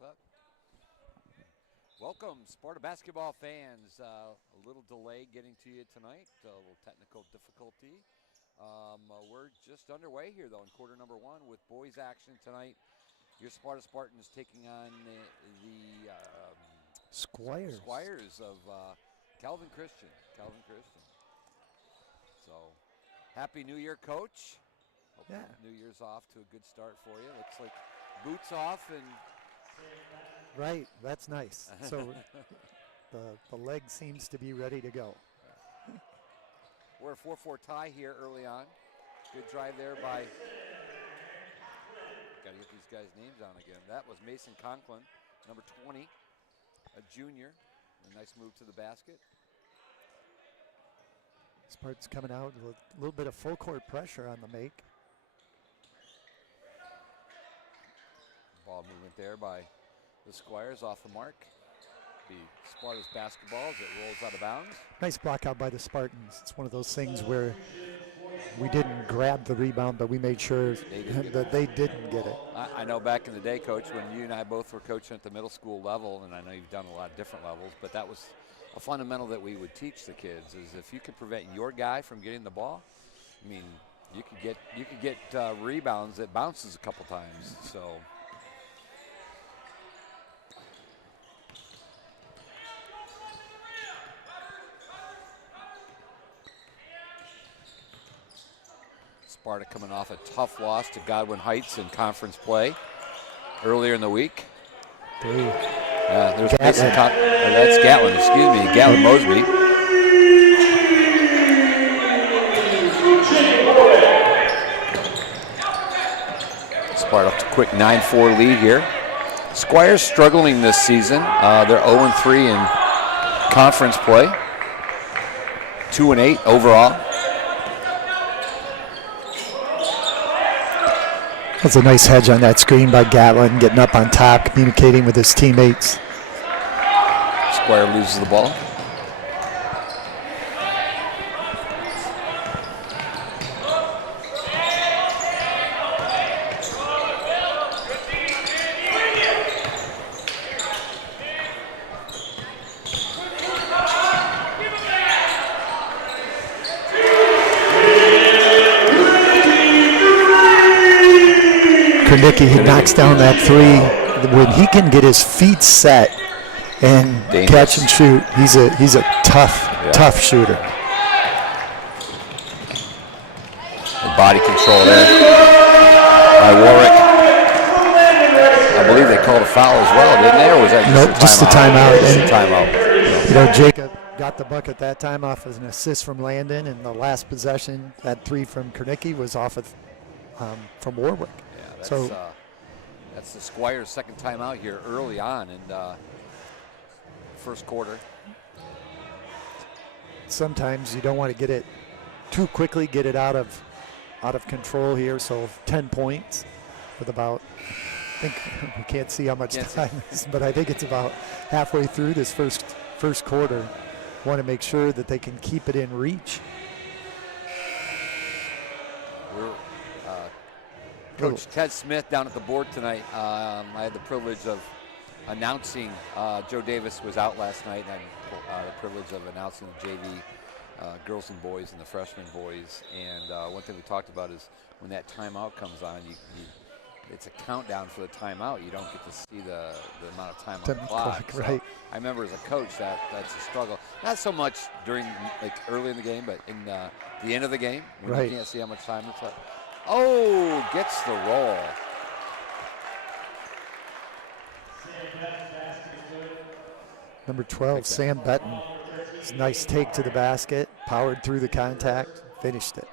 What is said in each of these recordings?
up. Welcome, Sparta basketball fans. A little delay getting to you tonight, a little technical difficulty. We're just underway here, though, in quarter number one with boys action tonight. Your Sparta Spartans taking on the Squires of Calvin Christian. So, Happy New Year, Coach. Hope New Year's off to a good start for you. Looks like boots off and... Right, that's nice. So the leg seems to be ready to go. We're a 4-4 tie here early on. Good drive there by... Got to get these guys' names on again. That was Mason Conklin, number 20, a junior. A nice move to the basket. Spartan's coming out with a little bit of full court pressure on the make. Ball movement there by the Squires off the mark. Be Sparta's basketball as it rolls out of bounds. Nice block out by the Spartans. It's one of those things where we didn't grab the rebound, but we made sure that they didn't get it. I know back in the day, Coach, when you and I both were coaching at the middle school level, and I know you've done a lot of different levels, but that was a fundamental that we would teach the kids, is if you could prevent your guy from getting the ball, I mean, you could get rebounds that bounces a couple times. So. Sparta coming off a tough loss to Godwin Heights in conference play earlier in the week. There's Mason that's Gatlin, Gatlin Mosby. Sparta up to a quick 9-4 lead here. Squires struggling this season. They're 0-3 in conference play. 2-8 overall. That's a nice hedge on that screen by Gatlin, getting up on top, communicating with his teammates. Squire loses the ball. He knocks down that three. When he can get his feet set and catch and shoot, he's a tough shooter. And body control there by Warwick. I believe they called a foul as well, didn't they? Or was that just a timeout? Just a timeout. You know, Jacob got the bucket that time off as an assist from Landon, and the last possession, that three from Kernicki, was off of from Warwick. That's the Squires' second timeout here early on in first quarter. Sometimes you don't want to get it too quickly, get it out of control here. So 10 points with about, I think we can't see how much time is, but I think it's about halfway through this first quarter. Want to make sure that they can keep it in reach. Coach Ted Smith down at the board tonight. I had the privilege of announcing Joe Davis was out last night, and I had the privilege of announcing the JV girls and boys and the freshman boys. And one thing we talked about is when that timeout comes on, it's a countdown for the timeout. You don't get to see the amount of time on the clock. Right. So I remember as a coach that's a struggle. Not so much during early in the game, but in the end of the game when you can't see how much time it's left. Oh, gets the roll. Number 12, Sam Betton. Nice take to the basket, powered through the contact, finished it.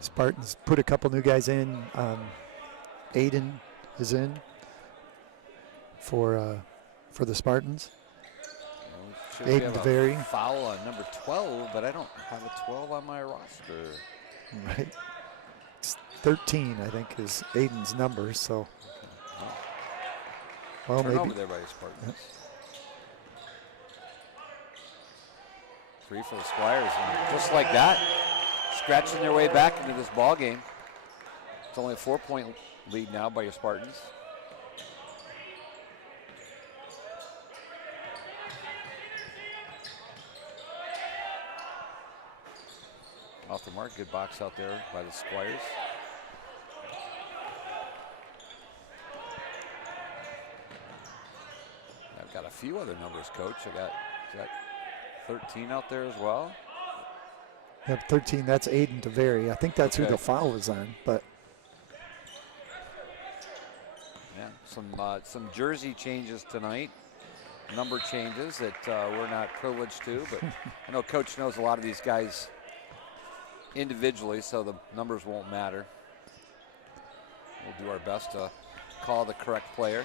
Spartans put a couple new guys in. Aiden is in for the Spartans. Aiden DeVary. Foul on number 12, but I don't have a 12 on my roster. Right. It's 13, I think, is Aiden's number, so. Well, maybe. Over there by the Spartans. Yep. Three for the Squires, and just like that, scratching their way back into this ball game. It's only a 4-point lead now by your Spartans. Off the mark. Good box out there by the Squires. I've got a few other numbers, Coach. Is that 13 out there as well? Yep, 13. That's Aiden DeVary. I think that's who the foul was on. But yeah, some jersey changes tonight. Number changes that we're not privileged to, but I know Coach knows a lot of these guys individually, so the numbers won't matter. We'll do our best to call the correct player.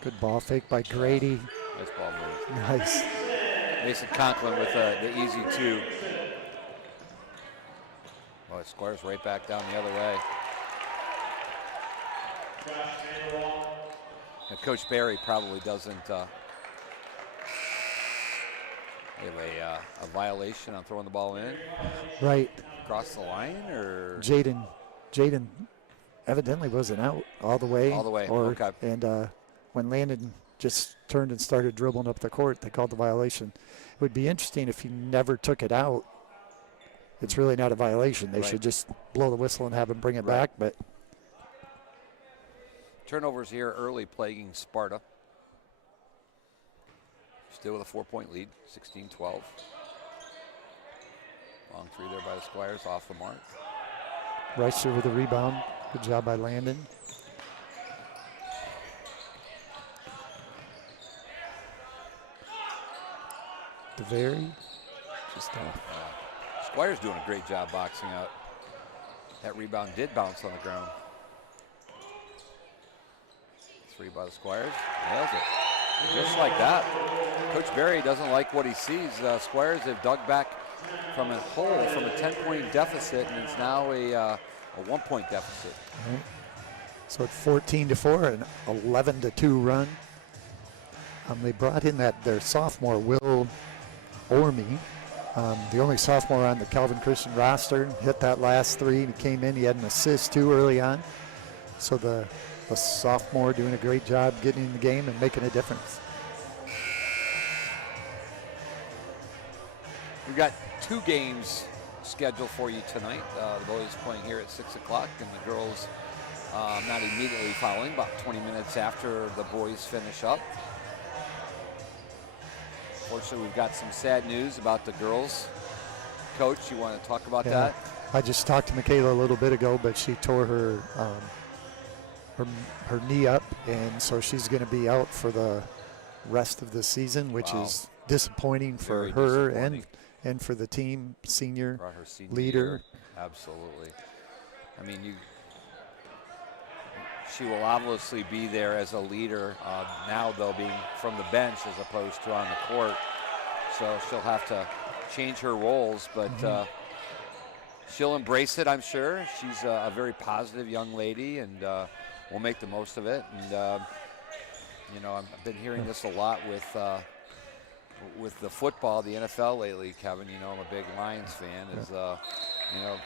Good ball fake by Grady. Nice ball move. Nice. Mason Conklin with the easy 2. Well, Squires right back down the other way. And Coach Barry probably doesn't have a violation on throwing the ball in. Right. Across the line, or Jaden evidently wasn't out all the way. All the way. Okay. And when Landon just turned and started dribbling up the court, they called the violation. It would be interesting if he never took it out. It's really not a violation. They should just blow the whistle and have him bring it back. But turnovers here early plaguing Sparta. Still with a 4-point lead, 16-12. Long 3 there by the Squires, off the mark. Reister with a rebound. Good job by Landon. DeVary, just off. Squires doing a great job boxing out. That rebound did bounce on the ground. 3 by the Squires, nails it. Just like that. Coach Barry doesn't like what he sees. Squires have dug back from a hole, from a 10-point deficit, and it's now a 1-point deficit. Right. So it's 14-4, an 11-2 run. They brought in their sophomore, Will Orme, the only sophomore on the Calvin Christian roster. Hit that last 3 and he came in. He had an assist too early on. So the sophomore doing a great job getting in the game and making a difference. We've got 2 games scheduled for you tonight. The boys playing here at 6 o'clock and the girls not immediately following, about 20 minutes after the boys finish up. Fortunately, we've got some sad news about the girls. Coach, you want to talk about that? I just talked to Michaela a little bit ago, but she tore her her knee up, and so she's going to be out for the rest of the season, which is disappointing for her and for the team, senior leader. Year. Absolutely. I mean, she will obviously be there as a leader now, though, being from the bench as opposed to on the court. So she'll have to change her roles, but she'll embrace it, I'm sure. She's a very positive young lady, and we'll make the most of it. And, you know, I've been hearing this a lot with the football, the NFL lately, Kevin. You know, I'm a big Lions fan. Is you know,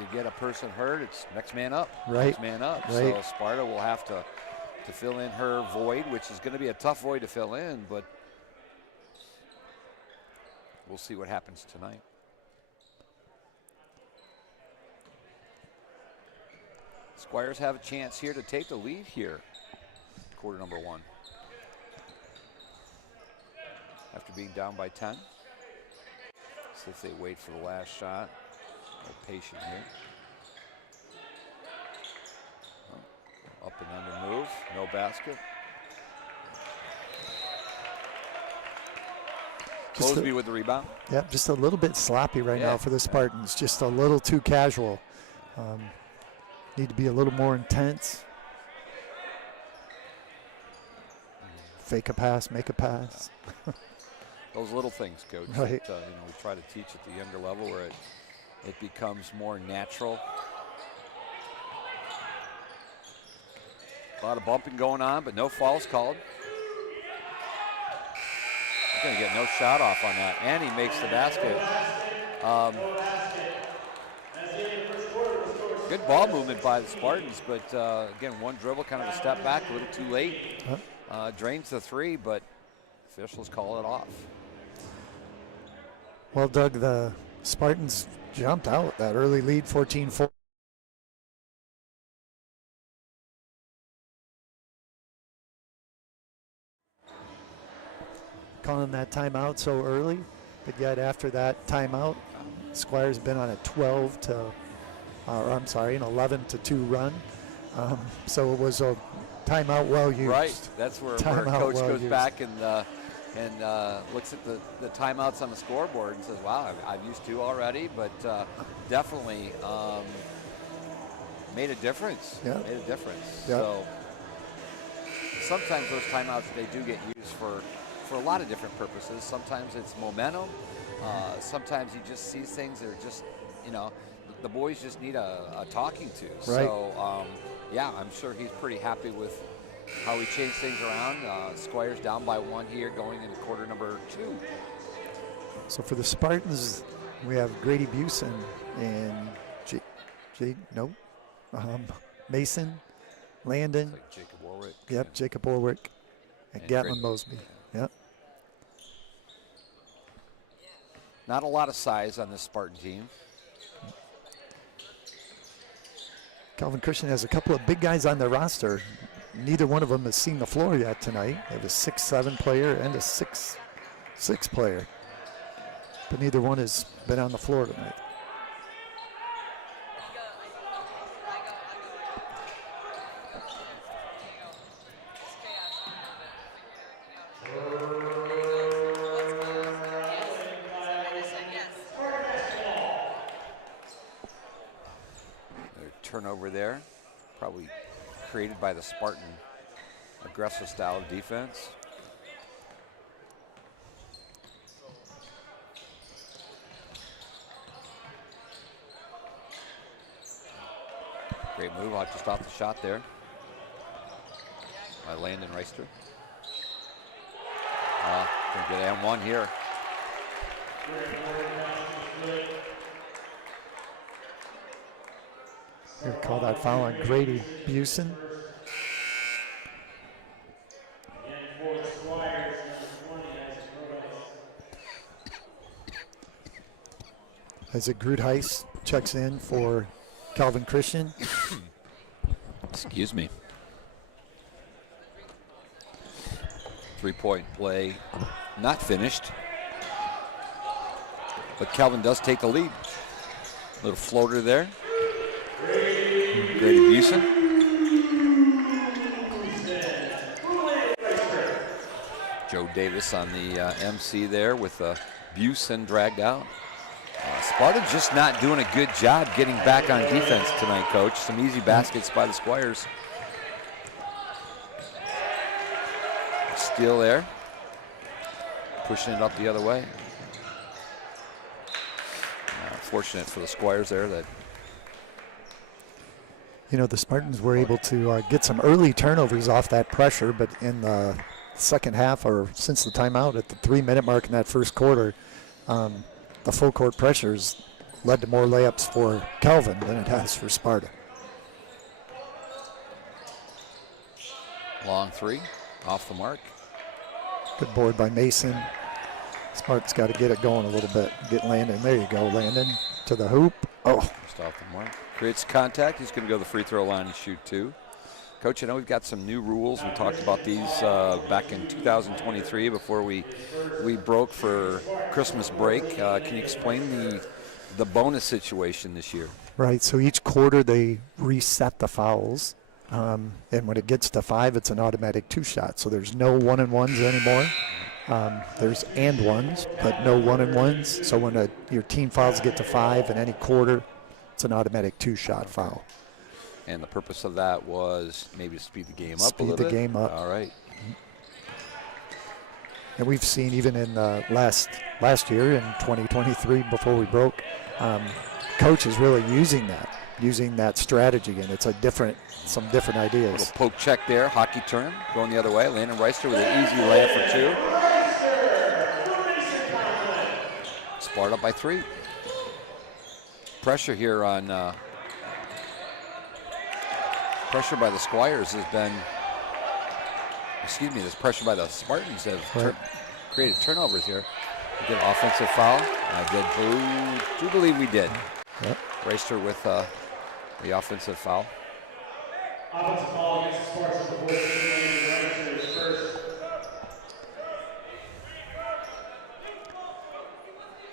you get a person hurt, it's next man up. Right. Next man up. Right. So Sparta will have to fill in her void, which is going to be a tough void to fill in, but we'll see what happens tonight. Squires have a chance here to take the lead here, quarter number 1. After being down by 10. See if they wait for the last shot. They're patient here. Up and under move, no basket. Cosby with the rebound. Yep, just a little bit sloppy right now for the Spartans. Just a little too casual. Need to be a little more intense. Fake a pass, make a pass. Those little things, Coach, right. that you know, we try to teach at the younger level where it becomes more natural. A lot of bumping going on, but no fouls called. He's going to get no shot off on that, and he makes the basket. Good ball movement by the Spartans, but again, one dribble, kind of a step back, a little too late. Drains the 3, but officials call it off. Well, Doug, the Spartans jumped out that early lead, 14-4. Calling that timeout so early, but yet after that timeout, Squires been on a 11-2 run. So it was a timeout well used. Right, that's where Coach goes back and looks at the timeouts on the scoreboard and says, wow, I've used 2 already, but definitely made a difference. Yeah. Made a difference. Yeah. So sometimes those timeouts, they do get used for a lot of different purposes. Sometimes it's momentum. Sometimes he just sees things that are just, the boys just need a talking to. Right. So, yeah, I'm sure he's pretty happy with how he changed things around. Squires down by 1 here going into quarter number 2. So for the Spartans, we have Grady Busen and Mason, Landon. Like Jacob Warwick. Yep, Jacob Warwick and Gatlin Mosby. Yep. Not a lot of size on this Spartan team. Calvin Christian has a couple of big guys on their roster. Neither one of them has seen the floor yet tonight. They have a 6'7" player and a 6'6" player. But neither one has been on the floor tonight. Turnover there, probably created by the Spartan aggressive style of defense. Great move just off the shot there by Landon Reister. Gonna get M1 here. Here, call that foul on Grady Busen. As a Grudheis checks in for Calvin Christian. Excuse me. 3-point play not finished, but Calvin does take the lead. Little floater there. Grady Busen. Joe Davis on the MC there with Busen dragged out. Sparta just not doing a good job getting back on defense tonight, Coach. Some easy baskets by the Squires. Steal there. Pushing it up the other way. Fortunate for the Squires there that. The Spartans were able to get some early turnovers off that pressure, but in the second half, or since the timeout at the 3-minute mark in that first quarter, the full court pressures led to more layups for Calvin than it has for Sparta. Long 3, off the mark. Good board by Mason. Sparta's got to get it going a little bit. Get Landon. There you go, Landon to the hoop. Oh. Just off the mark. Creates contact. He's going to go to the free throw line and shoot 2. Coach, I know we've got some new rules. We talked about these back in 2023 before we broke for Christmas break. Can you explain the bonus situation this year? Right. So each quarter they reset the fouls. And when it gets to 5, it's an automatic 2-shot. So there's no 1-and-1s anymore. There's and-ones, but no 1-and-1s. So when your team fouls get to 5 in any quarter, it's an automatic 2-shot foul. And the purpose of that was maybe to speed the game up a little bit? Speed the game up. All right. And we've seen even in last year in 2023 before we broke, coaches really using that strategy, and it's some different ideas. Little poke check there, hockey turn, going the other way. Landon Reister with an easy layup for 2. Sparta by 3. Pressure here on pressure by the Squires has been, this pressure by the Spartans have created turnovers here. Get an offensive foul. I do believe we did. Yep. Reister with the offensive foul. Offensive foul against the Sparta. The 14 Reister is first.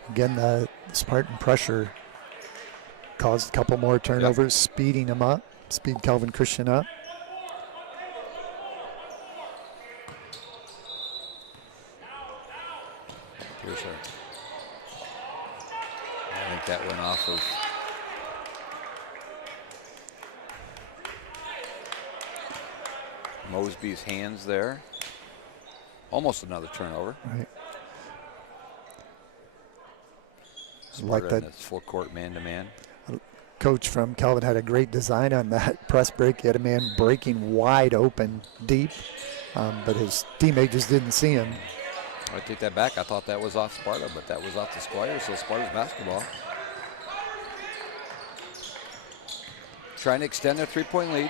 Again, the Spartan pressure caused a couple more turnovers, speeding him up, speed Calvin Christian up. Here's her. I think that went off of Mosby's hands there. Almost another turnover. Right. Sparta Like that. in this full court man-to-man. Coach from Calvin had a great design on that press break. He had a man breaking wide open deep, but his teammate just didn't see him. I take that back. I thought that was off Sparta, but that was off the Squires, so Sparta's basketball. Trying to extend their three-point lead.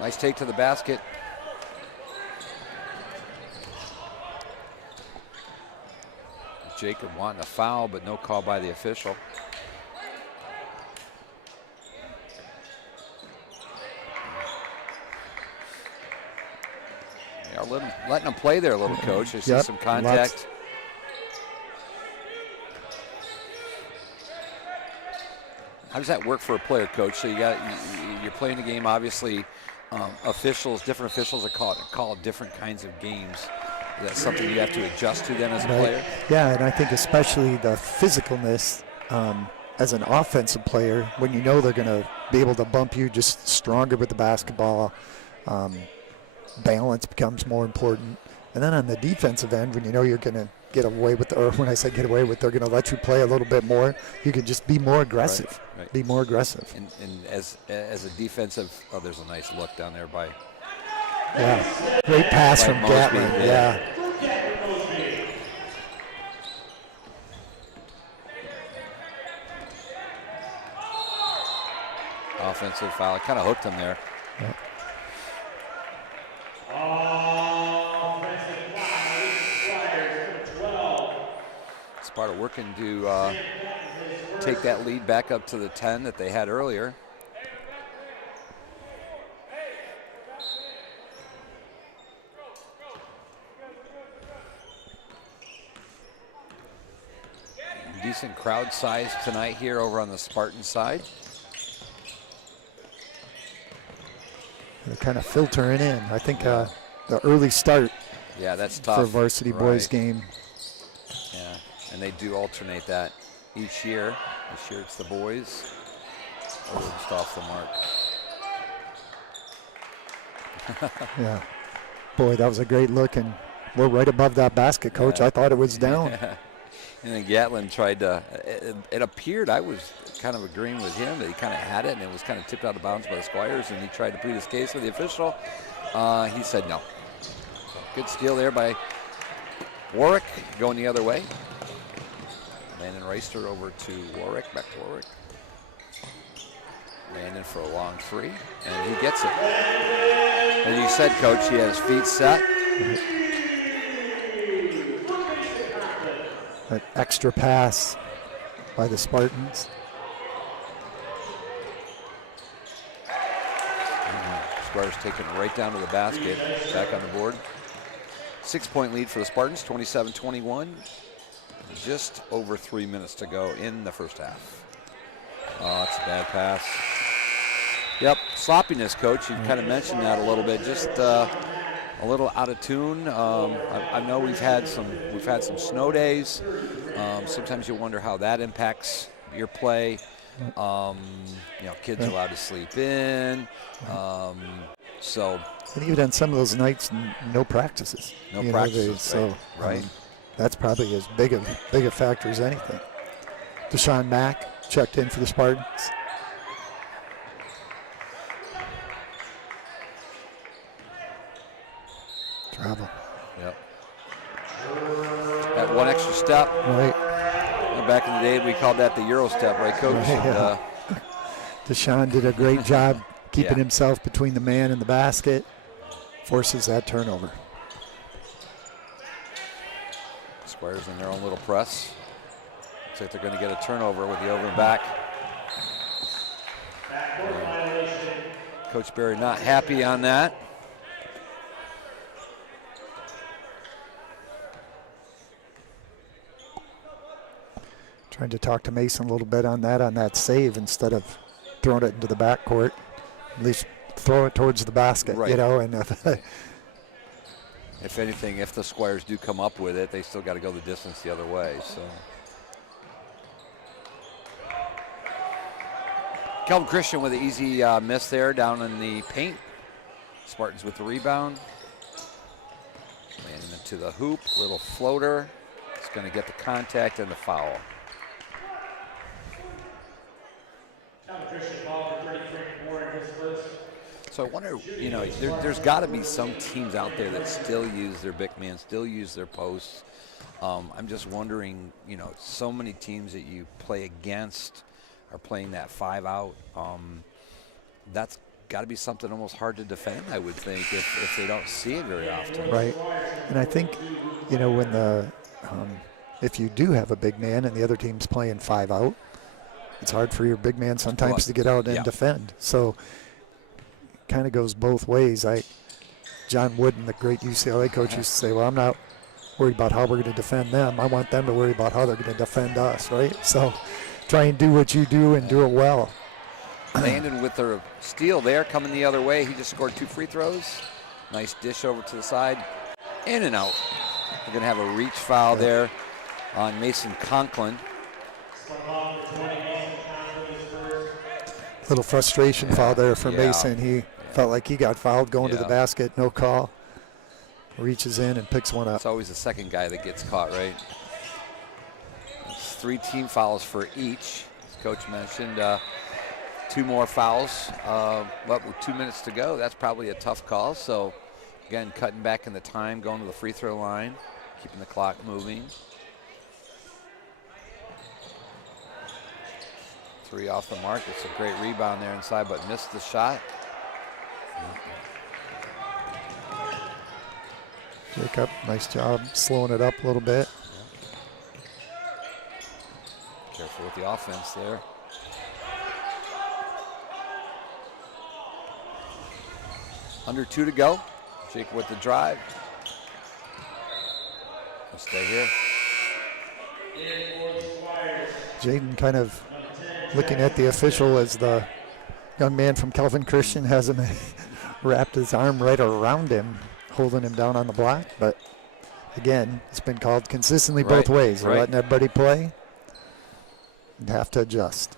Nice take to the basket. Jacob wanting a foul, but no call by the official. Yeah, letting them play there a little, Coach. I see some contact. How does that work for a player, Coach? So you're playing a game, obviously. Different officials call different kinds of games. Is that something you have to adjust to then as a player? Yeah, and I think especially the physicalness as an offensive player, when you know they're going to be able to bump you, just stronger with the basketball. Balance becomes more important. And then on the defensive end, when you know you're going to get away with, or when I say get away with, they're going to let you play a little bit more, you can just be more aggressive. Right. Be more aggressive. And as a defensive, there's a nice look down there by. Yeah, great pass from Mosby, Gatlin. Yeah. Offensive foul. Kind of hooked him there. Yeah. Sparta working to take that lead back up to the 10 that they had earlier. Decent crowd size tonight here over on the Spartan side. They're kind of filtering in. I think the early start that's tough. for a varsity boys game. Yeah, and they do alternate that each year. This year it's the boys. Just off the mark. Yeah. Boy, that was a great look, and we're right above that basket, Coach. I thought it was down. And then Gatlin tried to, it appeared, I was kind of agreeing with him that he kind of had it and it was kind of tipped out of bounds by the Squires, and he tried to plead his case with the official. He said no. Good steal there by Warwick, going the other way. Landon Reister over to Warwick, back to Warwick. Landon for a long three, and he gets it. And you said, Coach, he had his feet set. That extra pass by the Spartans. Squires taken right down to the basket, back on the board. 6-point lead for the Spartans, 27-21. Just over 3 minutes to go in the first half. Oh, that's a bad pass. Yep, sloppiness, Coach. You kind of mentioned that a little bit. Just a little out of tune. I know we've had some snow days. Sometimes you wonder how that impacts your play. Kids are allowed to sleep in. And even on some of those nights, no practices. No practices, right. That's probably as big a factor as anything. Deshaun Mack checked in for the Spartans. Travel. Yep. That one extra step. Right. Back in the day, we called that the Euro step, right, Coach? Right, yeah. Deshaun did a great job keeping himself between the man and the basket. Forces that turnover. Squires in their own little press. Looks like they're going to get a turnover with the over and back. Coach Berry not happy on that. Trying to talk to Mason a little bit on that save instead of throwing it into the backcourt. At least throw it towards the basket, right. you know. And if anything, if the Squires do come up with it, they still got to go the distance the other way. So Calvin Christian with an easy miss there down in the paint. Spartans with the rebound. Landing into the hoop, little floater. It's going to get the contact and the foul. So I wonder, you know, there's got to be some teams out there that still use their big man, still use their posts. I'm just wondering, you know, so many teams that you play against are playing that 5-out. That's got to be something almost hard to defend, I would think, if they don't see it very often. Right. And I think, you know, when if you do have a big man and the other team's playing 5-out, it's hard for your big man sometimes to get out and defend. So kind of goes both ways. John Wooden, the great UCLA coach, used to say, well, I'm not worried about how we're going to defend them. I want them to worry about how they're going to defend us, right? So try and do what you do and do it well. Landon with the steal there, coming the other way. He just scored 2 free throws. Nice dish over to the side. In and out. We're going to have a reach foul there on Mason Conklin. Little frustration foul there for Mason. He felt like he got fouled going to the basket, no call. Reaches in and picks one up. It's always the second guy that gets caught, right? It's 3 team fouls for each. As Coach mentioned, 2 more fouls, but with 2 minutes to go, that's probably a tough call. So, again, cutting back in the time, going to the free throw line, keeping the clock moving. 3 off the mark. It's a great rebound there inside, but missed the shot. Jacob, nice job slowing it up a little bit. Careful with the offense there. Under 2 to go. Jacob with the drive. We'll stay here. Jaden kind of looking at the official as the young man from Calvin Christian has him wrapped his arm right around him, holding him down on the block. But again, it's been called consistently both ways. We're letting everybody play and have to adjust.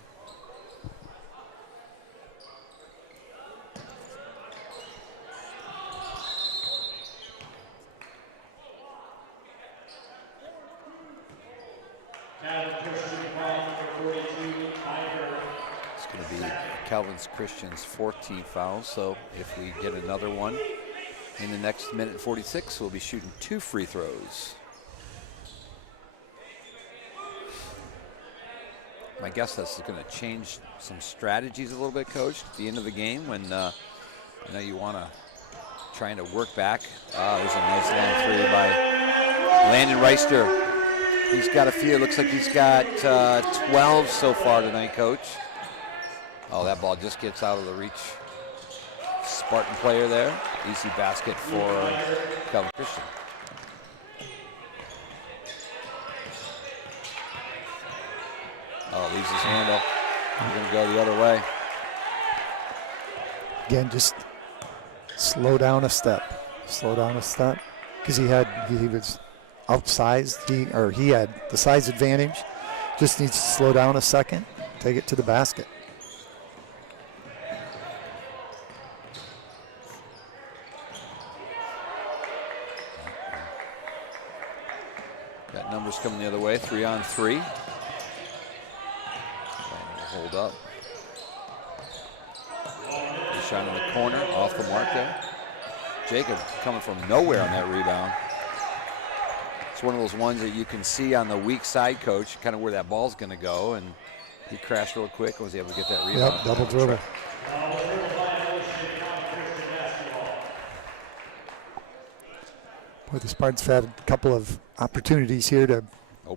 Calvin Christian's 14th foul, so if we get another one in the next minute and 46, we'll be shooting 2 free throws. My guess that's going to change some strategies a little bit, Coach, at the end of the game when you know you want to trying to work back. There's a nice long 3 by Landon Reister. He's got a few. Looks like he's got 12 so far tonight, Coach. Oh, that ball just gets out of the reach. Spartan player there. Easy basket for Calvin Christian. Oh, leaves his hand up. He's going to go the other way. Again, just slow down a step. Slow down a step. Because he was outsized. He had the size advantage. Just needs to slow down a second. Take it to the basket. Got numbers coming the other way, 3-on-3. Hold up. Good shot in the corner, off the mark there. Jacob coming from nowhere on that rebound. It's one of those ones that you can see on the weak side, Coach, kind of where that ball's going to go, and he crashed real quick and was able to get that rebound. Yep, double dribble. Boy, the Spartans have had a couple of opportunities here to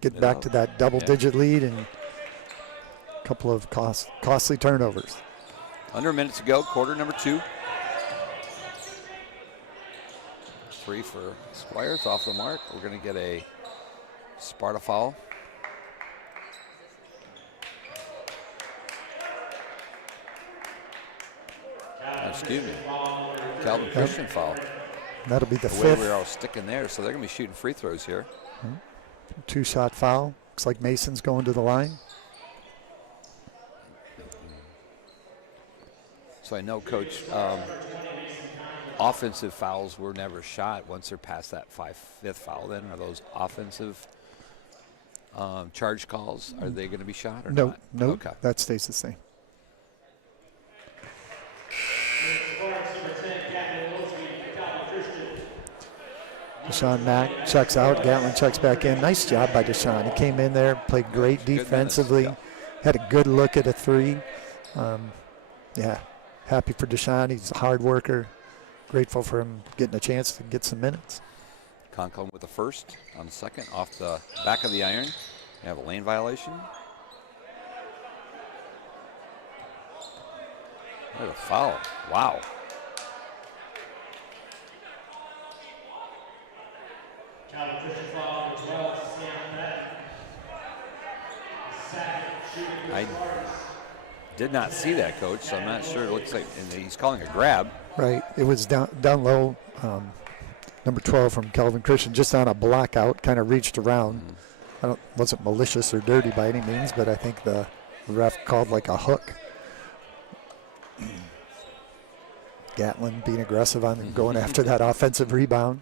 get back to that double-digit lead, and a couple of costly turnovers. Under a minute to go, quarter number 2. 3 for Squires, off the mark. We're going to get a Sparta foul. Excuse me. Calvin Christian foul. That'll be the way fifth. we were all sticking there, so they're going to be shooting free throws here. 2-shot foul. Looks like Mason's going to the line. So I know, Coach, offensive fouls were never shot once they're past that fifth foul. Then are those offensive charge calls? Are they going to be shot or not? No. Okay. That stays the same. Deshaun Mack checks out. Gatlin checks back in. Nice job by Deshaun. He came in there, played great defensively, had a good look at a 3. Yeah, happy for Deshaun. He's a hard worker. Grateful for him getting a chance to get some minutes. Conklin with the first on the second, off the back of the iron. You have a lane violation. What a foul. Wow. I did not see that, Coach, so I'm not sure. It looks like he's calling a grab. Right. It was down low. Number 12 from Calvin Christian, just on a block out, kind of reached around. Wasn't malicious or dirty by any means, but I think the ref called like a hook. Gatlin being aggressive on going after that offensive rebound.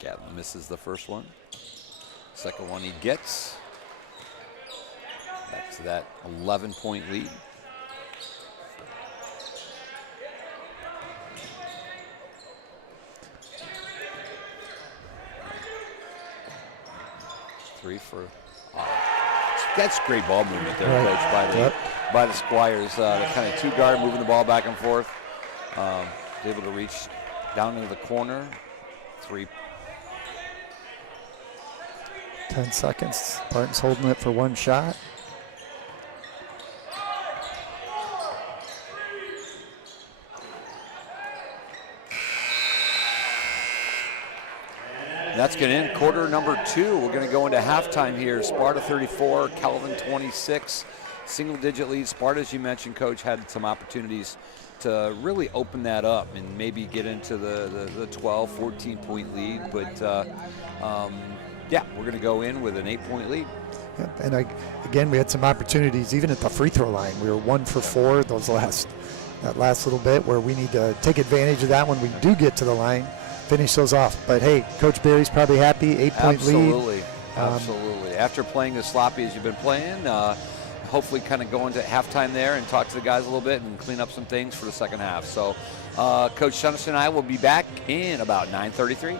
Gatlin misses the first one. Second one he gets. Back to that 11-point lead. Three for. That's great ball movement there, Coach, by the Squires. The kind of 2-guard moving the ball back and forth. Able to reach down into the corner. 3. 10 seconds. Spartans holding it for 1 shot. That's going to end quarter number 2. We're going to go into halftime here. Sparta 34, Calvin 26. Single-digit lead. Sparta, as you mentioned, Coach, had some opportunities to really open that up and maybe get into the 12, 14-point lead. But, yeah, we're going to go in with an 8-point lead. Yep. And again, we had some opportunities even at the free throw line. We were 1 for 4 that last little bit where we need to take advantage of that when we do get to the line. Finish those off. But hey, Coach Barry's probably happy. 8-point lead. Absolutely. After playing as sloppy as you've been playing, hopefully kind of go into halftime there and talk to the guys a little bit and clean up some things for the second half. So Coach Shunnison and I will be back in about 9:33.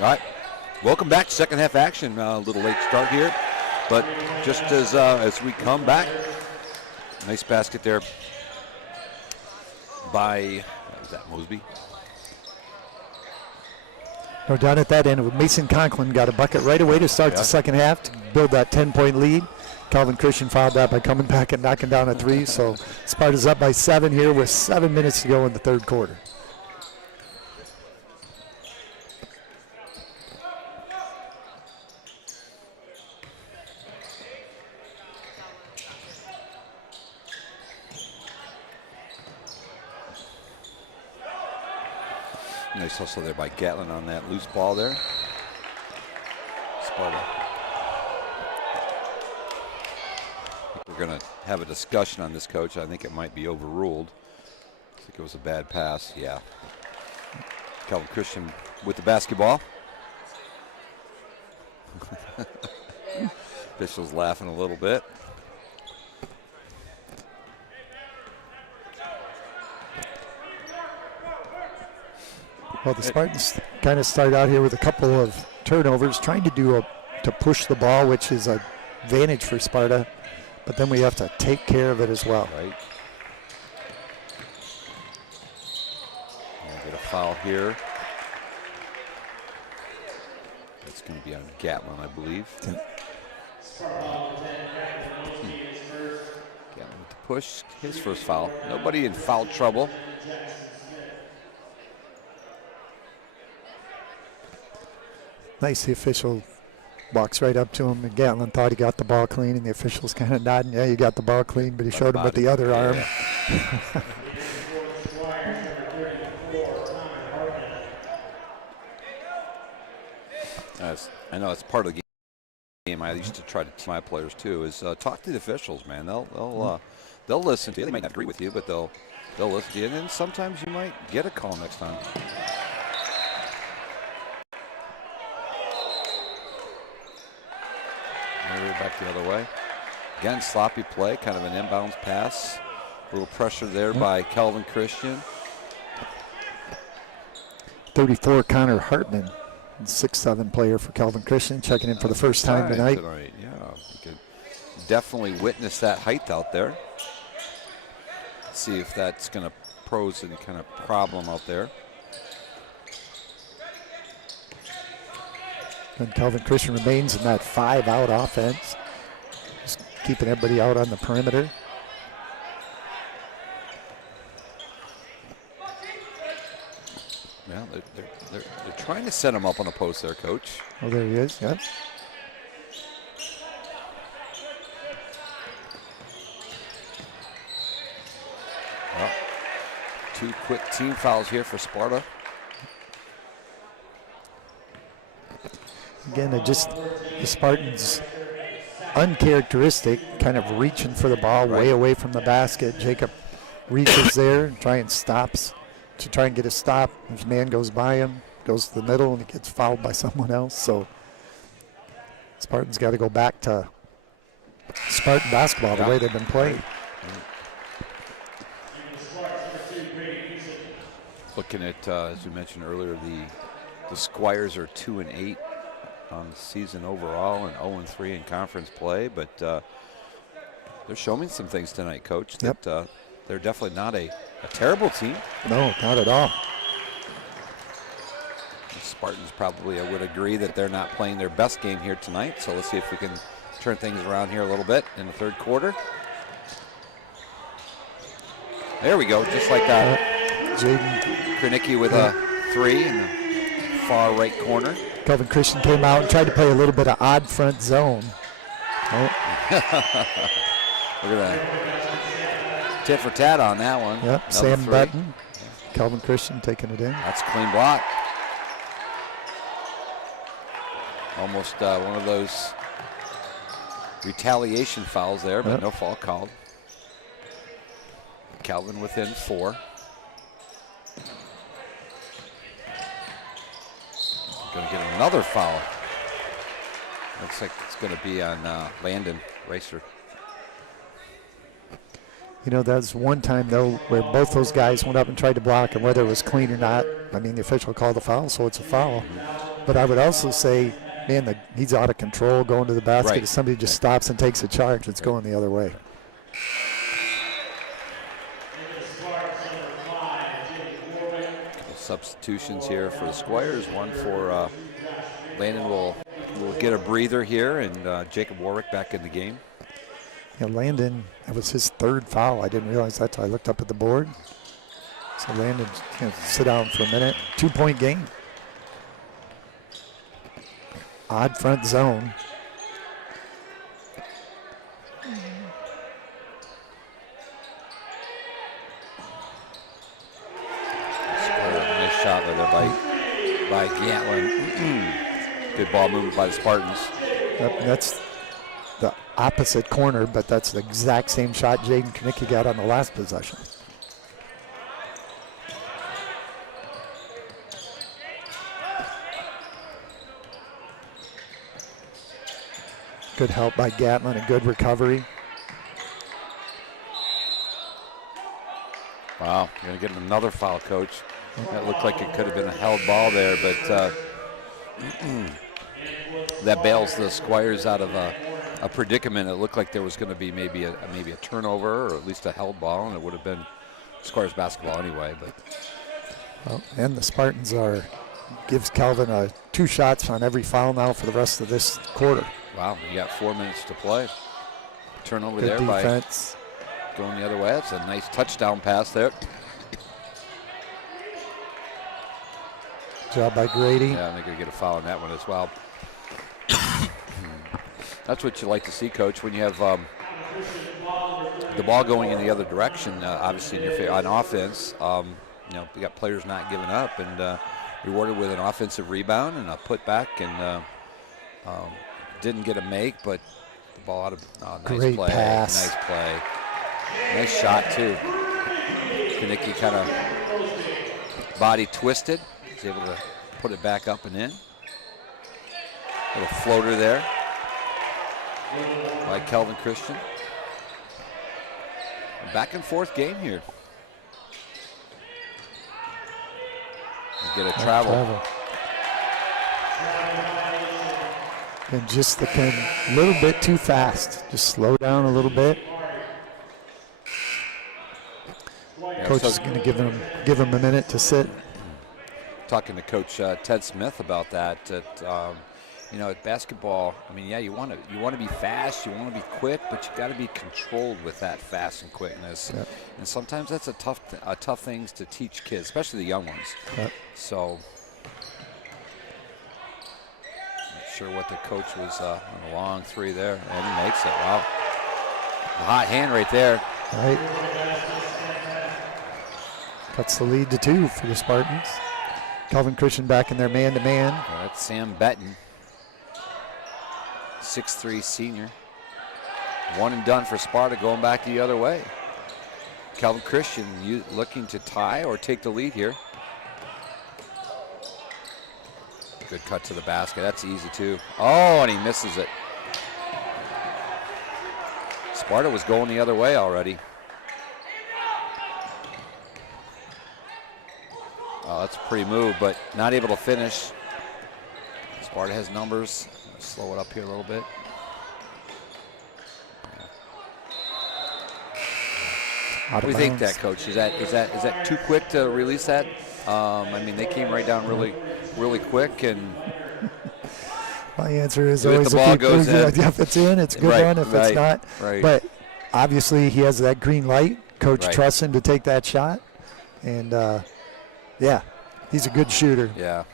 All right, welcome back. Second half action. A little late start here, but just as we come back, nice basket there by, what was that, Mosby? No, down at that end, Mason Conklin got a bucket right away to start the second half to build that 10-point lead. Calvin Christian fouled that by coming back and knocking down a three. So Sparta's up by 7 here with 7 minutes to go in the third quarter. Nice hustle there by Gatlin on that loose ball there. Sparta. We're going to have a discussion on this, Coach. I think it might be overruled. I think it was a bad pass. Yeah. Calvin Christian with the basketball. Officials laughing a little bit. Well, the Spartans kind of start out here with a couple of turnovers, trying to push the ball, which is an advantage for Sparta, but then we have to take care of it as well. Right. We'll get a foul here. It's going to be on Gatlin, I believe. Yeah. Gatlin with the push, his first foul. Nobody in foul trouble. Nice, the official walks right up to him, and Gatlin thought he got the ball clean, and the official's kind of nodding, yeah, you got the ball clean, but he showed him with the other arm. I know it's part of the game. I used to try to teach my players too. Is talk to the officials, man. They'll listen to you. They might not agree with you, but they'll listen to you. And then sometimes you might get a call next time. Maybe back the other way. Again, sloppy play, kind of an inbounds pass. A little pressure there by Calvin Christian. 34, Connor Hartman, 6'7" player for Calvin Christian, checking in for the first time tonight. Yeah, you could definitely witness that height out there. See if that's going to pose any kind of problem out there. And Calvin Christian remains in that 5-out offense, just keeping everybody out on the perimeter. Yeah, they're trying to set him up on a post there, Coach. Oh, there he is, yep. Well, 2 quick team fouls here for Sparta. Again, the Spartans uncharacteristic, kind of reaching for the ball way away from the basket. Jacob reaches there and stops to try and get a stop. His man goes by him, goes to the middle, and he gets fouled by someone else. So Spartans got to go back to Spartan basketball the way they've been playing. Looking at, as we mentioned earlier, the Squires are 2-8 on the season overall and 0-3 in conference play, but they're showing some things tonight, Coach, that they're definitely not a terrible team. No, not at all. The Spartans probably, I would agree, that they're not playing their best game here tonight, so let's see if we can turn things around here a little bit in the third quarter. There we go, just like that. Jaden Krenicki with a 3 in the far right corner. Calvin Christian came out and tried to play a little bit of odd front zone. Oh. We're going to tit for tat on that one. Yep, Another Sam 3. Button. Calvin Christian taking it in. That's a clean block. Almost one of those retaliation fouls there, but no foul called. Calvin within 4. Going to get another foul. Looks like it's going to be on Landon Racer. You know, that's one time, though, where both those guys went up and tried to block, and whether it was clean or not, I mean, the official called the foul, so it's a foul. But I would also say, man, he's out of control going to the basket. Right. If somebody just stops and takes a charge, it's going the other way. Substitutions here for the Squires. One for Landon will get a breather here, and Jacob Warwick back in the game. Yeah, Landon, that was his third foul. I didn't realize that till I looked up at the board. So Landon's going to sit down for a minute. 2-point game. Odd front zone. Nice shot there by Gatlin. Good ball movement by the Spartans. Yep, that's the opposite corner, but that's the exact same shot Jaden Knickie got on the last possession. Good help by Gatlin, a good recovery. Wow, you're going to get another foul, Coach. That looked like it could have been a held ball there, but that bails the Squires out of a predicament. It looked like there was going to be maybe a turnover or at least a held ball, and it would have been Squires basketball anyway. But well, and the Spartans gives Calvin 2 shots on every foul now for the rest of this quarter. Wow, you got 4 minutes to play. Turnover Good there defense. by going the other way. That's a nice touchdown pass there. Job by Grady. Yeah, and they're going to get a foul on that one as well. That's what you like to see, Coach, when you have the ball going in the other direction. Obviously, in your favor on offense, you got players not giving up and rewarded with an offensive rebound and a putback, and didn't get a make, but the ball out of nice Great play. pass. Nice play. Nice shot too. Knickie kind of body twisted. He's able to put it back up and in. Little floater there by Kelvin Christian. A back and forth game here. We get a travel. And just looking a little bit too fast. Just slow down a little bit. Yeah, Coach so is going to give him a minute to sit. talking to Coach Ted Smith about that. At basketball, I mean, yeah, you want to be fast, you want to be quick, but you got to be controlled with that fast and quickness. Yep. And sometimes that's a tough things to teach kids, especially the young ones. Yep. So, not sure what the coach was on a long 3 there, and he makes it. Wow, a hot hand right there. Right. Cuts the lead to 2 for the Spartans. Calvin Christian back in their man-to-man. That's Sam Betton, 6'3" senior. One and done for Sparta, going back the other way. Calvin Christian looking to tie or take the lead here. Good cut to the basket. That's easy too. Oh, and he misses it. Sparta was going the other way already. Oh, that's a pretty move, but not able to finish. Sparta has numbers. Slow it up here a little bit. What do you think, that coach? Is that too quick to release that? I mean, they came right down really quick, and my answer is if always the ball goes in. If it's in, it's a good one. If it's not, but obviously he has that green light. Coach trusts him to take that shot, and yeah, he's a good shooter. Yeah.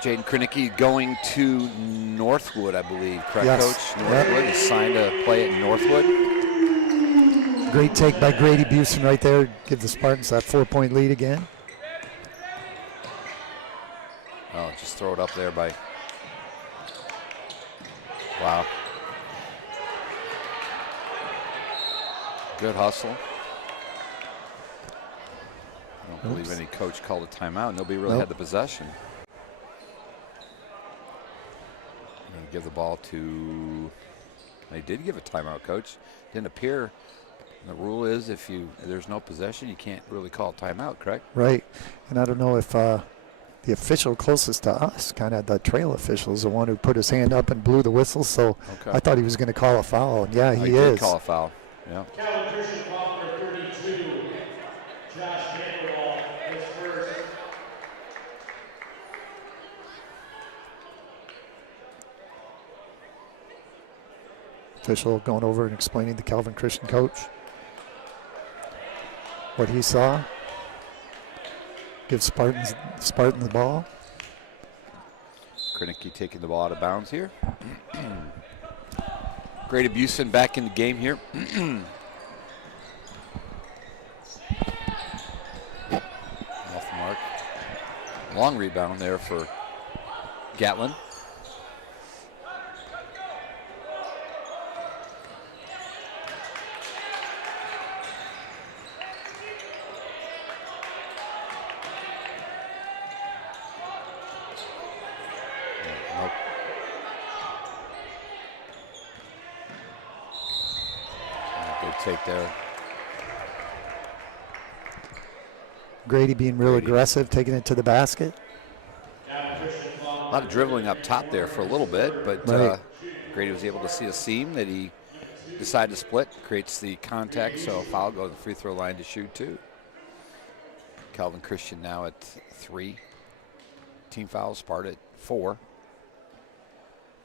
Jaden Knickie going to Northwood, I believe. Correct, yes. Coach? Northwood is signed to play at Northwood. Great take by Grady Busen right there. Give the Spartans that 4-point lead again. Oh, just throw it up there by. Wow. Good hustle. I don't believe any coach called a timeout. Nobody really had the possession. Give the ball to. They did give a timeout, Coach. Didn't appear The rule is if there's no possession, you can't really call timeout, correct? Right. And I don't know if the official closest to us, kind of the trail official, is the one who put his hand up and blew the whistle. So I thought he was going to call a foul. And yeah, he did is. Call a foul. Yeah. Calvin Christian, foul number 32. Josh Vanderwall is first. Official going over and explaining to Calvin Christian coach what he saw. Gives Spartan the ball. Krenicki taking the ball out of bounds here. Grady Busen back in the game here. Off the mark. Long rebound there for Gatlin. Take there. Grady being real aggressive, taking it to the basket. A lot of dribbling up top there for a little bit, but Grady was able to see a seam that he decided to split, creates the contact, so foul, go to the free throw line to shoot two. Calvin Christian now at 3. Team fouls, Sparta at 4.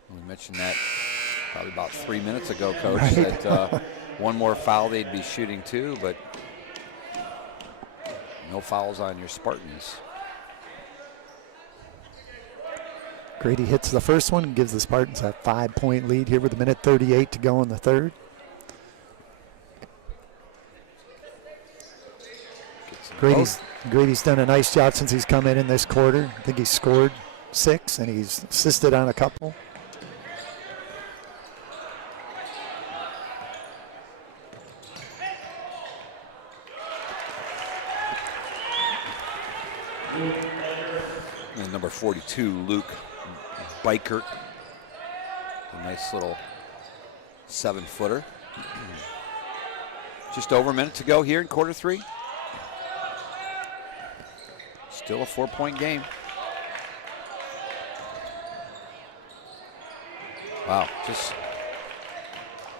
We mentioned that probably about 3 minutes ago, Coach, that one more foul they'd be shooting two, but no fouls on your Spartans. Grady hits the first one and gives the Spartans a 5-point lead here with 1:38 to go in the third. Grady's done a nice job since he's come in this quarter. I think he's scored 6 and he's assisted on a couple. And number 42, Luke Bikert. A nice little 7-footer. Just over a minute to go here in quarter 3. Still a 4-point game. Wow, just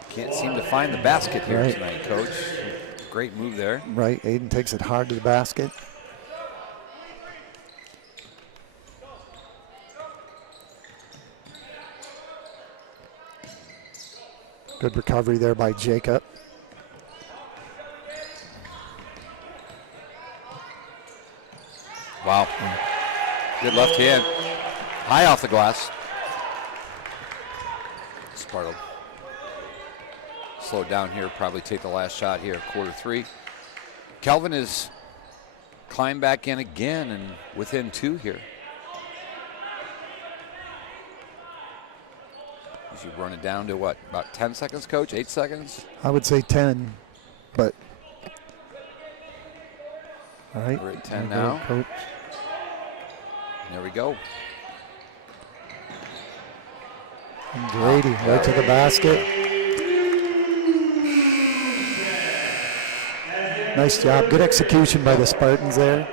can't seem to find the basket here tonight, Coach. Great move there. Right, Aiden takes it hard to the basket. Good recovery there by Jacob. Wow. Good left hand. High off the glass. Sparta slow down here, probably take the last shot here, quarter 3. Kelvin has climbed back in again and within 2 here. You run it down to what, about 10 seconds, Coach? 8 seconds? I would say 10, but all right. We're at 10 now. Coach. There we go. And Grady right to the basket. Nice job. Good execution by the Spartans there.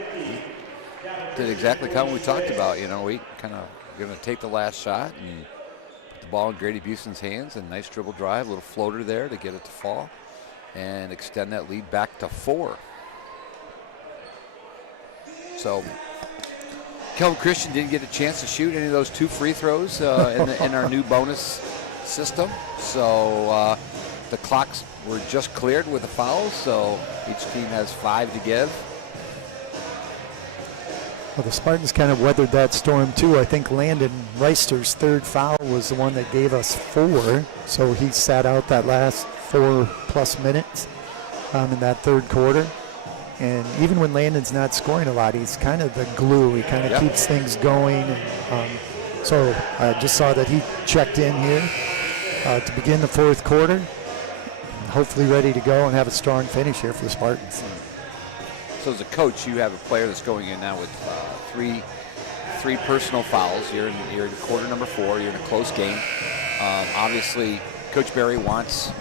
Did exactly kind of what we talked about. You know, we kind of going to take the last shot and put the ball in Grady Busen's hands, and nice dribble drive, a little floater there to get it to fall and extend that lead back to 4. So Kelvin Christian didn't get a chance to shoot any of those 2 free throws in our new bonus system. So the clocks were just cleared with the fouls, so each team has 5 to give. Well, the Spartans kind of weathered that storm too. I think Landon Reister's 3rd foul was the one that gave us 4. So he sat out that last 4+ minutes in that 3rd quarter. And even when Landon's not scoring a lot, he's kind of the glue. He kind of keeps things going. And, so I just saw that he checked in here to begin the 4th quarter. Hopefully ready to go and have a strong finish here for the Spartans. So as a coach, you have a player that's going in now with three personal fouls. You're in quarter number 4. You're in a close game. Obviously, Coach Barry wants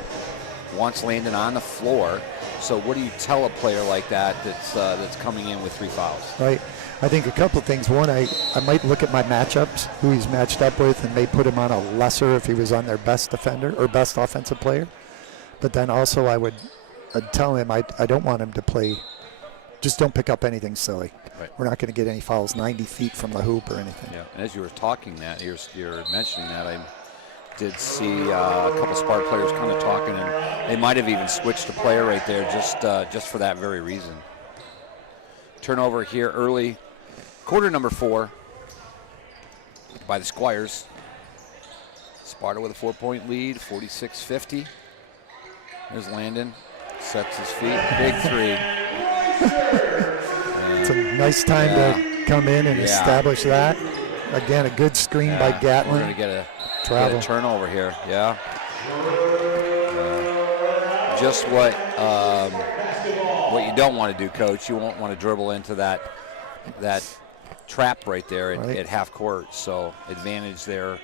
Landon on the floor. So what do you tell a player like that that's coming in with 3 fouls? Right. I think a couple of things. One, I might look at my matchups, who he's matched up with, and may put him on a lesser if he was on their best defender or best offensive player. But then also I'd tell him I don't want him to play. Just don't pick up anything silly. Right. We're not going to get any fouls 90 feet from the hoop or anything. Yeah. And as you were talking that, you're mentioning that, I did see a couple Sparta players kind of talking, and they might have even switched a player right there just for that very reason. Turnover here early, quarter number 4 by the Squires. Sparta with a 4-point lead, 46-50. There's Landon, sets his feet, big 3. It's a nice time to come in and establish that. Again, a good screen by Gatlin. We're going to get a turnover here, just what you don't want to do, Coach. You won't want to dribble into that trap right there at half court. So advantage there,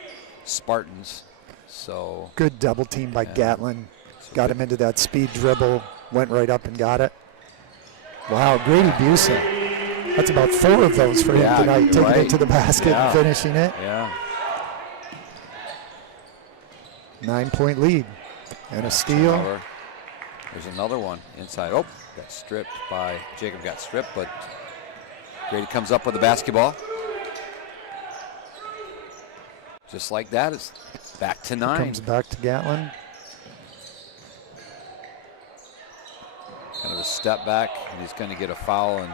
Spartans. So good double team by Gatlin. Got him into that speed dribble, went right up and got it. Wow, Grady Busen. That's about 4 of those for him tonight, taking it to the basket and finishing it. Yeah. 9-point lead and a steal. There's another one inside. Oh, got stripped by Jacob. Got stripped, but Grady comes up with the basketball. Just like that, it's back to 9. Comes back to Gatlin. Kind of a step back, and he's going to get a foul. And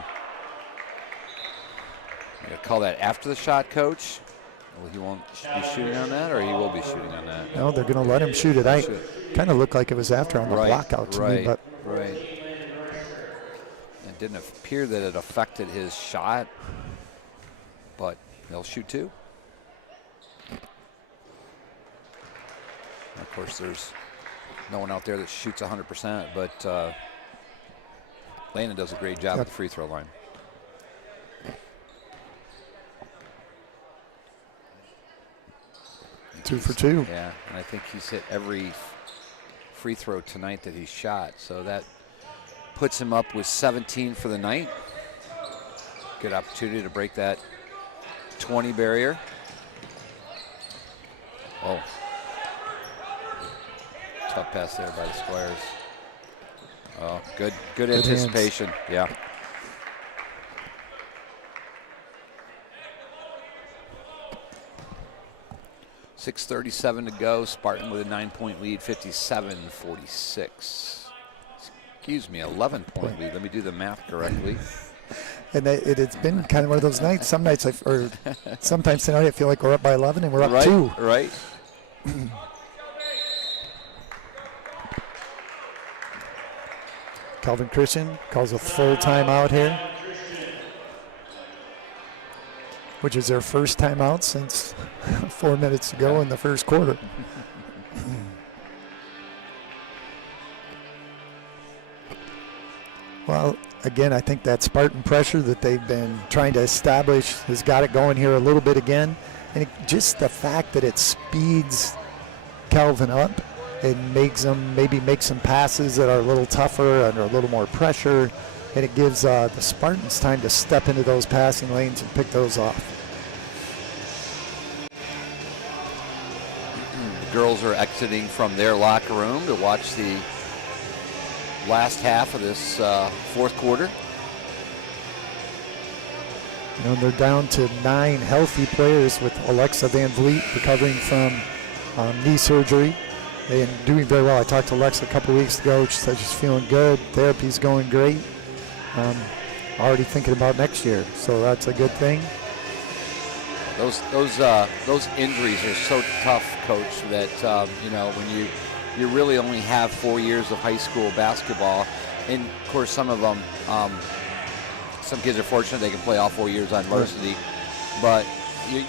I'm going to call that after the shot, Coach. Well, he won't be shooting on that, or he will be shooting on that? No, they're going to let him shoot it. I kind of looked like it was after on the blockout to me. But Right. It didn't appear that it affected his shot, but they'll shoot 2. And of course, there's no one out there that shoots 100%, but Landon does a great job at the free throw line. Two for 2. Yeah, and I think he's hit every free throw tonight that he's shot. So that puts him up with 17 for the night. Good opportunity to break that 20 barrier. Oh. Tough pass there by the Squires. Oh, good anticipation. Hands. Yeah. .6:37 to go. Spartan with a 9-point lead, 57-46. Excuse me, 11-point lead. Let me do the math correctly. And it's been kind of one of those nights. Some nights, or sometimes tonight, I feel like we're up by 11 and we're up 2. Right. Calvin Christian calls a full timeout here, which is their first timeout since 4 minutes ago in the first quarter. Well, again, I think that Spartan pressure that they've been trying to establish has got it going here a little bit again. And just the fact that it speeds Calvin up and makes them maybe make some passes that are a little tougher under a little more pressure. And it gives the Spartans time to step into those passing lanes and pick those off. The girls are exiting from their locker room to watch the last half of this fourth quarter. You know, they're down to 9 healthy players with Alexa Van Vliet recovering from knee surgery and doing very well. I talked to Alexa a couple of weeks ago. She said she's feeling good. Therapy's going great. Already thinking about next year, so that's a good thing. Those injuries are so tough, Coach, that you know, when you really only have 4 years of high school basketball, and of course some of them, some kids are fortunate they can play all 4 years on varsity, but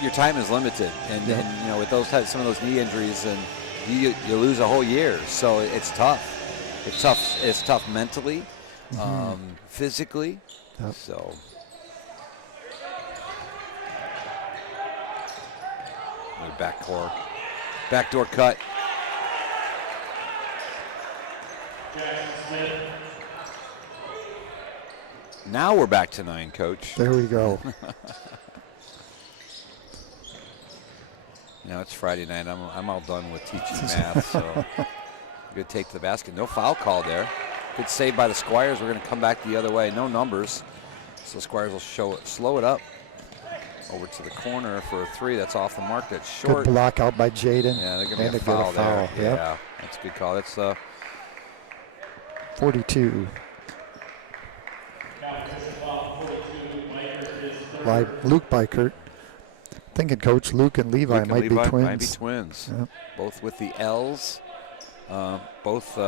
your time is limited, and you know, with those types, some of those knee injuries, and you lose a whole year, so it's tough. It's tough mentally, physically. Yep. So. Backdoor cut. Now we're back to 9, Coach. There we go. Now it's Friday night. I'm all done with teaching math, so good take to the basket. No foul call there. Good save by the Squires. We're going to come back the other way. No numbers, so Squires will slow it up over to the corner for a 3. That's off the mark. That's short. Good block out by Jaden. Yeah, they're going to get a foul there. Yep. Yeah, that's a good call. That's 42. Luke Bikert. Thinking Coach Luke and Levi might be twins. Might be twins. Yep. Both with the L's. Both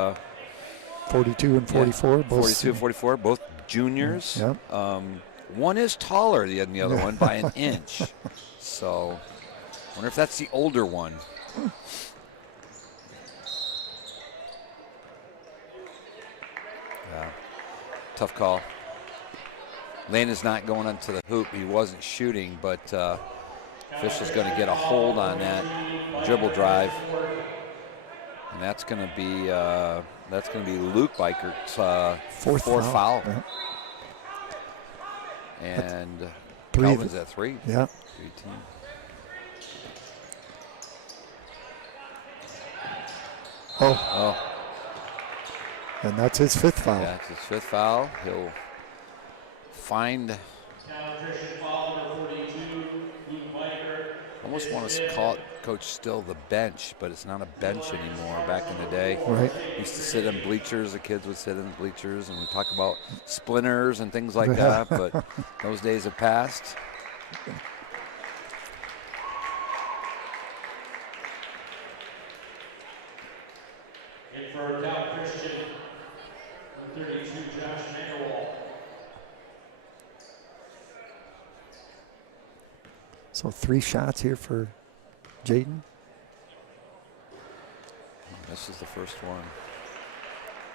42 and 44. Yeah, 42 and 44. Both juniors. Yep. One is taller than the other one by an inch. So, I wonder if that's the older one. Yeah. Tough call. Landon's not going onto the hoop. He wasn't shooting, but official's going to get a hold on that dribble drive, and that's going to be Luke Bikert's fourth foul. Yeah. And Calvin's at 3. Yeah. 3 team. Oh. And that's his 5th foul. Yeah, it's his 5th foul. He'll find. Almost want to call it, Coach, still the bench, but it's not a bench anymore. Back in the day, right. Used to sit in bleachers. The kids would sit in bleachers, and we talk about splinters and things like that. But those days have passed. In for Cal Christian, 32, Josh Vanderwall. So 3 shots here for Jaden. This is the first one.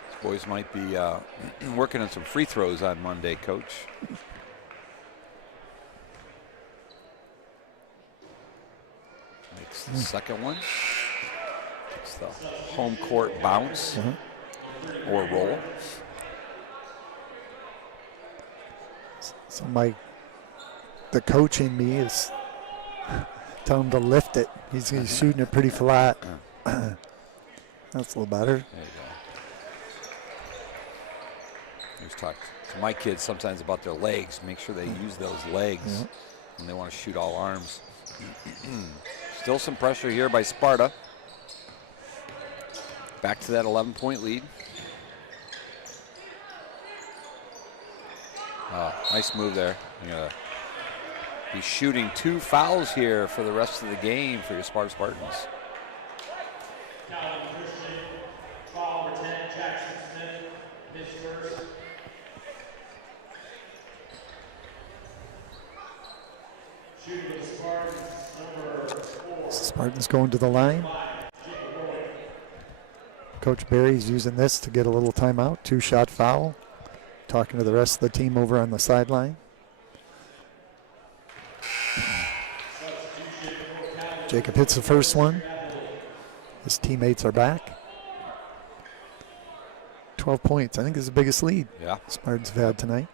These boys might be working on some free throws on Monday, Coach. Makes the second one. It's the home court bounce or roll. So the coach in me is telling him to lift it. He's shooting it pretty flat. That's a little better. There you go. I was talking to my kids sometimes about their legs. Make sure they use those legs when they want to shoot all arms. Still some pressure here by Sparta. Back to that 11-point lead. Nice move there. You're going to be shooting 2 fouls here for the rest of the game for your Spartans. Calvin Christian, foul number 10, Jackson Smith, his first. Shooting for the Spartans, number 4. Spartans going to the line. Coach Barry's using this to get a little timeout. 2-shot foul. Talking to the rest of the team over on the sideline. Jacob hits the first one. His teammates are back. 12 points. I think this is the biggest lead Spartans have had tonight.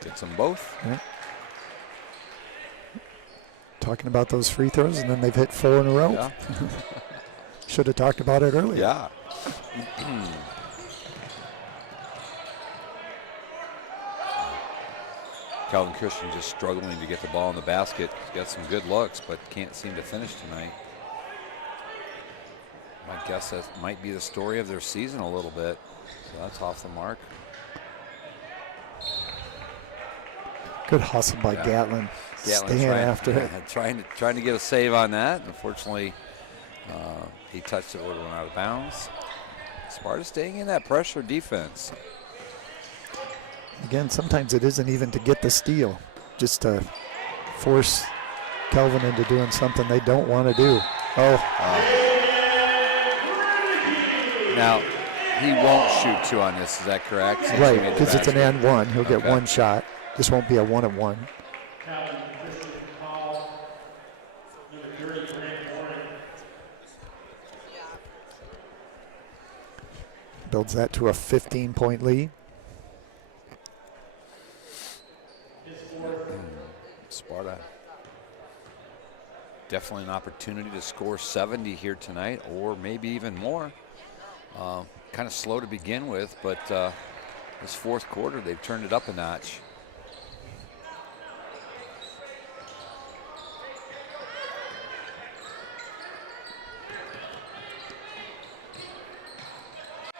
Gets them both. Yeah. Talking about those free throws, and then they've hit 4 in a row. Yeah. Should have talked about it earlier. Yeah. Calvin Christian just struggling to get the ball in the basket. He's got some good looks, but can't seem to finish tonight. My guess that might be the story of their season a little bit. So that's off the mark. Good hustle by Gatlin. Staying after it. Trying to get a save on that. Unfortunately, he touched it when it went out of bounds. Sparta staying in that pressure defense. Again, sometimes it isn't even to get the steal, just to force Kelvin into doing something they don't want to do. Now, he won't shoot 2 on this, is that correct? Since right, because it's an and 1. He'll get 1 shot. This won't be a 1-on-1. Builds that to a 15-point lead. Sparta. Definitely an opportunity to score 70 here tonight, or maybe even more. Kind of slow to begin with, but this fourth quarter, they've turned it up a notch.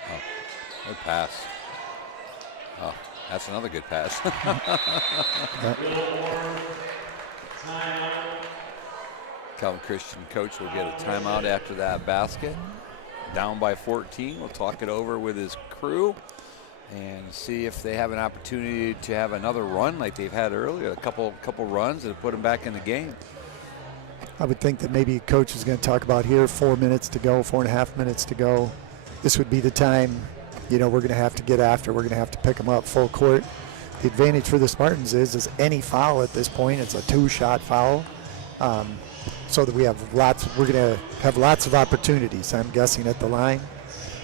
Oh, good pass. Oh, that's another good pass. Calvin Christian coach will get a timeout after that basket. Down by 14. We'll talk it over with his crew and see if they have an opportunity to have another run like they've had earlier, a couple runs that put them back in the game. I would think that maybe coach is going to talk about here, 4 minutes to go, 4.5 minutes to go. This would be the time, we're going to have to get after. We're going to have to pick them up full court. The advantage for the Spartans is any foul at this point. It's a 2-shot foul. So that we're going to have lots of opportunities, I'm guessing, at the line.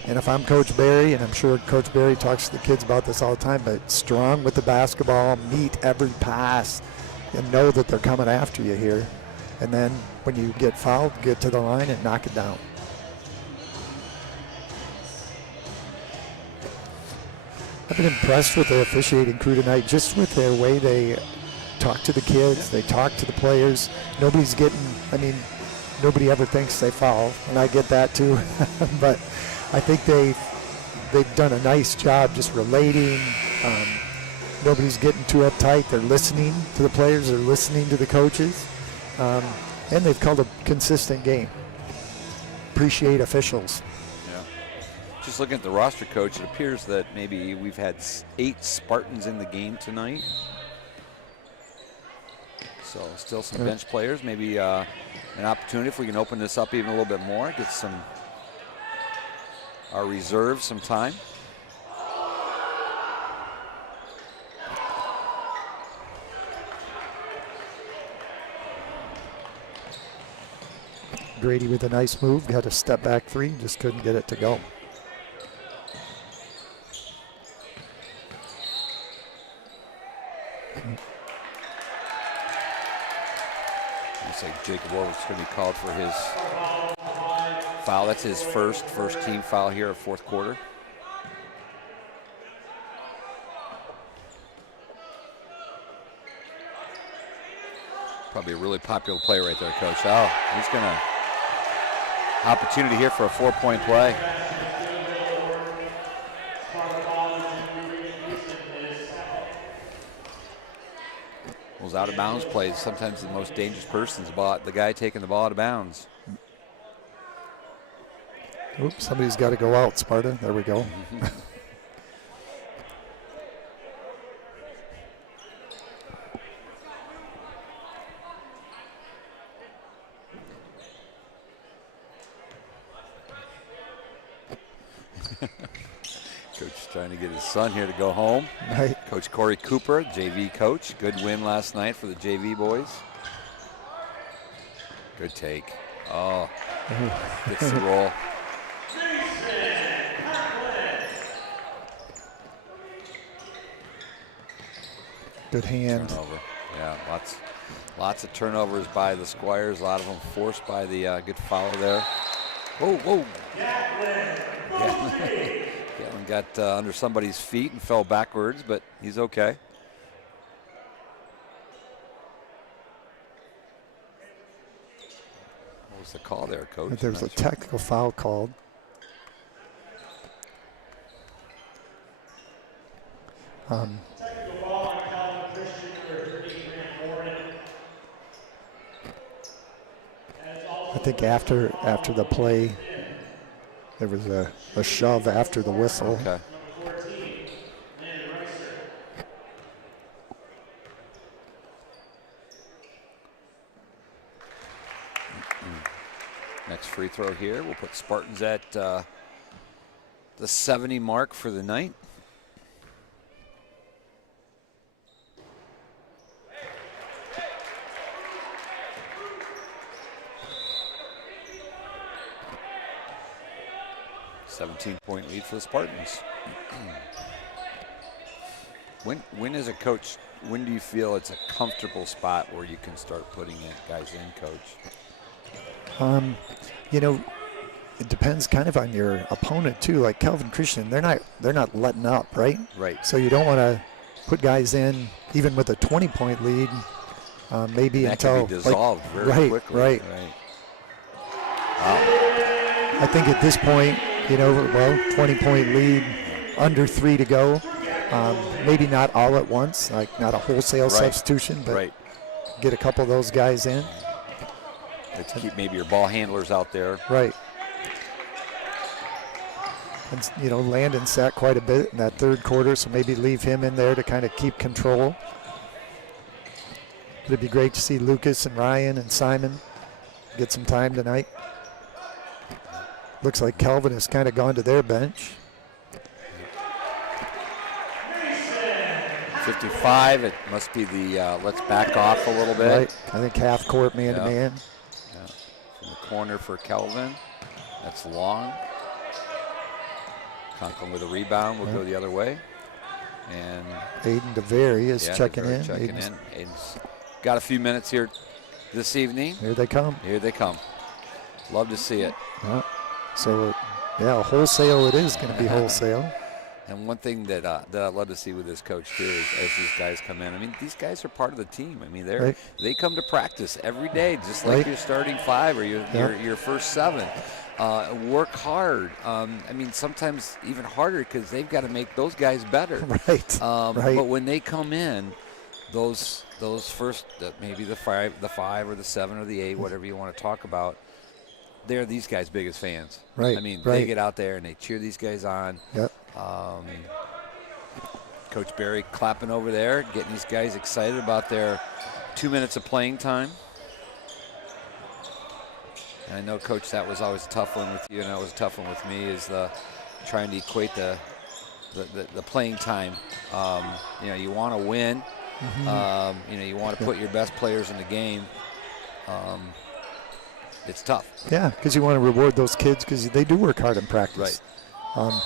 And if I'm Coach Barry, and I'm sure Coach Barry talks to the kids about this all the time, but strong with the basketball, meet every pass, and know that they're coming after you here. And then when you get fouled, get to the line and knock it down. I've been impressed with the officiating crew tonight, just with their way they talk to the kids, they talk to the players. Nobody ever thinks they foul, and I get that too. But I think they've done a nice job just relating. Nobody's getting too uptight. They're listening to the players. They're listening to the coaches. And they've called a consistent game. Appreciate officials. Yeah. Just looking at the roster, Coach, it appears that maybe we've had 8 Spartans in the game tonight. So still some bench players. Maybe an opportunity if we can open this up even a little bit more, get our reserves some time. Grady with a nice move, got a step back 3, just couldn't get it to go. Looks like Jacob Warwick's going to be called for his foul. That's his first team foul here of fourth quarter. Probably a really popular play right there, Coach. Oh, he's going to opportunity here for a 4-point play. Those out of bounds plays, sometimes the most dangerous person is the guy taking the ball out of bounds. Oops, somebody's got to go out, Sparta. There we go. Coach trying to get his son here to go home. Right. Coach Corey Cooper, JV coach. Good win last night for the JV boys. Good take. Oh, gets the roll. Good hand. Turnover. Yeah, lots of turnovers by the Squires. A lot of them forced by the good follow there. Whoa. Gatlin got under somebody's feet and fell backwards, but he's okay. What was the call there, Coach? There was a technical foul called. Technical foul on Calvin Christian for 30 Grant Warren. I think after the play, there was a shove after the whistle. Okay. Next free throw here. We'll put Spartans at the 70 mark for the night. 17-point lead for the Spartans. When as a coach, when do you feel it's a comfortable spot where you can start putting guys in, Coach? You know, it depends kind of on your opponent too. Like Calvin Christian, they're not letting up, right? Right. So you don't want to put guys in even with a 20-point lead, maybe that until can be dissolved very right, quickly. Right. Wow. I think at this point, you know, well, 20-point lead, under 3 to go. Maybe not all at once, like not a wholesale substitution, but get a couple of those guys in. Let's keep maybe your ball handlers out there. Right. And, you know, Landon sat quite a bit in that third quarter, so maybe leave him in there to kind of keep control. It'd be great to see Lucas and Ryan and Simon get some time tonight. Looks like Kelvin has kind of gone to their bench. 55, it must be the let's back off a little bit. Right. I think half court man-to-man. Yeah. From the corner for Kelvin. That's long. Conklin with a rebound will go the other way. And Aiden DeVary is checking in. Aiden's got a few minutes here this evening. Here they come. Here they come. Love to see it. So, yeah, wholesale it is going to be wholesale. And one thing that I love to see with this coach too is as these guys come in. I mean, these guys are part of the team. I mean, they come to practice every day, just like your starting 5 or your first 7. Work hard. I mean, sometimes even harder because they've got to make those guys better. Right. But when they come in, those first maybe the 5 or the 7 or the 8, whatever you want to talk about. They're these guys' biggest fans. Right. I mean, they get out there and they cheer these guys on. Yep. Coach Barry clapping over there, getting these guys excited about their 2 minutes of playing time. And I know, Coach, that was always a tough one with you, and that was a tough one with me, is trying to equate the playing time. You know, you want to win. You know, you want to put your best players in the game. It's tough. Yeah, because you want to reward those kids because they do work hard in practice. Right.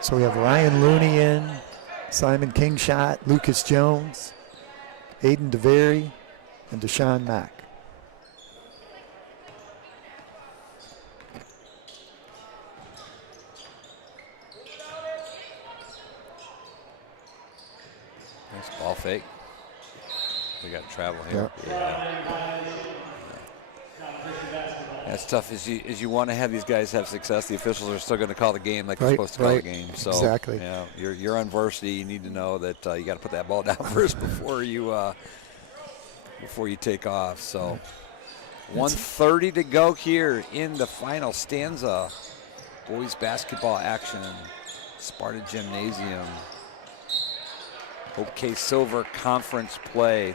So we have Ryan Looney in, Simon Kingshot, Lucas Jones, Aiden DeVary, and Deshaun Mack. Nice ball fake. We got travel here. Yeah. That's tough. As you want to have these guys have success, the officials are still going to call the game like they're supposed to call the game. So, exactly. You know, you're on varsity. You need to know that you got to put that ball down first before you take off. So, 1:30 to go here in the final stanza. Boys basketball action, Sparta Gymnasium. OK Silver Conference play.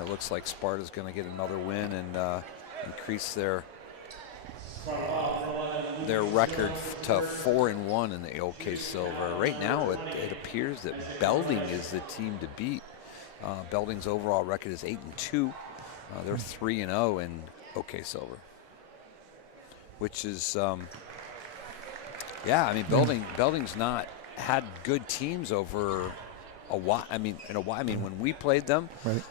It looks like Sparta's going to get another win and increase their record to 4-1 in the OK Silver. Right now, it appears that Belding is the team to beat. Belding's overall record is 8-2. They're 3-0 in OK Silver, which is, yeah. I mean, Belding's not had good teams over a while. I mean, when we played them. Right.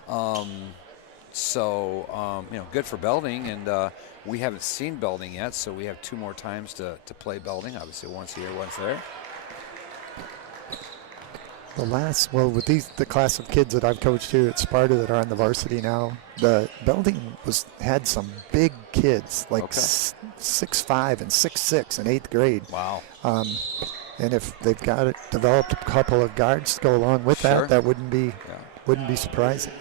So, you know, good for Belding, and we haven't seen Belding yet, so we have 2 more times to play Belding. Obviously, once here, once there. With the class of kids that I've coached here at Sparta that are on the varsity now, the Belding had some big kids, like 6'5" and 6'6" in 8th grade. Wow. And if they've developed a couple of guards to go along with that wouldn't be surprising.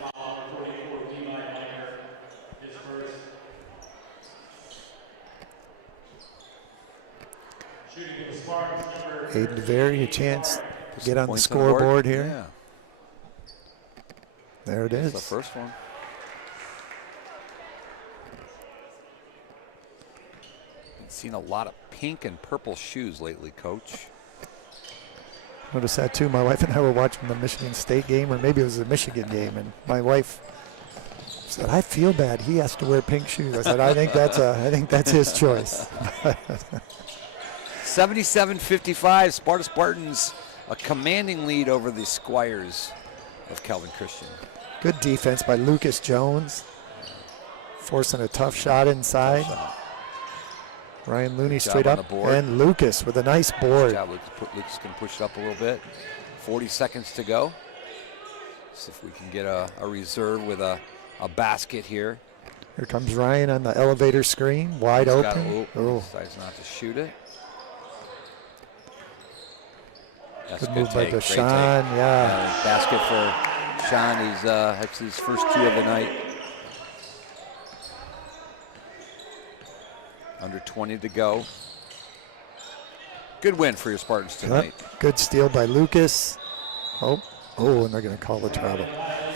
Aiden DeVary, a chance to get on the scoreboard here. Yeah. There it is. That's the first one. I've seen a lot of pink and purple shoes lately, Coach. Noticed that too. My wife and I were watching the Michigan State game, or maybe it was the Michigan game, and my wife Said, I feel bad. He has to wear pink shoes. I said, I think that's his choice. 77-55, Sparta Spartans a commanding lead over the Squires of Calvin Christian. Good defense by Lucas Jones, forcing a tough shot inside. Tough shot. Ryan Looney Good job straight on up, the board. and Lucas with a nice board. Good job. Lucas can push it up a little bit. 40 seconds to go. See if we can get a reserve with a basket here. Here comes Ryan on the elevator screen, wide He's open. Decides not to shoot it. That's Good a move good by take. Great Deshaun, take. yeah. Basket for Sean. That's his first 2 of the night. Under 20 to go. Good win for your Spartans tonight. Yep. Good steal by Lucas. Oh, and they're going to call the travel.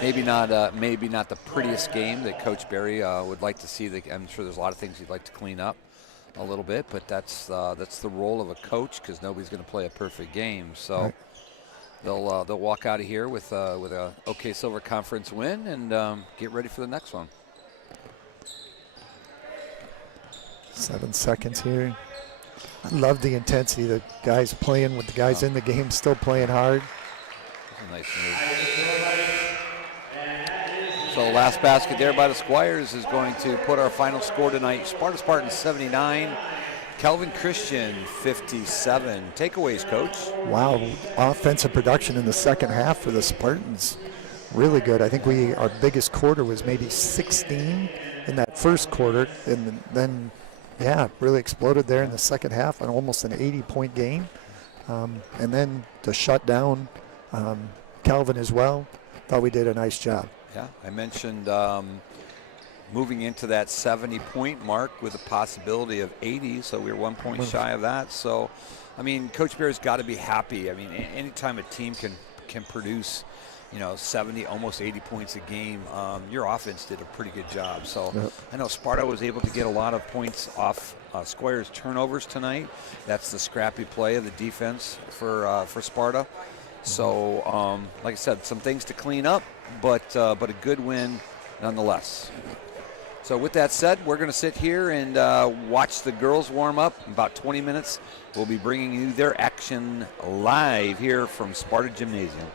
Maybe not the prettiest game that Coach Berry would like to see. I'm sure there's a lot of things he'd like to clean up a little bit, but that's the role of a coach, because nobody's going to play a perfect game. So right. they'll walk out of here with a OK Silver Conference win and get ready for the next one. 7 seconds here. I love the intensity. The guys playing with the guys in the game, still playing hard. That's a nice move. So last basket there by the Squires is going to put our final score tonight. Spartans 79, Calvin Christian 57. Takeaways, Coach. Wow, offensive production in the second half for the Spartans. Really good. I think our biggest quarter was maybe 16 in that first quarter, and then really exploded there in the second half, and almost an 80-point game. And then to shut down Calvin as well, thought we did a nice job. Yeah, I mentioned moving into that 70-point mark with a possibility of 80, so we were 1 point shy of that. So, I mean, Coach Bear's got to be happy. I mean, anytime a team can produce, 70, almost 80 points a game, your offense did a pretty good job. So yep. I know Sparta was able to get a lot of points off Squires' turnovers tonight. That's the scrappy play of the defense for Sparta. So, like I said, some things to clean up, but a good win nonetheless. So with that said, we're going to sit here and watch the girls warm up. In about 20 minutes, we'll be bringing you their action live here from Sparta Gymnasium.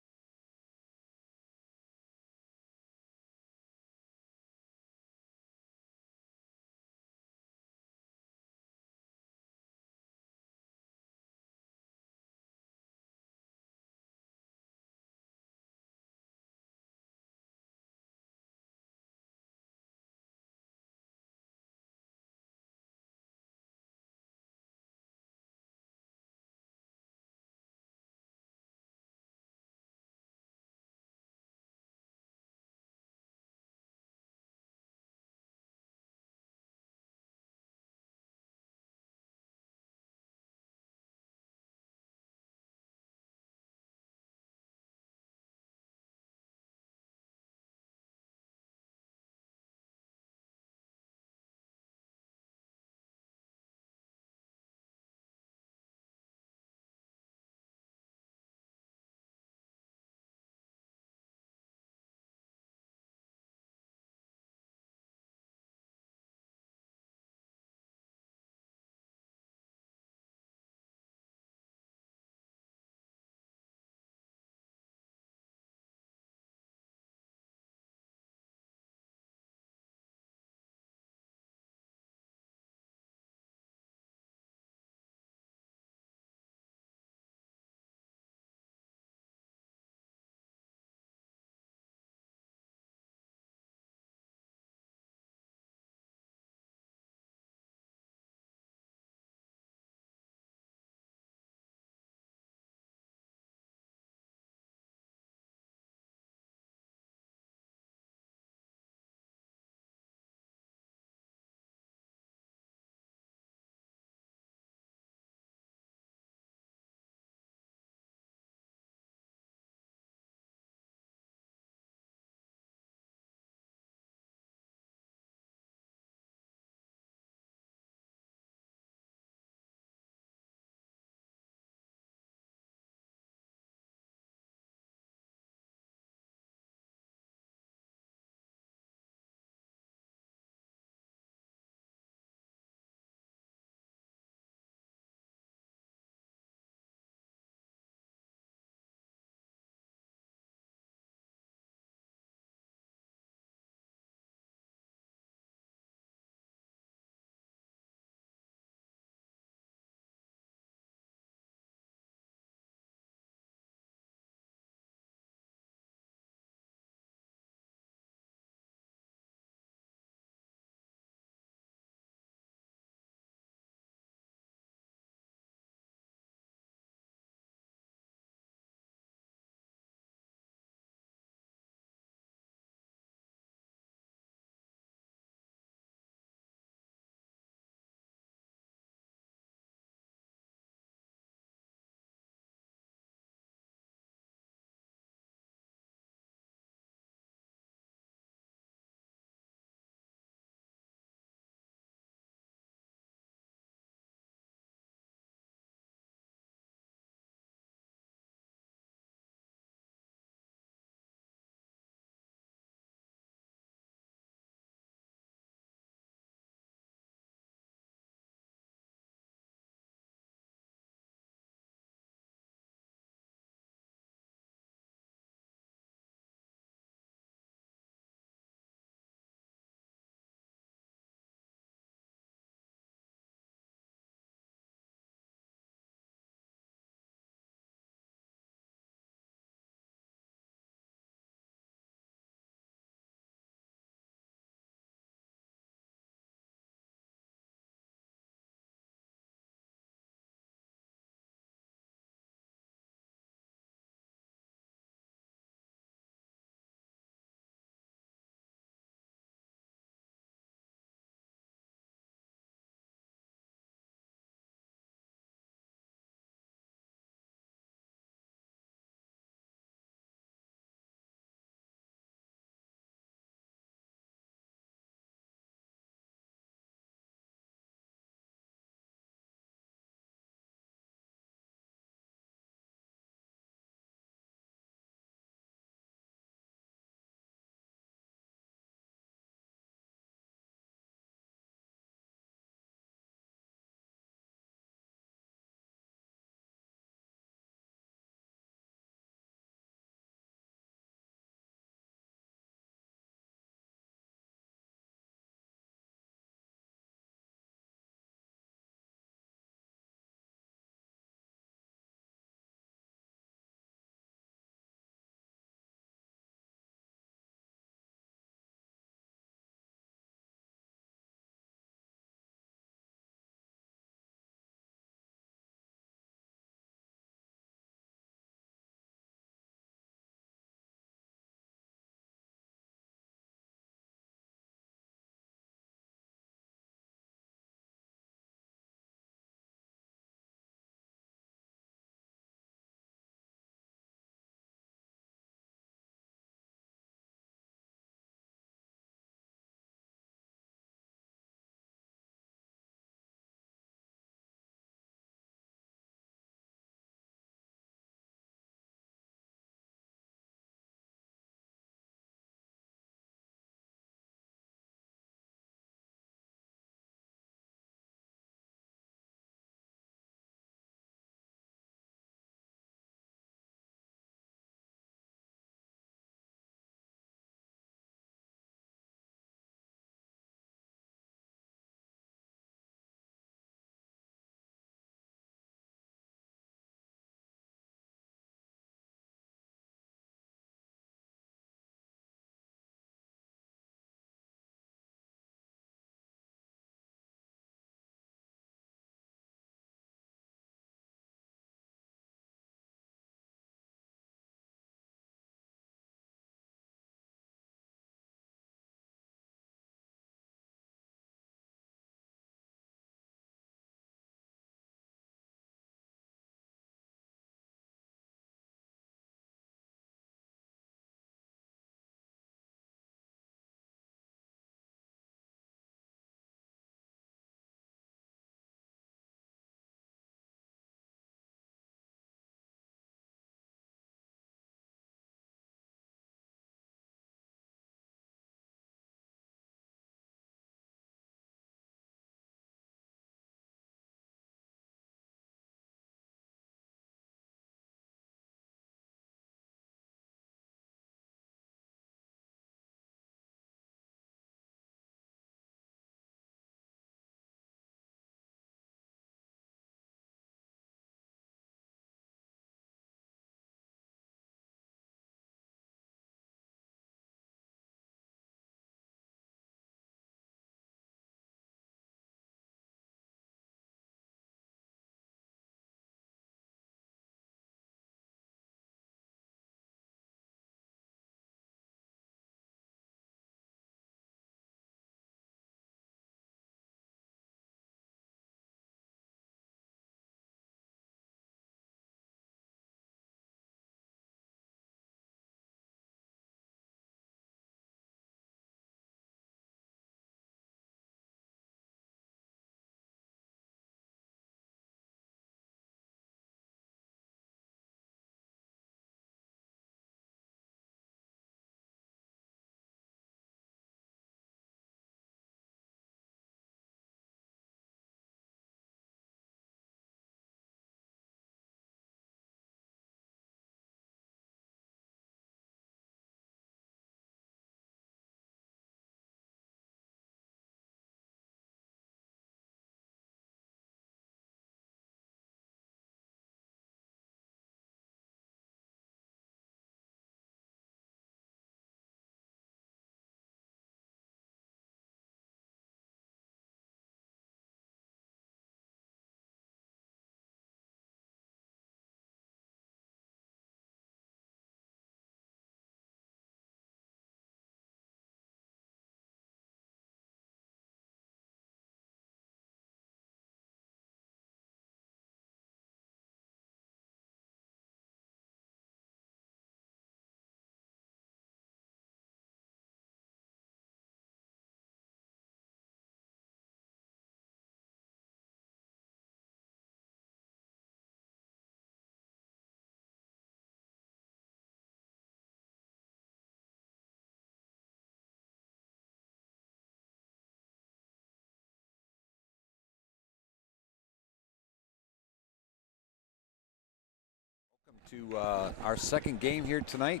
To our second game here tonight,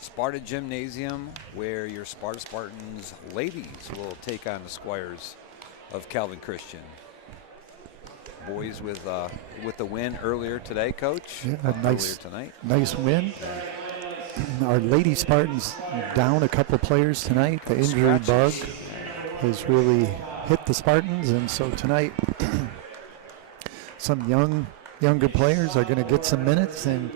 Sparta Gymnasium, where your Sparta Spartans ladies will take on the Squires of Calvin Christian. Boys with the win earlier today, Coach. Yeah, earlier tonight. Nice win. Our Lady Spartans down a couple players tonight. The injury bug has really hit the Spartans, and so tonight some younger players are going to get some minutes. And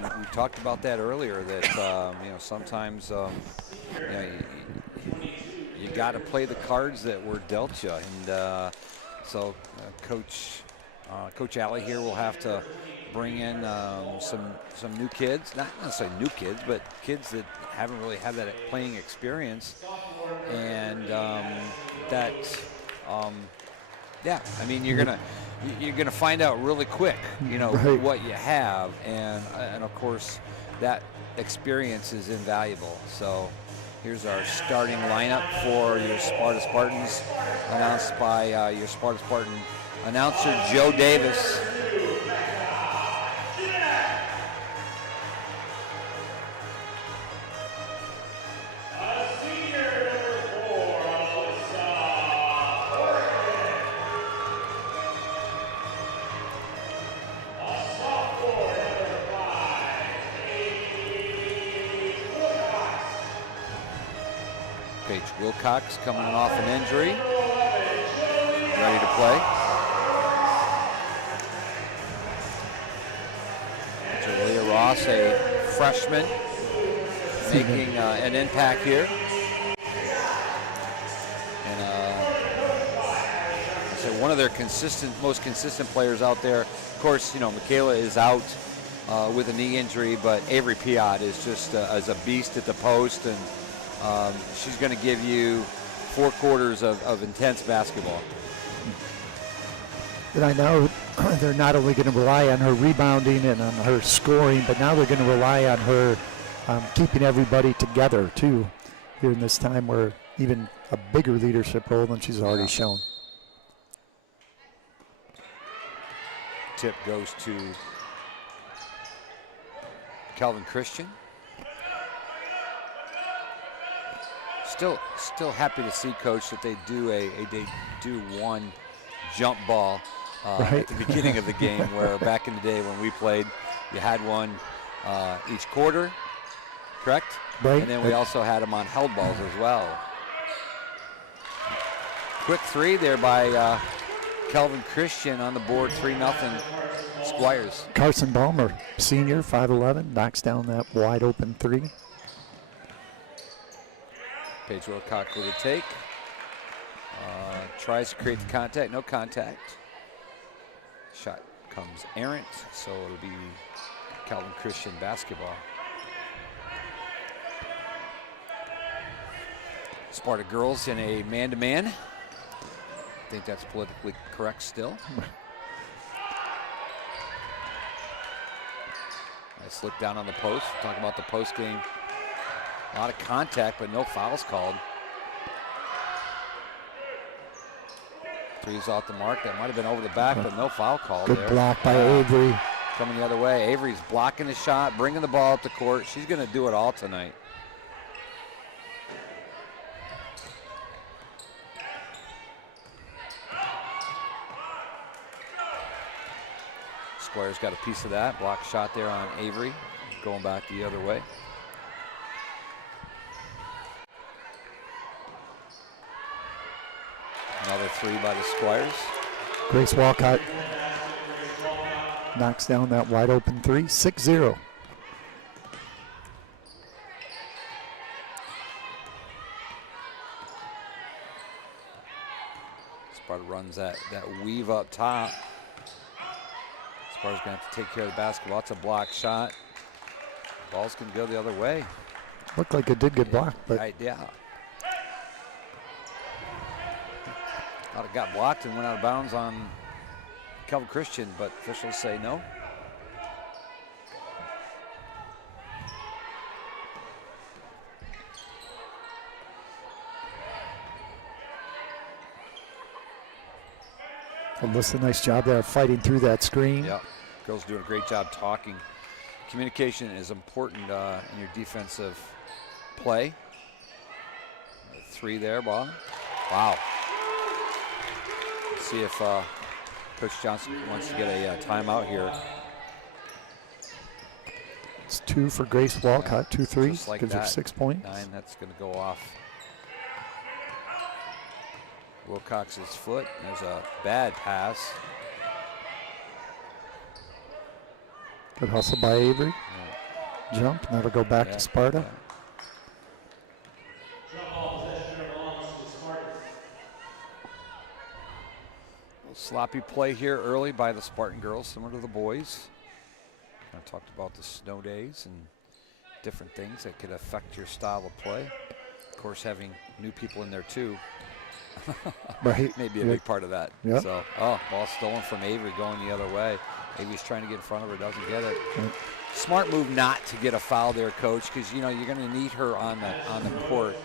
we talked about that earlier. That sometimes you got to play the cards that were dealt you, and so Coach Alley here will have to bring in some new kids, not necessarily new kids, but kids that haven't really had that playing experience, and I mean, you're gonna find out really quick, right, what you have, and of course that experience is invaluable. So here's our starting lineup for your Sparta Spartans, announced by your Sparta Spartan announcer Joe Davis. Wilcox coming off an injury, ready to play. Julia Ross, a freshman, making an impact here. And I say one of their most consistent players out there. Of course, Michaela is out with a knee injury, but Avery Piat is just as a beast at the post, and she's going to give you 4 quarters of intense basketball. And I know they're not only going to rely on her rebounding and on her scoring, but now they're going to rely on her keeping everybody together, too, here in this time where even a bigger leadership role than she's already shown. Tip goes to Calvin Christian. Still happy to see, Coach, that they do one jump ball right at the beginning of the game, where back in the day when we played, you had one each quarter, correct? Right. And then we also had them on held balls as well. Quick 3 there by Calvin Christian on the board, 3-0 Squires. Carson Balmer, senior, 5'11", knocks down that wide open 3. Paige Wilcox with a take. Tries to create the contact, no contact. Shot comes errant, so it'll be Calvin Christian basketball. Sparta girls in a man-to-man. I think that's politically correct still. Nice slip down on the post. Talk about the post game. A lot of contact, but no fouls called. 3's off the mark. That might have been over the back, but no foul called there. Good block by Avery. Coming the other way. Avery's blocking the shot, bringing the ball up the court. She's going to do it all tonight. Squires got a piece of that. Block shot there on Avery. Going back the other way. Another 3 by the Squires. Grace Walcott knocks down that wide open 3, 6-0. Sparta runs that weave up top. Sparta's going to have to take care of the basketball. It's a block shot. Ball's going to go the other way. Looked like it did get blocked, but yeah. Thought it got blocked and went out of bounds on Calvin Christian, but officials say no. Alyssa, nice job there fighting through that screen. Yeah. Girls doing a great job talking. Communication is important in your defensive play. 3 there, ball. Wow. Let's see if Coach Johnson wants to get a timeout here. It's 2 for Grace Walcott, 2 threes, like gives her that. 6 points. 9, that's going to go off Wilcox's foot. There's a bad pass. Good hustle by Avery. Yeah. Jump, and that'll go back to Sparta. Yeah. Jump ball possession belongs to Sparta. Sloppy play here early by the Spartan girls, similar to the boys. I talked about the snow days and different things that could affect your style of play. Of course, having new people in there too. Right. Maybe a big part of that. Yep. So, ball stolen from Avery going the other way. Avery's trying to get in front of her, doesn't get it. Yep. Smart move not to get a foul there, Coach, because you're going to need her on the court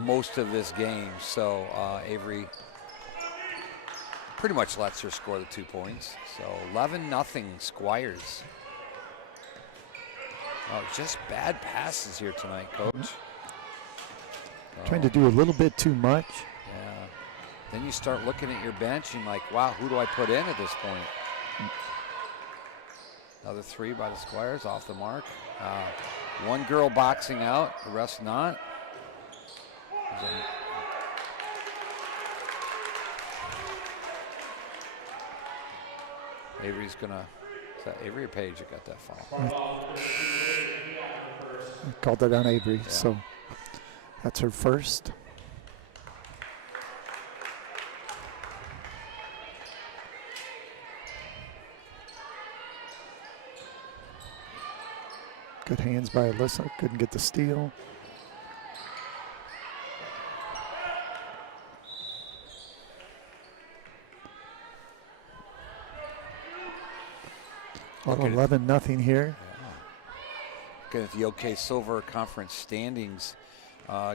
most of this game. So Avery pretty much lets her score the 2 points. So 11-0 Squires. Oh, just bad passes here tonight, Coach. Trying to do a little bit too much. Yeah. Then you start looking at your bench and like, wow, who do I put in at this point? Another 3 by the Squires, off the mark. 1 girl boxing out, the rest not. Avery's gonna, is that Avery or Paige that got that foul? Called it on Avery, so that's her first. Good hands by Alyssa, couldn't get the steal. Well, 11-0 here. Looking at the OK Silver Conference standings,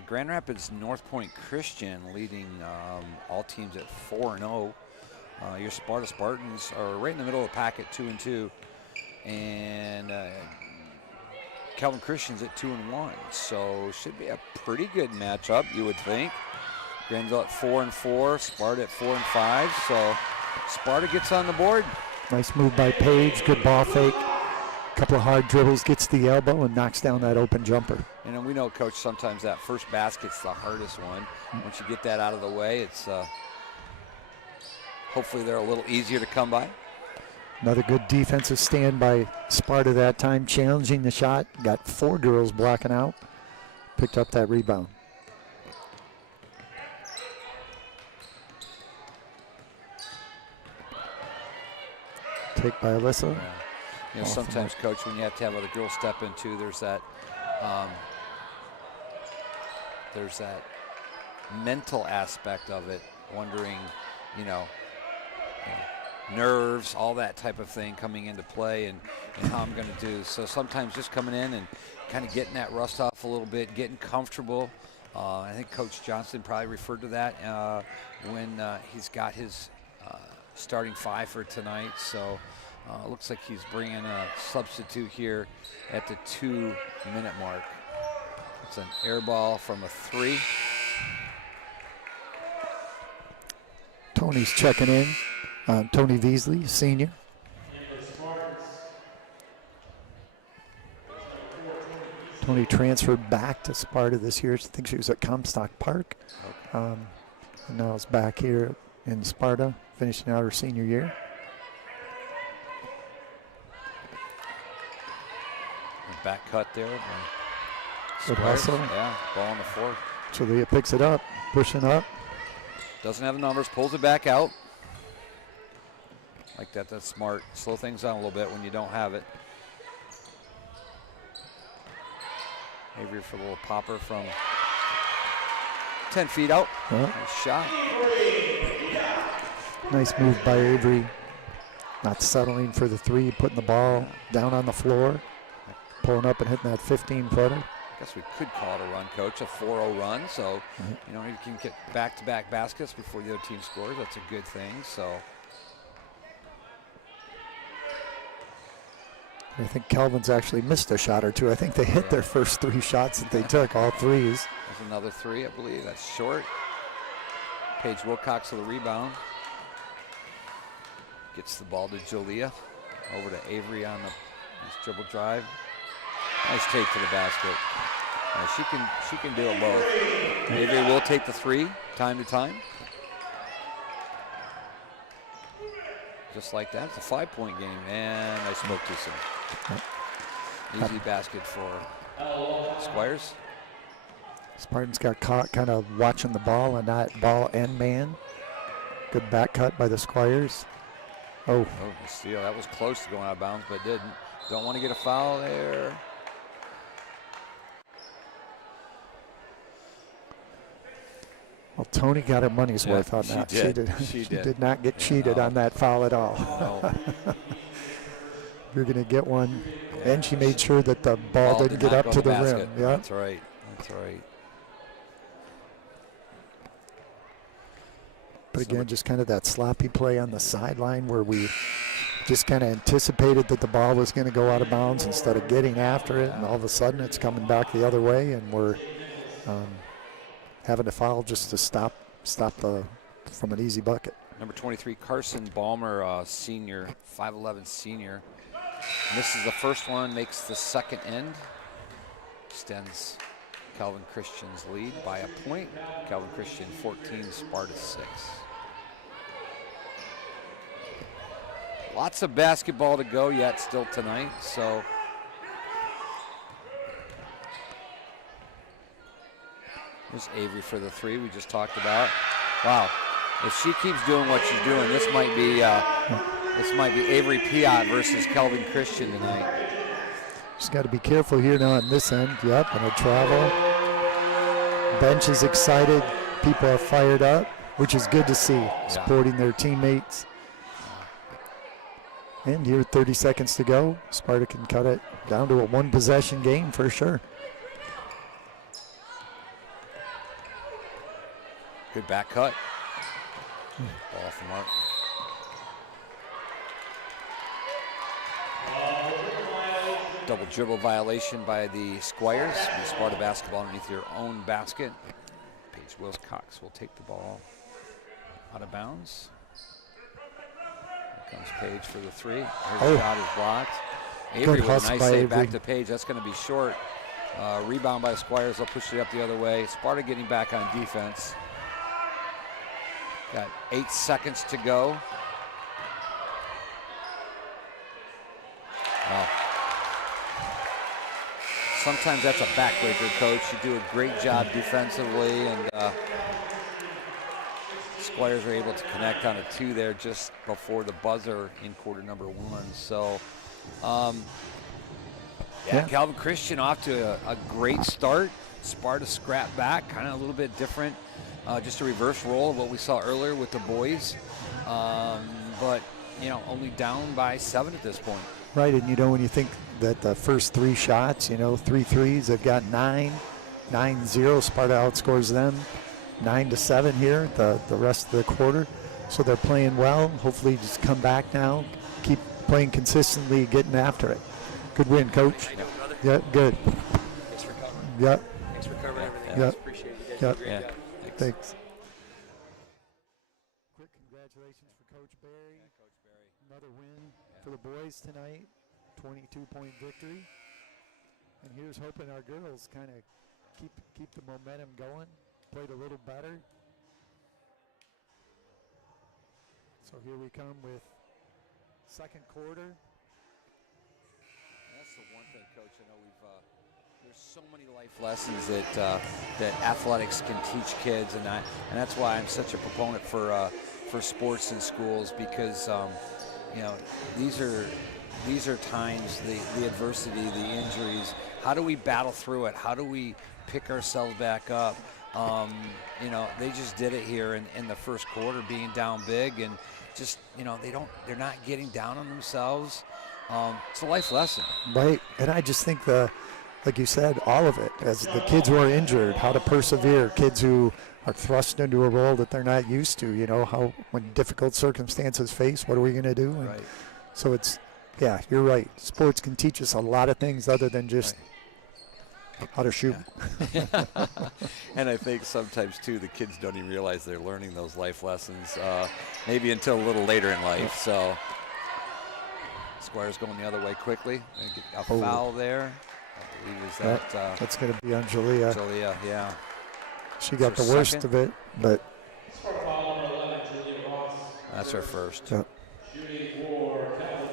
Grand Rapids North Point Christian leading all teams at 4-0. Your Sparta Spartans are right in the middle of the pack at 2-2, and Calvin Christian's at 2-1. So should be a pretty good matchup, you would think. Greenville at 4-4, Sparta at 4-5. So Sparta gets on the board. Nice move by Paige, good ball fake. Couple of hard dribbles, gets the elbow and knocks down that open jumper. And we know, Coach, sometimes that first basket's the hardest one. Once you get that out of the way, it's hopefully they're a little easier to come by. Another good defensive stand by Sparta that time, challenging the shot. Got 4 girls blocking out. Picked up that rebound. Take by Alyssa. Yeah. You know, sometimes, Coach, when you have to have other girls step in too, there's that mental aspect of it, wondering, nerves, all that type of thing coming into play and how I'm going to do. So sometimes just coming in and kind of getting that rust off a little bit, getting comfortable. I think Coach Johnson probably referred to that when he's got his starting 5 for tonight. So looks like he's bringing a substitute here at the 2-minute mark. It's an air ball from a 3. Tony's checking in. Tony Veasley, senior. Tony transferred back to Sparta this year. I think she was at Comstock Park. And now is back here in Sparta, finishing out her senior year. Back cut there. Good hustle. Yeah, ball on the floor. Chalia picks it up, pushing up. Doesn't have the numbers, pulls it back out. Like that, that's smart. Slow things down a little bit when you don't have it. Avery for a little popper from 10 feet out. Yeah. Nice shot. Nice move by Avery. Not settling for the 3, putting the ball down on the floor. Pulling up and hitting that 15-footer. I guess we could call it a run, Coach, a 4-0 run. So, you can get back-to-back baskets before the other team scores. That's a good thing. So, I think Calvin's actually missed a shot or two. I think they hit their first 3 shots that they took, all threes. There's another 3, I believe. That's short. Paige Wilcox with the rebound. Gets the ball to Jolia. Over to Avery on the nice dribble drive. Nice take to the basket. She can do it both. Avery will take the 3 time to time. Just like that. It's a 5-point game. And I spoke too soon. Easy basket for Squires. Spartans got caught kind of watching the ball and not ball and man. Good back cut by the Squires. Oh, the steal. That was close to going out of bounds, but didn't. Don't want to get a foul there. well, Tony got her money's worth on that. She did not get cheated on that foul at all. No. You're going to get one. And she made sure that the ball didn't get up to the rim. Yeah. That's right. That's right. But again, just kind of that sloppy play on the sideline where we just kind of anticipated that the ball was going to go out of bounds instead of getting after it, and all of a sudden it's coming back the other way, and we're having to foul just to stop from an easy bucket. Number 23, Carson Balmer, senior, 5'11" senior. Misses the first one, makes the second end. Extends Calvin Christian's lead by a point. Calvin Christian 14, Sparta 6. Lots of basketball to go yet still tonight, so. There's Avery for the 3 we just talked about. Wow, if she keeps doing what she's doing, this might be Avery Piat versus Calvin Christian tonight. Just got to be careful here now on this end. Yep, and a travel. Bench is excited. People are fired up, which is good to see, supporting their teammates. And here, 30 seconds to go. Sparta can cut it down to a 1-possession game for sure. Good back cut. Ball from Mark. Double dribble violation by the Squires. The Sparta basketball underneath their own basket. Paige Wilcox will take the ball out of bounds. Here comes Paige for the 3. Her shot is blocked. Avery with a nice save back to Paige. That's going to be short. Rebound by the Squires. They'll push it up the other way. Sparta getting back on defense. Got 8 seconds to go. Wow. Sometimes that's a backbreaker, Coach. You do a great job defensively, and Squires are able to connect on a 2 there just before the buzzer in quarter number 1. So, Calvin Christian off to a great start. Sparta scrap back, kind of a little bit different. Just a reverse role of what we saw earlier with the boys. But, only down by 7 at this point. Right, and when you think that the first 3 shots, 3 threes, they've got 9-0. Sparta outscores them 9-7 here, the rest of the quarter. So they're playing well. Hopefully just come back now, keep playing consistently, getting after it. Good win, Coach. Yeah, good. Thanks for covering. Yep. Thanks for covering everything. Yep. Appreciate it. You guys Yep. did a great job. Thanks. Quick congratulations for Coach Barry. Coach Barry. Another win for the boys tonight, 22-point victory. And here's hoping our girls kind of keep the momentum going, played a little better. So here we come with second quarter. That's the one thing, Coach. I know there's so many life lessons that athletics can teach kids, and that's why I'm such a proponent for sports in schools, because these are times, the adversity, the injuries. How do we battle through it? How do we pick ourselves back up? They just did it here in the first quarter, being down big, and just they're not getting down on themselves. It's a life lesson. Right, and I just think like you said, all of it, as the kids who are injured, how to persevere, kids who are thrust into a role that they're not used to, how when difficult circumstances face, what are we going to do? And right. So it's Yeah, you're right. Sports can teach us a lot of things other than just how to shoot. Yeah. And I think sometimes, too, the kids don't even realize they're learning those life lessons, maybe until a little later in life. So Squires going the other way quickly. A foul there. I believe is that. That's going to be on Jalea. Jalea, yeah. She got the worst of it, but. Foul number 11, Julia Ross. That's her first. Yeah. Shooting for Calvin.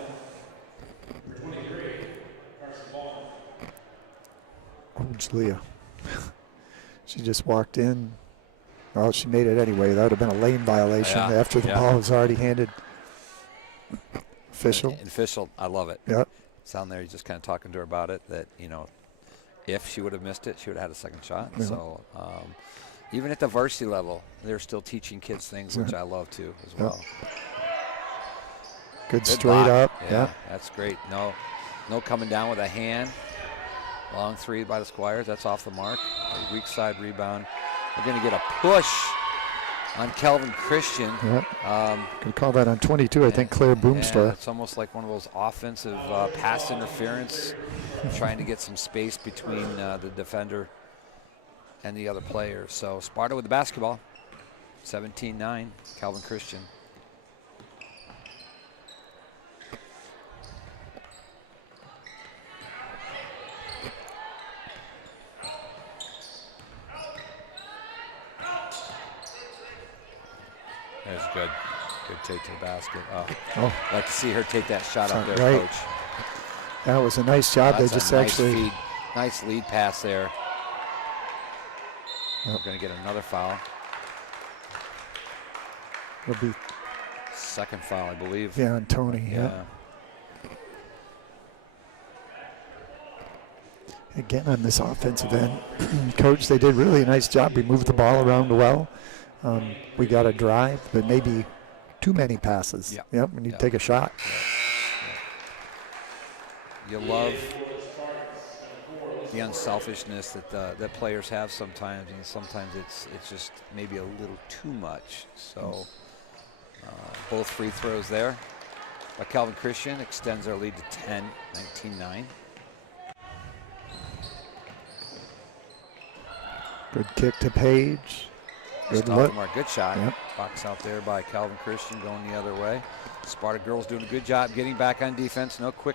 For 23, Carson Ball. Oh, Jalea. She just walked in. Well, she made it anyway. That would have been a lane violation after the ball was already handed. Official. Official, I love it. Yep. It's down there, he's just kind of talking to her about it, that, you know, if she would have missed it, she would have had a second shot. Yeah. So even at the varsity level, they're still teaching kids things, which I love too as well. Good straight block. up. Yeah, that's great. No coming down with a hand. Long three by the Squires. That's off the mark. A weak side rebound. We're going to get a push on Calvin Christian. Yep. Could call that on 22, I think, Claire Boomstra. It's almost like one of those offensive pass interference, trying to get some space between the defender and the other player. So Sparta with the basketball. 17-9, Calvin Christian. There's good take to the basket. I'd like to see her take that shot up there, right. Coach. That was a nice job. That's They just a nice actually. feed. Nice lead pass there. We're going to get another foul. It'll be, Second foul, I believe. yeah, on Tony. Yeah. Again, on this offensive end, Coach, they did really a nice job. We moved the ball around well. We got a drive, but maybe too many passes. Yep, we need to take a shot. You love the unselfishness that players have sometimes, and sometimes it's just maybe a little too much. So both free throws there by Calvin Christian extends our lead to 10, 19-9. Good kick to Page. Good look. Good shot. Yep. Box out there by Calvin Christian going the other way. Sparta girls doing a good job getting back on defense. No quick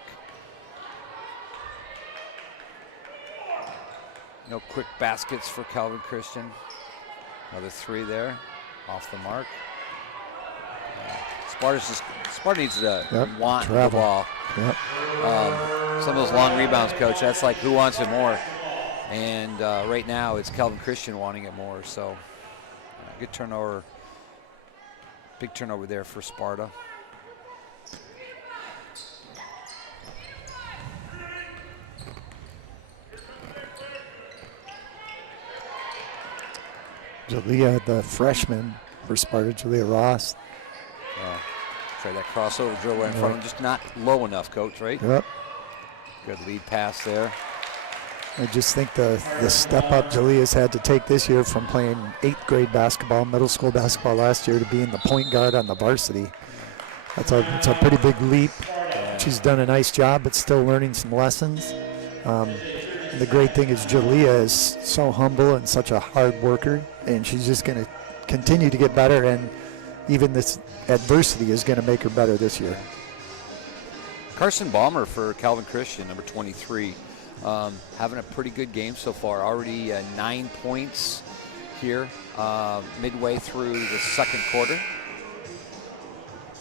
baskets for Calvin Christian. Another three there, off the mark. Sparta needs to want the ball. Yep. Some of those long rebounds, Coach, that's like who wants it more. And right now it's Calvin Christian wanting it more. So good turnover, big turnover there for Sparta. Jalea, the freshman for Sparta, Jalea Ross. Try that crossover drill right in front of him, just not low enough, Coach, right? Yep. Good lead pass there. I just think the step up Jalea's had to take this year from playing 8th grade basketball, middle school basketball last year, to being the point guard on the varsity. It's a pretty big leap. She's done a nice job, but still learning some lessons. And the great thing is Jalea is so humble and such a hard worker, and she's just going to continue to get better, and even this adversity is going to make her better this year. Carson Balmer for Calvin Christian, number 23. Having a pretty good game so far. Already 9 points here midway through the second quarter.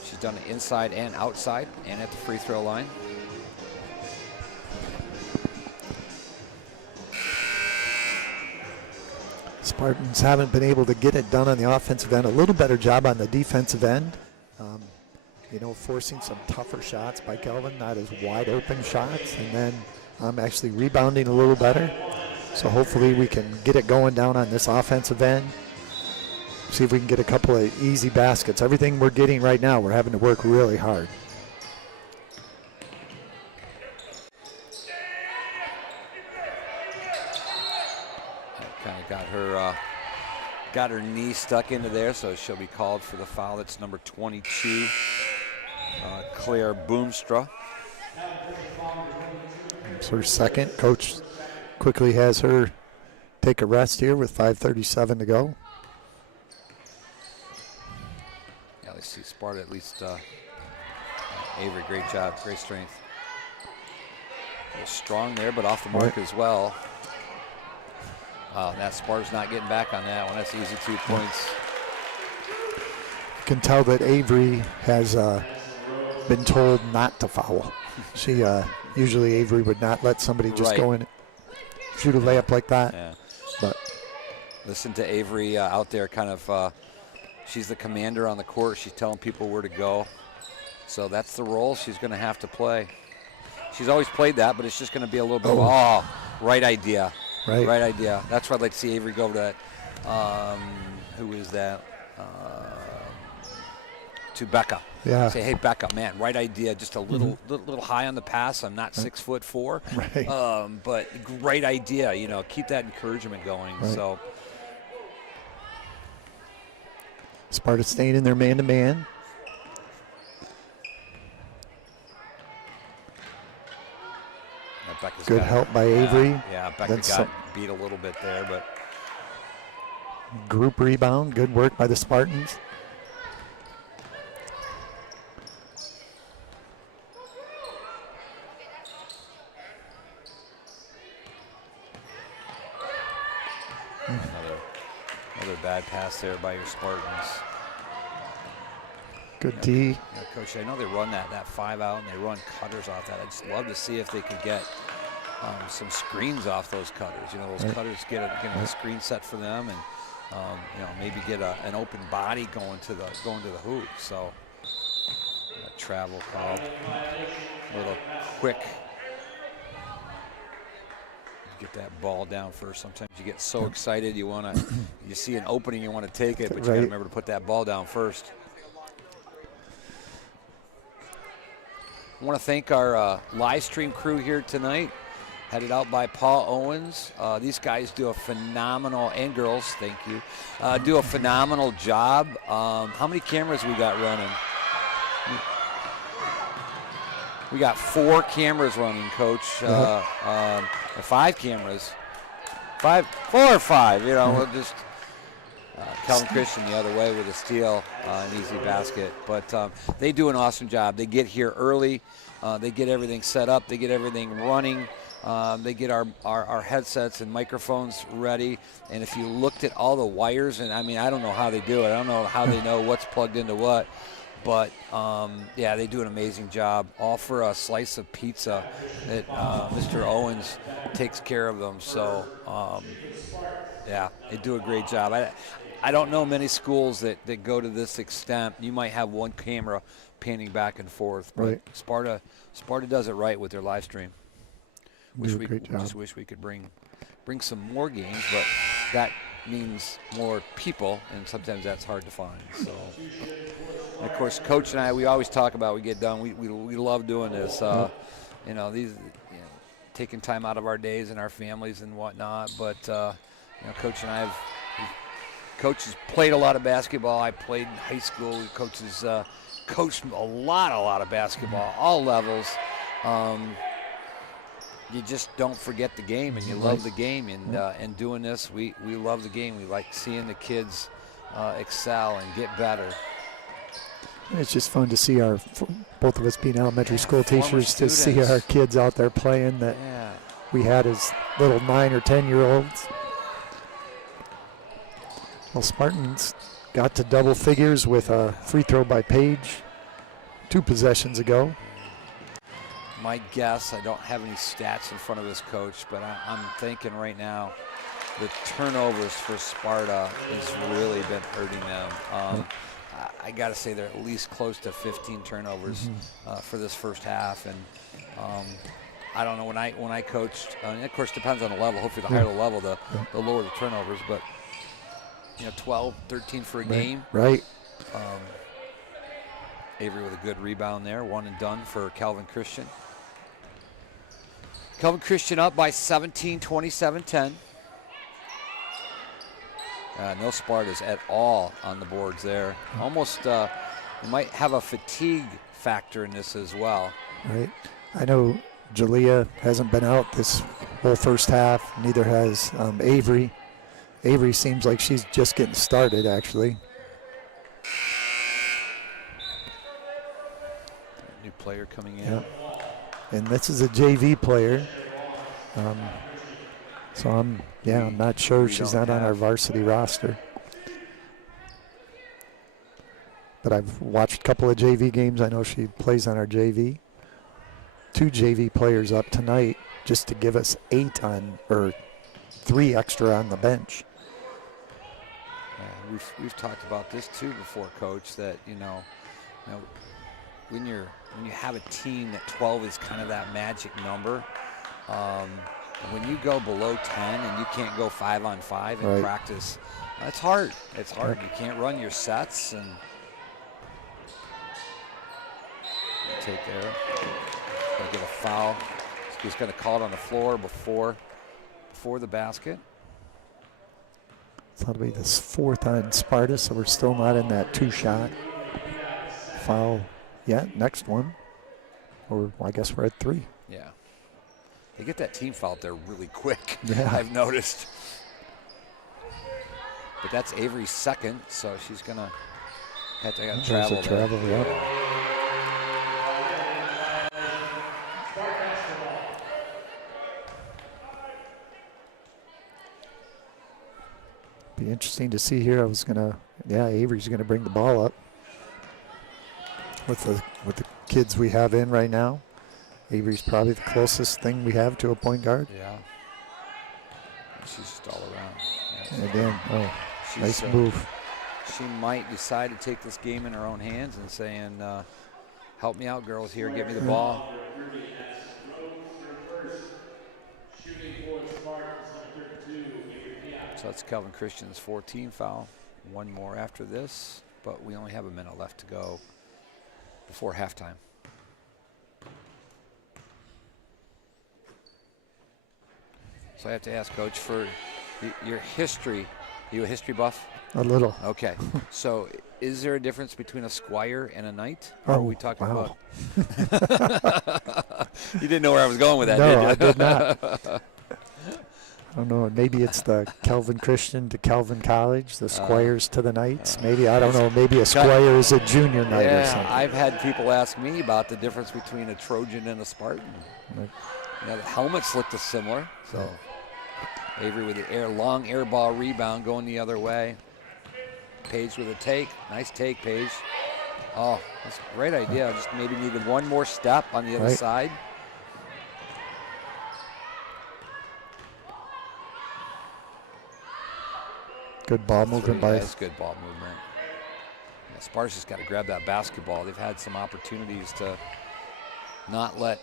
She's done it inside and outside and at the free throw line. Spartans haven't been able to get it done on the offensive end. A little better job on the defensive end. Forcing some tougher shots by Kelvin, not as wide open shots, and then actually rebounding a little better. So hopefully we can get it going down on this offensive end. See if we can get a couple of easy baskets. Everything we're getting right now, we're having to work really hard. Kind of got her knee stuck into there, so she'll be called for the foul. That's number 22, Claire Boomstra. It's her second. Coach quickly has her take a rest here with 5:37 to go. Yeah, let's see Sparta at least. Avery, great job, great strength. A little strong there, but off the mark as well. That Sparta's not getting back on that one. That's easy 2 points. You can tell that Avery has been told not to foul. She usually Avery would not let somebody just go in and shoot a layup like that. Yeah. But listen to Avery out there, kind of. She's the commander on the court. She's telling people where to go. So that's the role she's going to have to play. She's always played that, but it's just going to be a little bit. Right idea. Right idea. That's why I'd like to see Avery go to that. Who is that? To Becca. Yeah. Say, hey, Becca, man, right idea. Just a little high on the pass. I'm not 6'4", Right. but great idea. You know, keep that encouragement going. Right. So Sparta staying in their man-to-man. Becca's Good help by Avery. Yeah, Becca That's got beat a little bit there, but group rebound. Good work by the Spartans. another bad pass there by your Spartans. Good D. Yeah, Coach, I know they run that 5 out and they run cutters off that. I'd just love to see if they could get some screens off those cutters. You know, those cutters get a screen set for them, and you know, maybe get an open body going to the hoop. So travel call, a little quick. Get that ball down first. Sometimes you get so excited you see an opening, you want to take it, but you got to remember to put that ball down first. I want to thank our live stream crew here tonight, headed out by Paul Owens. These guys do a phenomenal, and girls, thank you, do a phenomenal job. How many cameras we got running? We got 4 cameras running, Coach. 5 cameras. 4 or 5, you know, we'll just Calvin Christian the other way with a steal, an easy basket. But they do an awesome job. They get here early. They get everything set up. They get everything running. They get our headsets and microphones ready. And if you looked at all the wires, and I mean, I don't know how they do it. I don't know how they know what's plugged into what. But, yeah, they do an amazing job, all for a slice of pizza that Mr. Owens takes care of them. So, yeah, they do a great job. I don't know many schools that go to this extent. You might have one camera panning back and forth, but Sparta does it right with their live stream. Just wish we could bring some more games, but that means more people, and sometimes that's hard to find. So, and of course, Coach and I, we always talk about, we get done, we love doing this. You know, taking time out of our days and our families and whatnot. But you know, Coach and I Coach has played a lot of basketball. I played in high school. Coach has coached a lot of basketball, all levels. You just don't forget the game, and you love the game. And doing this, we love the game. We like seeing the kids excel and get better. It's just fun to see both of us being elementary school teachers, to see our kids out there playing that we had as little 9 or 10-year-olds. Well, Spartans got to double figures with a free throw by Page 2 possessions ago. My guess, I don't have any stats in front of this, Coach, but I'm thinking right now the turnovers for Sparta has really been hurting them. I got to say they're at least close to 15 turnovers for this first half, and I don't know, when I coached, and of course it depends on the level. Hopefully the higher the level, the lower the turnovers, but you know, 12, 13 for a game. Right. Avery with a good rebound there, one and done for Calvin Christian. Calvin Christian up by 17, 27-10. No Spartas at all on the boards there. Almost, you might have a fatigue factor in this as well. Right. I know Jalea hasn't been out this whole first half. Neither has Avery. Avery seems like she's just getting started, actually. New player coming in. Yep. And this is a JV player. So I'm not sure she's not on our varsity roster. But I've watched a couple of JV games. I know she plays on our JV. 2 JV players up tonight just to give us 8 on, or 3 extra on the bench. We've talked about this too before, Coach, that when you have a team that 12 is kind of that magic number, when you go below 10 and you can't go 5-on-5 in practice, it's hard. It's hard. You can't run your sets and take there. Gonna get a foul. He's going to call it on the floor before the basket. So that'll be this 4th on Sparta, so we're still not in that 2-shot foul yet. Next one, or I guess we're at 3. Yeah. They get that team foul out there really quick, yeah. I've noticed. But that's Avery's 2nd, so she's going to have to travel. Yeah. Be interesting to see here. Avery's gonna bring the ball up with the kids we have in right now. Avery's probably the closest thing we have to a point guard. Yeah. She's just all around. And again, nice move. She might decide to take this game in her own hands and saying, help me out, girls, here, give me the ball. So that's Calvin Christian's 14 foul. 1 more after this, but we only have a minute left to go before halftime. So I have to ask, Coach, for your history, are you a history buff? A little. Okay. So is there a difference between a squire and a knight? Or are we talking about? You didn't know where I was going with that, did you? No, I did not. I don't know. Maybe it's the Calvin Christian to Calvin College, the Squires to the Knights. Maybe, I don't know. Maybe a Squire is a junior knight or something. I've had people ask me about the difference between a Trojan and a Spartan. The helmets look similar. So Avery with the long air ball rebound going the other way. Paige with a take. Nice take, Paige. Oh, that's a great idea. Just maybe needed one more step on the other side. Good ball movement by. That's good ball movement. Yeah, Sparta's just got to grab that basketball. They've had some opportunities to not let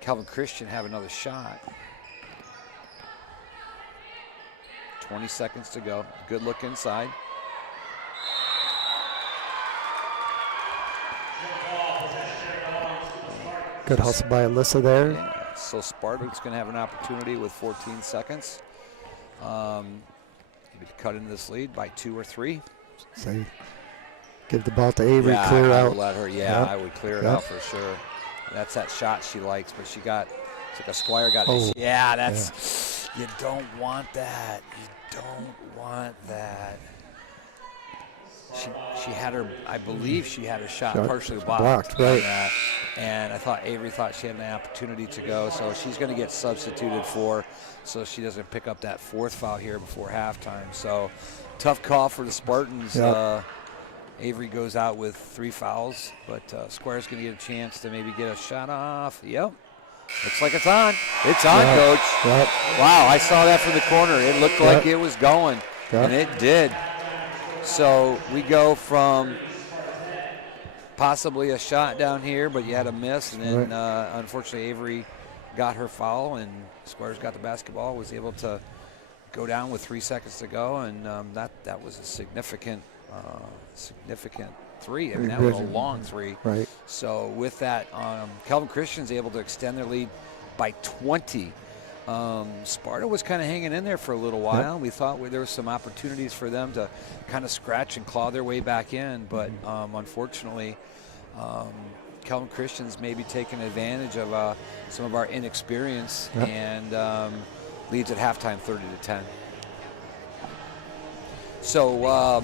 Calvin Christian have another shot. 20 seconds to go. Good look inside. Good hustle by Alyssa there. Yeah, so Sparta's going to have an opportunity with 14 seconds. Maybe to cut into this lead by 2 or 3. So give the ball to Avery, yeah, clear I out. would let her, I would clear it out for sure. That's that shot she likes, but she got, it's like a Squire got, you don't want that. You don't want that. She had her, I believe she had her shot partially blocked. Right. And I thought Avery thought she had an opportunity to go, so she's going to get substituted for, so she doesn't pick up that 4th foul here before halftime. So tough call for the Spartans. Yep. Avery goes out with 3 fouls, but Squire's going to get a chance to maybe get a shot off. Yep. Looks like it's on. It's on, Coach. Yep. Wow, I saw that from the corner. It looked like it was going, and it did. So we go from possibly a shot down here, but you had a miss, and then unfortunately Avery got her foul, and Squires got the basketball, was able to go down with 3 seconds to go, and that was a significant 3. I mean, that was a long 3. Right. So with that, Calvin Christian's able to extend their lead by 20. Sparta was kind of hanging in there for a little while. Yep. We thought there were some opportunities for them to kind of scratch and claw their way back in, but unfortunately, Kelvin Christian's maybe taking advantage of some of our inexperience and leads at halftime 30-10. So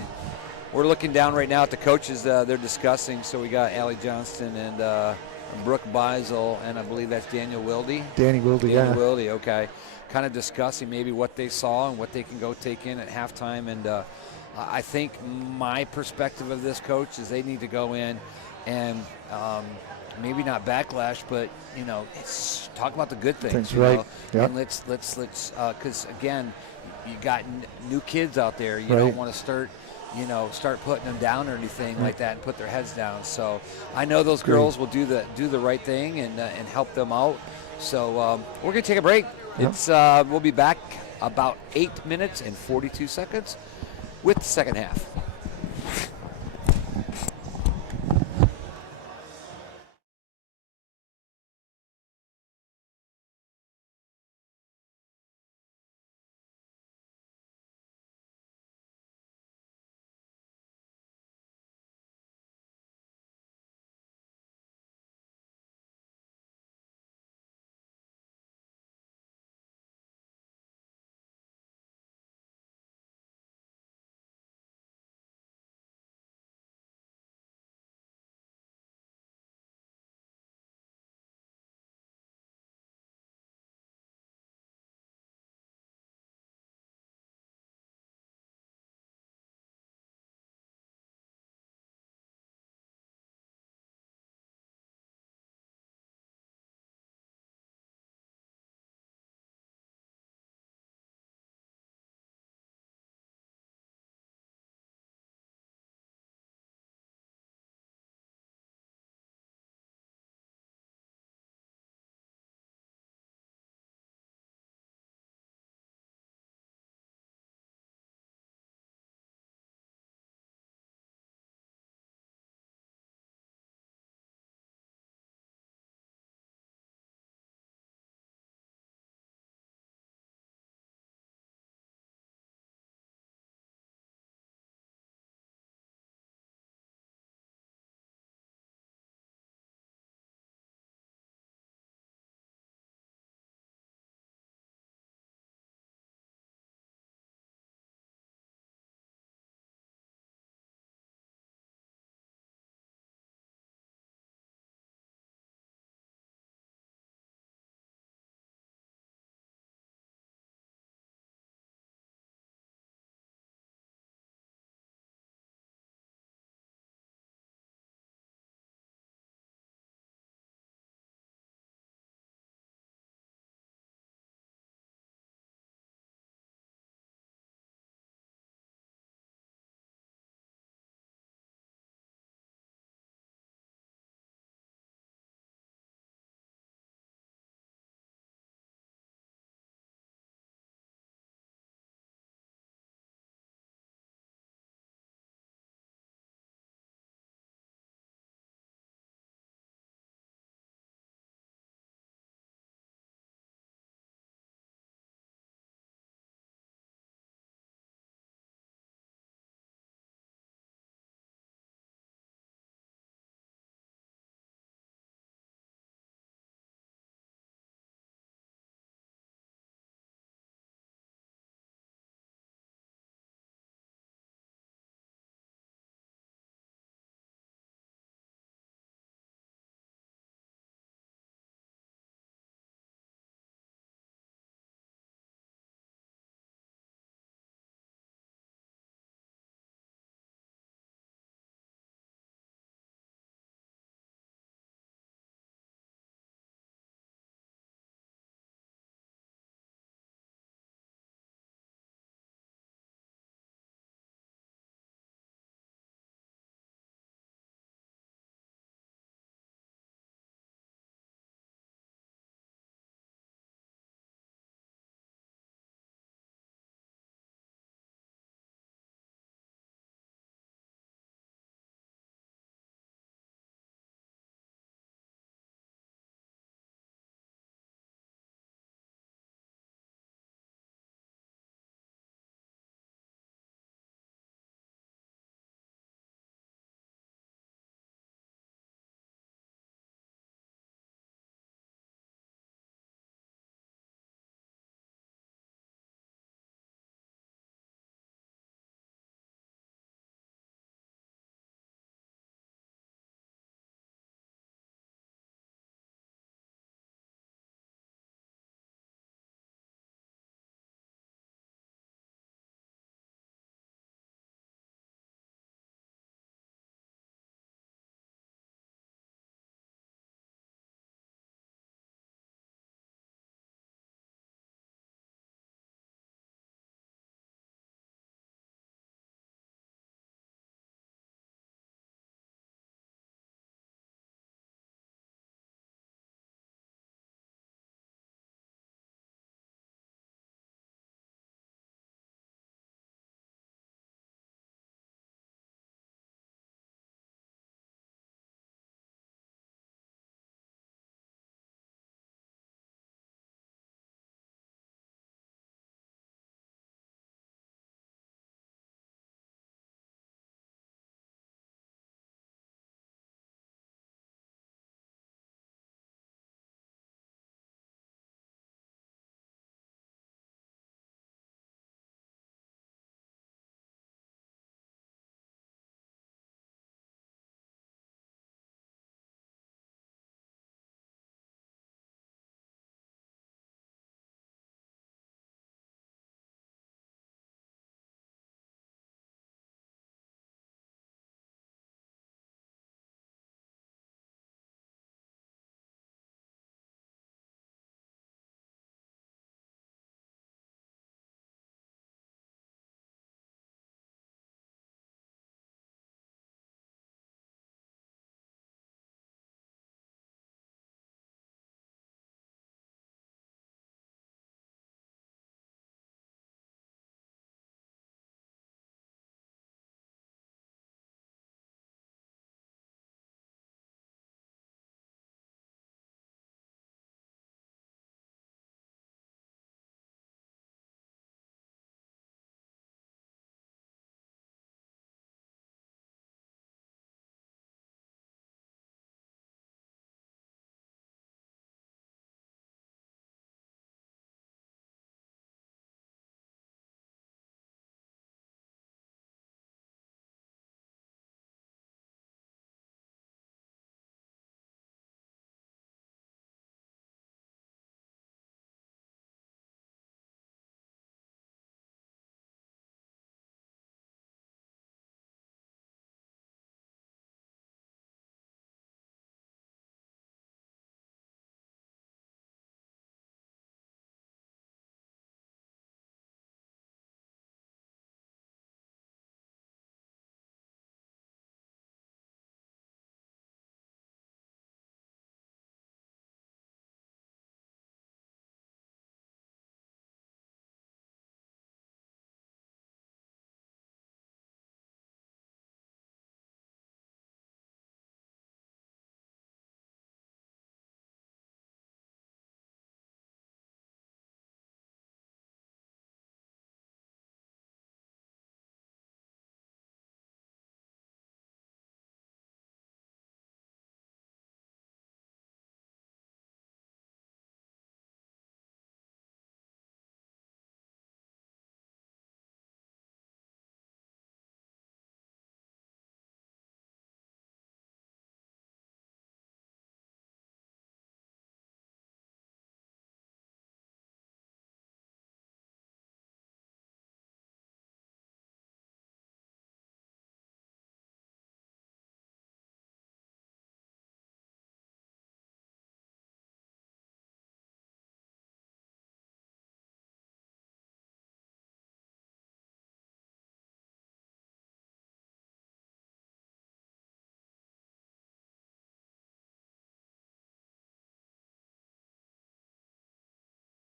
we're looking down right now at the coaches. They're discussing. So we got Allie Johnston and Brooke Beisel, and I believe that's Daniel Wilde. Danny Wilde, yeah. Danny Wilde, okay. Kind of discussing maybe what they saw and what they can go take in at halftime. And I think my perspective of this, Coach, is they need to go in and maybe not backlash, but talk about the good things. You right. know? Yep. And let's because again, you got new kids out there. You right. don't want to start putting them down or anything like that and put their heads down. So I know those girls will do the right thing and help them out. So we're gonna take a break. Yep. We'll be back about 8 minutes and 42 seconds with the second half.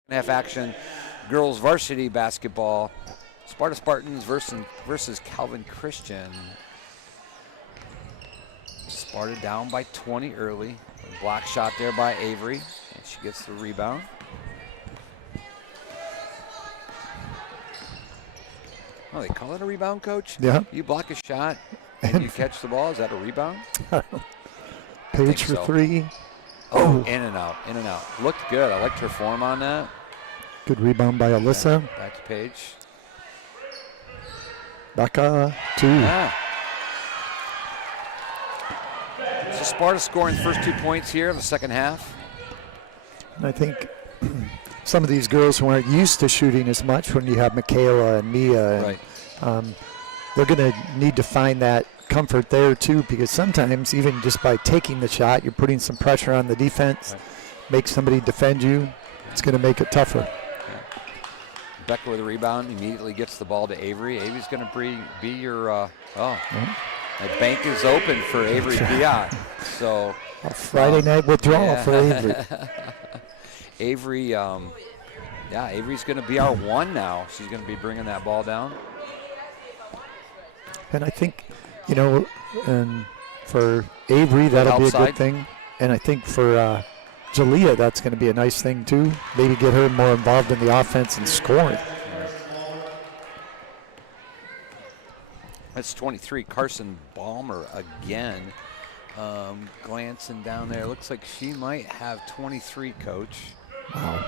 Half action, girls varsity basketball. Sparta Spartans versus Calvin Christian. Sparta down by 20 early. A block shot there by Avery, and she gets the rebound. Oh, they call it a rebound, Coach? Yeah. You block a shot and you catch the ball. Is that a rebound? Page for 3. Oh, in and out, in and out. Looked good. I liked her form on that. Good rebound by Alyssa. Back to Paige. Becca, 2. Yeah. So Sparta scoring the first 2 points here in the second half. And I think some of these girls who aren't used to shooting as much, when you have Michaela and Mia, Right. They're going to need to find that comfort there too, because sometimes even just by taking the shot, you're putting some pressure on the defense, Right. make somebody defend you. It's going to make it tougher. Becca with a rebound, immediately gets the ball to Avery. Avery's going to be your, that bank is open for Avery Biot. So A Friday night withdrawal for Avery. Avery, Avery's going to be our 1 now. She's going to be bringing that ball down. And I think, and for Avery, that'll be a good thing. And I think for Jalea, that's going to be a nice thing too. Maybe get her more involved in the offense and scoring. That's 23, Carson Balmer again. Glancing down there, looks like she might have 23, Coach. Wow.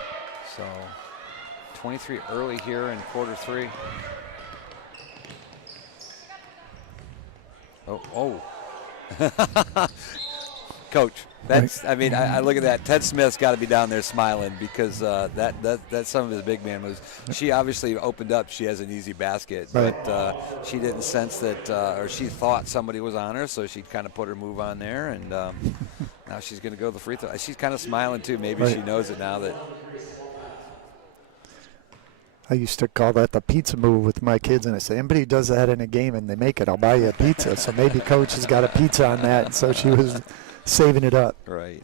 So 23 early here in quarter 3. Oh. Coach, that's, I mean, I look at that. Ted Smith's got to be down there smiling because that's some of his big man moves. She obviously opened up. She has an easy basket, but she didn't sense that, or she thought somebody was on her, so she kind of put her move on there, and now she's going to go to the free throw. She's kind of smiling too. Maybe she knows it now that. I used to call that the pizza move with my kids, and I say, anybody does that in a game and they make it, I'll buy you a pizza. So maybe Coach has got a pizza on that, and so she was saving it up. Right.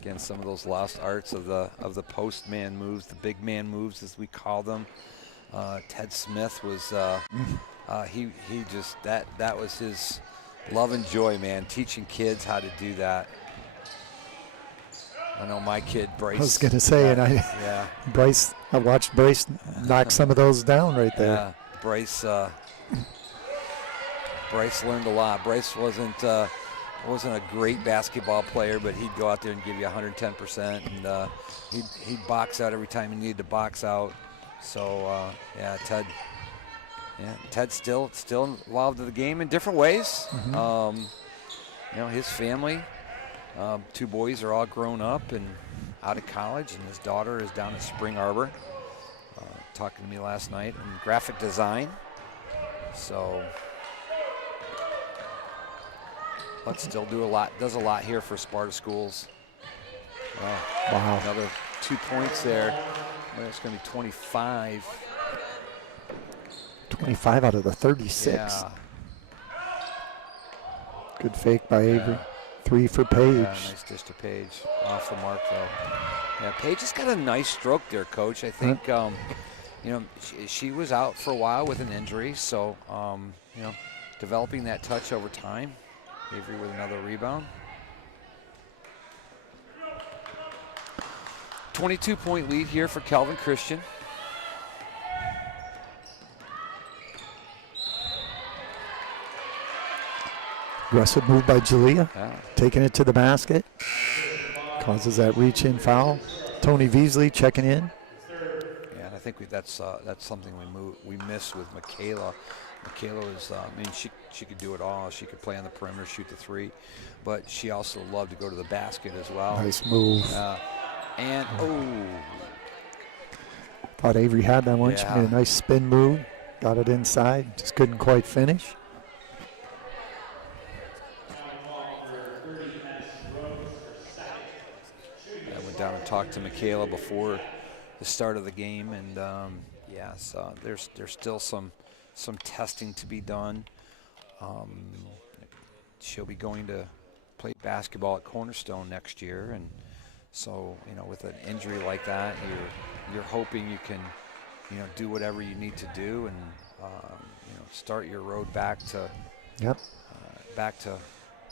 Again, some of those lost arts of the post man moves, the big man moves as we call them. Ted Smith was he just that was his love and joy, man, teaching kids how to do that. I know my kid Bryce. I was going to say, Bryce, I watched Bryce knock some of those down right there. Yeah, Bryce learned a lot. Bryce wasn't a great basketball player, but he'd go out there and give you 110%, and he'd box out every time he needed to box out. So Ted's still involved in the game in different ways. Mm-hmm. His family. 2 boys are all grown up and out of college, and his daughter is down at Spring Arbor, talking to me last night in graphic design. So, but still does a lot here for Sparta schools. Wow. Another 2 points there. It's going to be 25. 25 out of the 36. Yeah. Good fake by Avery. 3 for Paige. Yeah, nice dish to Paige. Off the mark, though. Yeah, Paige has got a nice stroke there, Coach. I think, she was out for a while with an injury, so, developing that touch over time. Avery with another rebound. 22-point lead here for Calvin Christian. Aggressive move by Jalea, taking it to the basket. Causes that reach-in foul. Tony Veasley checking in. Yeah, and I think that's something we miss with Michaela. Michaela is, she could do it all. She could play on the perimeter, shoot the 3, but she also loved to go to the basket as well. Nice move. Thought Avery had that one. She made a nice spin move. Got it inside. Just couldn't quite finish. I went down and talked to Michaela before the start of the game, and so there's still some testing to be done. She'll be going to play basketball at Cornerstone next year, and So, with an injury like that, you're hoping you can, do whatever you need to do and, start your road back to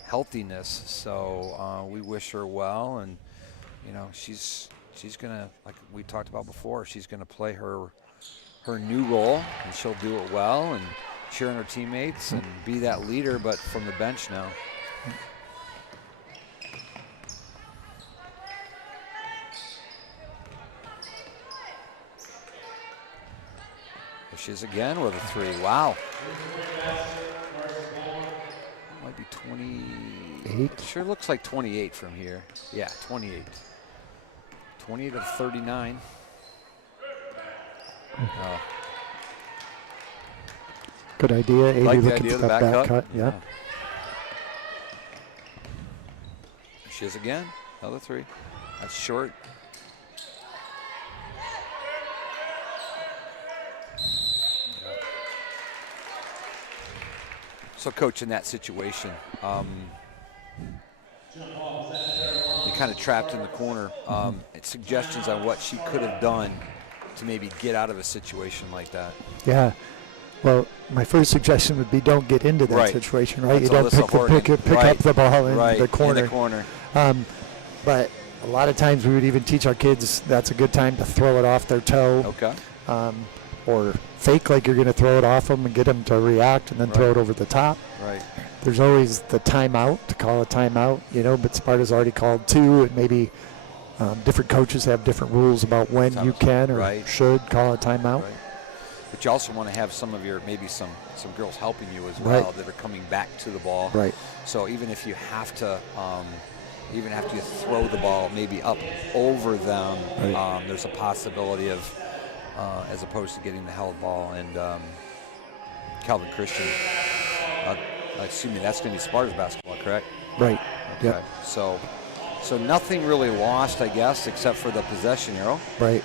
healthiness. So we wish her well, and she's gonna, like we talked about before, she's gonna play her new role, and she'll do it well and cheer on her teammates and be that leader, but from the bench now. There she is again with a 3. Wow. Might be 28. Sure looks like 28 from here. Yeah, 28. 28 of 39. Good idea. 80 like the looking idea for of the that back cut. Yeah. There she is again. Another 3. That's short. So, Coach, in that situation, you're kind of trapped in the corner. Suggestions on what she could have done to maybe get out of a situation like that. Yeah. Well, my first suggestion would be don't get into that situation, right? You don't pick up the ball in the corner. In the corner. But a lot of times we would even teach our kids that's a good time to throw it off their toe. Okay. Or fake like you're going to throw it off them and get them to react and then throw it over the top. Right. There's always the timeout, to call a timeout, but Sparta's already called 2. And maybe different coaches have different rules about when you can or should call a timeout. Right. But you also want to have some of your, maybe some girls helping you as well that are coming back to the ball. Right. So even if you have to, even after you throw the ball maybe up over them, there's a possibility of, as opposed to getting the held ball. And Calvin Christian, excuse me, that's going to be Sparta's basketball, correct? Right. Okay. Yep. So nothing really lost, I guess, except for the possession arrow. Right.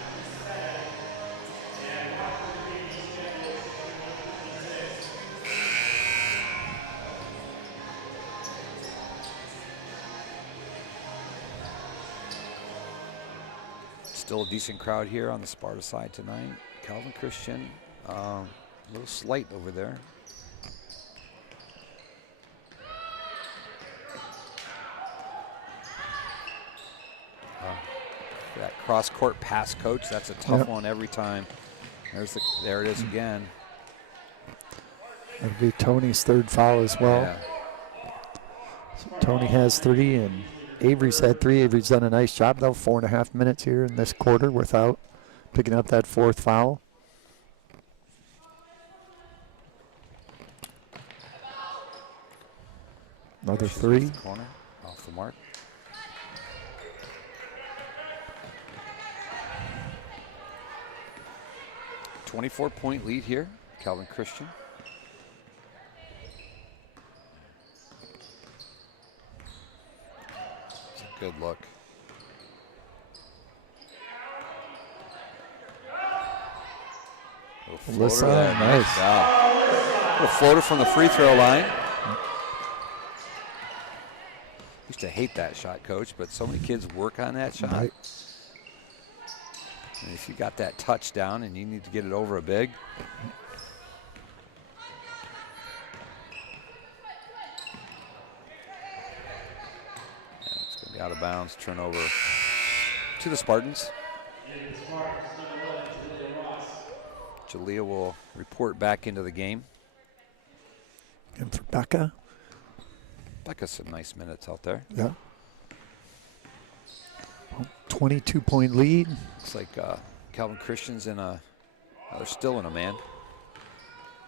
Still a decent crowd here on the Sparta side tonight. Calvin Christian, a little slight over there. That cross-court pass, Coach, that's a tough one every time. There it is again. That'll be Tony's 3rd foul as well. Yeah. So Tony has 3 and Avery's had 3. Avery's done a nice job, though. 4.5 minutes here in this quarter without picking up that 4th foul. Another 3. Corner, off the mark. A 24-point lead here, Calvin Christian. Good look. Listen, nice. A floater from the free throw line. Used to hate that shot, Coach, but so many kids work on that shot. Right. And if you got that touchdown and you need to get it over a big. Out of bounds, turnover to the Spartans. Jalea will report back into the game. And for Becca. Becca some nice minutes out there. Yeah. 22-point lead. Looks like Calvin Christian's in they're still in a man.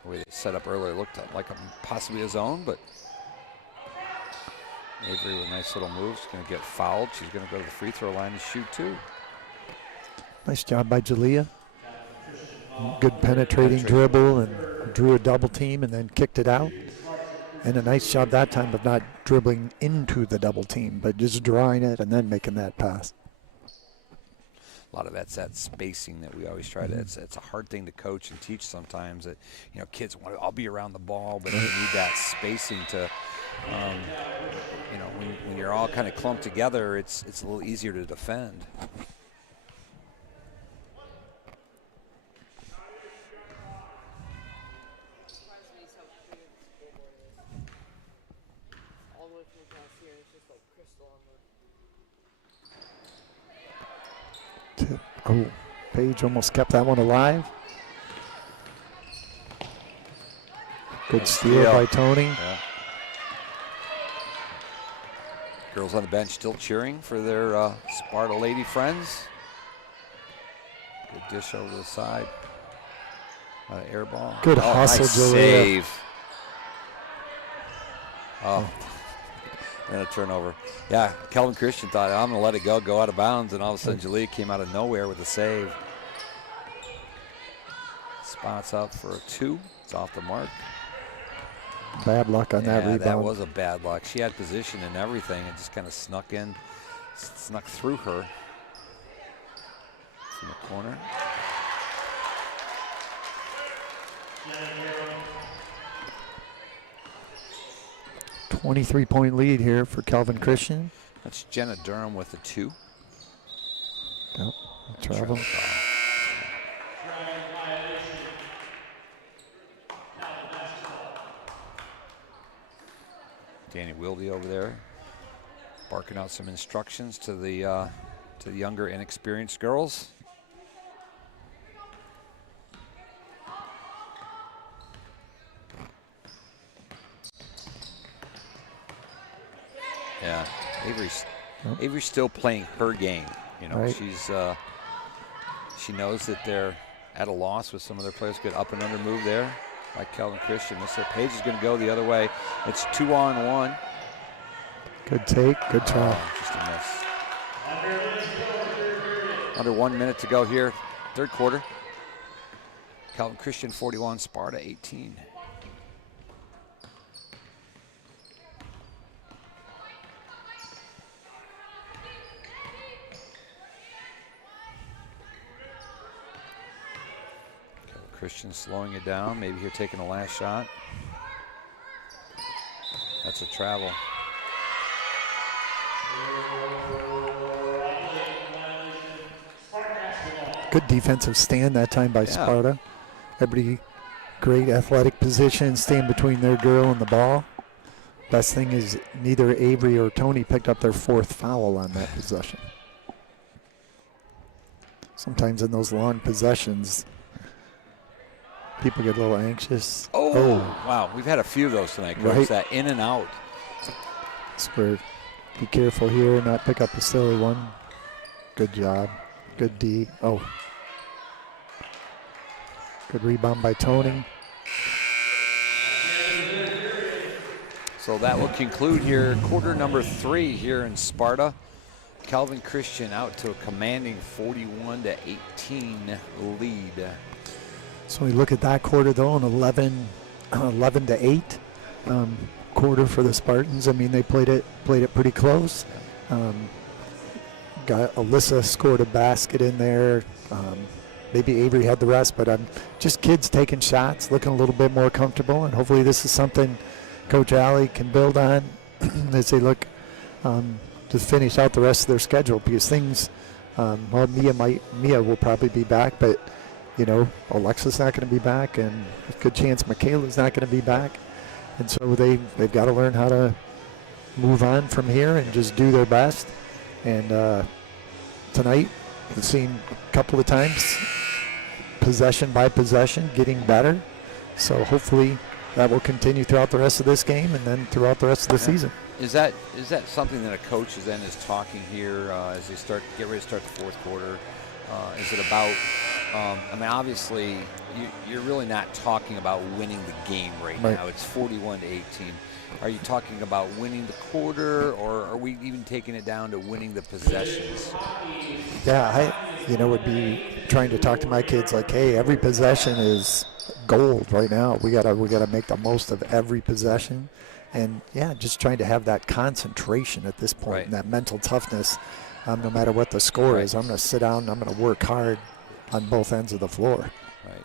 The way they set up earlier looked like possibly a zone, but Avery with a nice little move. She's going to get fouled. She's going to go to the free throw line and shoot 2. Nice job by Jalea. Good penetrating dribble and drew a double team and then kicked it out. And a nice job that time of not dribbling into the double team, but just drawing it and then making that pass. A lot of that's that spacing that we always try to. It's a hard thing to coach and teach sometimes. That kids want to all be around the ball, but you need that spacing to. When you're all kind of clumped together, it's a little easier to defend. Oh, Page almost kept that one alive. Good steal by Tony. Yeah. Girls on the bench still cheering for their Sparta lady friends. Good dish over the side. Air ball. Good hustle, nice Jalea. save. Oh, and a turnover. Yeah, Kelvin Christian thought, I'm going to let it go out of bounds, and all of a sudden Jalea came out of nowhere with a save. Spots up for a 2. It's off the mark. Bad luck on that rebound. That was a bad luck. She had position and everything. It just kind of snuck through her from the corner. 23-point lead here for Kelvin Christian. That's Jenna Durham with a 2. Yep, travel. Danny Wilde over there, barking out some instructions to the younger, inexperienced girls. Yeah, Avery's still playing her game. You know, right. She knows that they're at a loss with some of their players. Good up and under move there by Kelvin Christian. Mr. Page is going to go the other way. It's 2-on-1. Good take, good try. Just a miss. Under 1 minute to go here, third quarter. Kelvin Christian 41, Sparta 18. Christian slowing it down, maybe here taking the last shot. That's a travel. Good defensive stand that time by Sparta. Everybody great athletic position, staying between their girl and the ball. Best thing is neither Avery or Tony picked up their 4th foul on that possession. Sometimes in those long possessions, people get a little anxious. Oh, wow. We've had a few of those tonight, Coach. Right. That in and out. Squared. Be careful here, not pick up a silly one. Good job. Good D. Oh. Good rebound by Tony. So that will conclude here quarter number 3 here in Sparta. Kelvin Christian out to a commanding 41-18 lead. So we look at that quarter though, an 11-8 quarter for the Spartans. I mean, they played it pretty close. Got Alyssa scored a basket in there. Maybe Avery had the rest, but just kids taking shots, looking a little bit more comfortable, and hopefully this is something Coach Alley can build on as they look to finish out the rest of their schedule, because things, well, Mia will probably be back, but you know, Alexa's not going to be back, and a good chance Michaela's not going to be back, and so they've got to learn how to move on from here and just do their best. And tonight, we've seen a couple of times, possession by possession, getting better. So hopefully that will continue throughout the rest of this game and then throughout the rest of the season. Is that something that a coach is talking here as they get ready to start the fourth quarter? Is it about? I mean, obviously, you're really not talking about winning the game right now. It's 41-18. Are you talking about winning the quarter, or are we even taking it down to winning the possessions? Yeah, would be trying to talk to my kids like, hey, every possession is gold right now. We gotta make the most of every possession, and yeah, just trying to have that concentration at this point and that mental toughness. No matter what the score is, I'm going to sit down and I'm going to work hard on both ends of the floor. Right.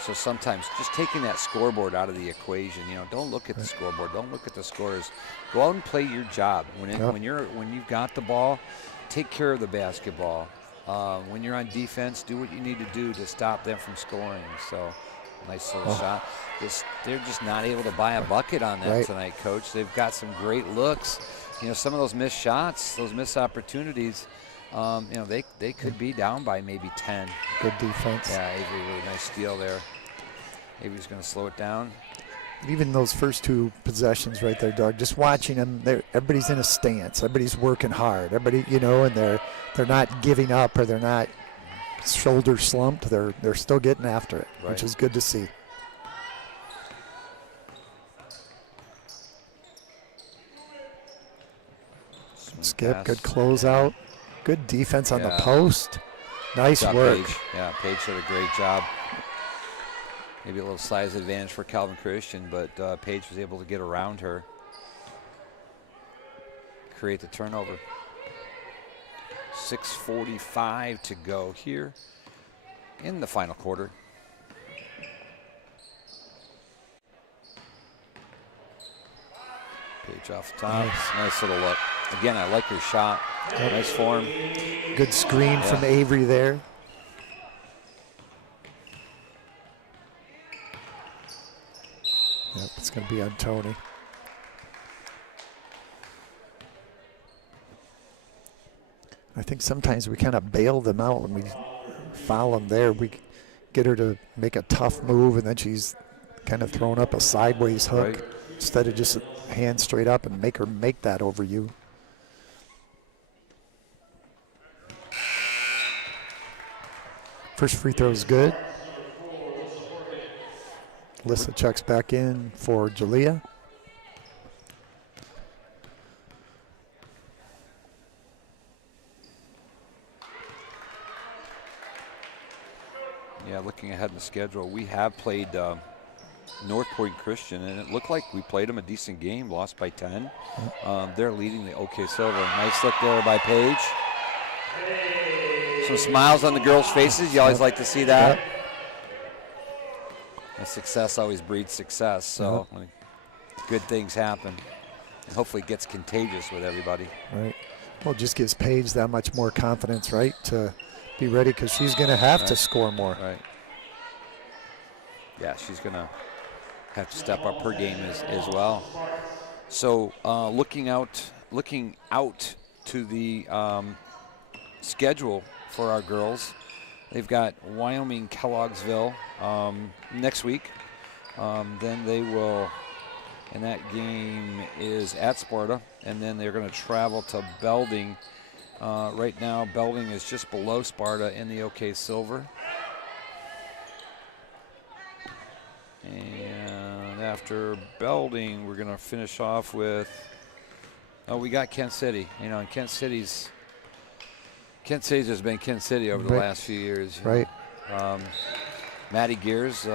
So sometimes just taking that scoreboard out of the equation, you know, don't look at the scoreboard, don't look at the scores. Go out and play your job. When you've got the ball, take care of the basketball. When you're on defense, do what you need to do to stop them from scoring. So nice little shot. They're just not able to buy a bucket on that tonight, Coach. They've got some great looks. You know, some of those missed shots, those missed opportunities, you know, they could be down by maybe 10. Good defense. Yeah, Avery, really nice steal there. Avery's going to slow it down. Even those first 2 possessions right there, Doug, just watching them, everybody's in a stance. Everybody's working hard. Everybody, you know, and they're not giving up, or they're not shoulder slumped. They're still getting after it, which is good to see. Skip, good closeout. Good defense on the post. Nice work. Paige. Yeah, Paige did a great job. Maybe a little size advantage for Calvin Christian, but Paige was able to get around her, create the turnover. 6:45 to go here in the final quarter. Paige off the top. Nice little look. Again, I like her shot. Nice form. Good screen from Avery there. Yep, it's going to be on Tony. I think sometimes we kind of bail them out when we foul them there. We get her to make a tough move, and then she's kind of throwing up a sideways hook instead of just hand straight up and make her make that over you. First free throw is good. Alyssa checks back in for Jalea. Yeah, looking ahead in the schedule, we have played North Point Christian, and it looked like we played them a decent game, lost by 10. They're leading the OK Silver. Nice look there by Paige. Some smiles on the girls' faces. You always like to see that. Success always breeds success, so when good things happen, and hopefully it gets contagious with everybody. Right. Well, it just gives Paige that much more confidence, right, to be ready, because she's going to have to score more. Right. Yeah, she's going to have to step up her game as well. So looking out to the schedule for our girls. They've got Wyoming, Kellogg'sville next week. Then they will, and that game is at Sparta, and then they're going to travel to Belding. Right now, Belding is just below Sparta in the OK Silver. And after Belding, we're going to finish off with, we got Kent City. You know, and Kent City's has been Kent City over the last few years. Right. Maddie Gears,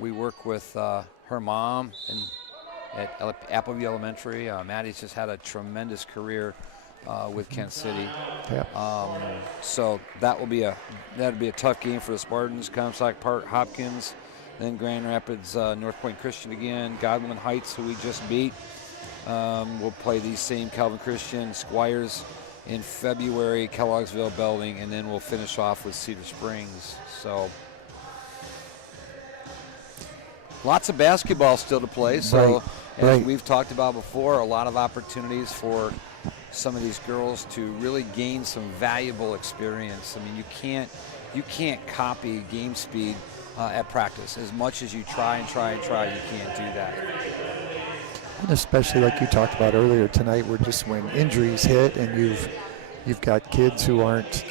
we work with her mom at Appleview Elementary. Maddie's just had a tremendous career with Kent City. So that'll be a tough game for the Spartans. Comstock Park, Hopkins, then Grand Rapids, North Point Christian again. Godwin Heights, who we just beat. We'll play these same Calvin Christian, Squires in February, Kellogg'sville, Belding, and then we'll finish off with Cedar Springs. So lots of basketball still to play. So as we've talked about before, a lot of opportunities for some of these girls to really gain some valuable experience. I mean, you can't copy game speed at practice. As much as you try, you can't do that. And especially like you talked about earlier tonight, where just when injuries hit and you've got kids who aren't,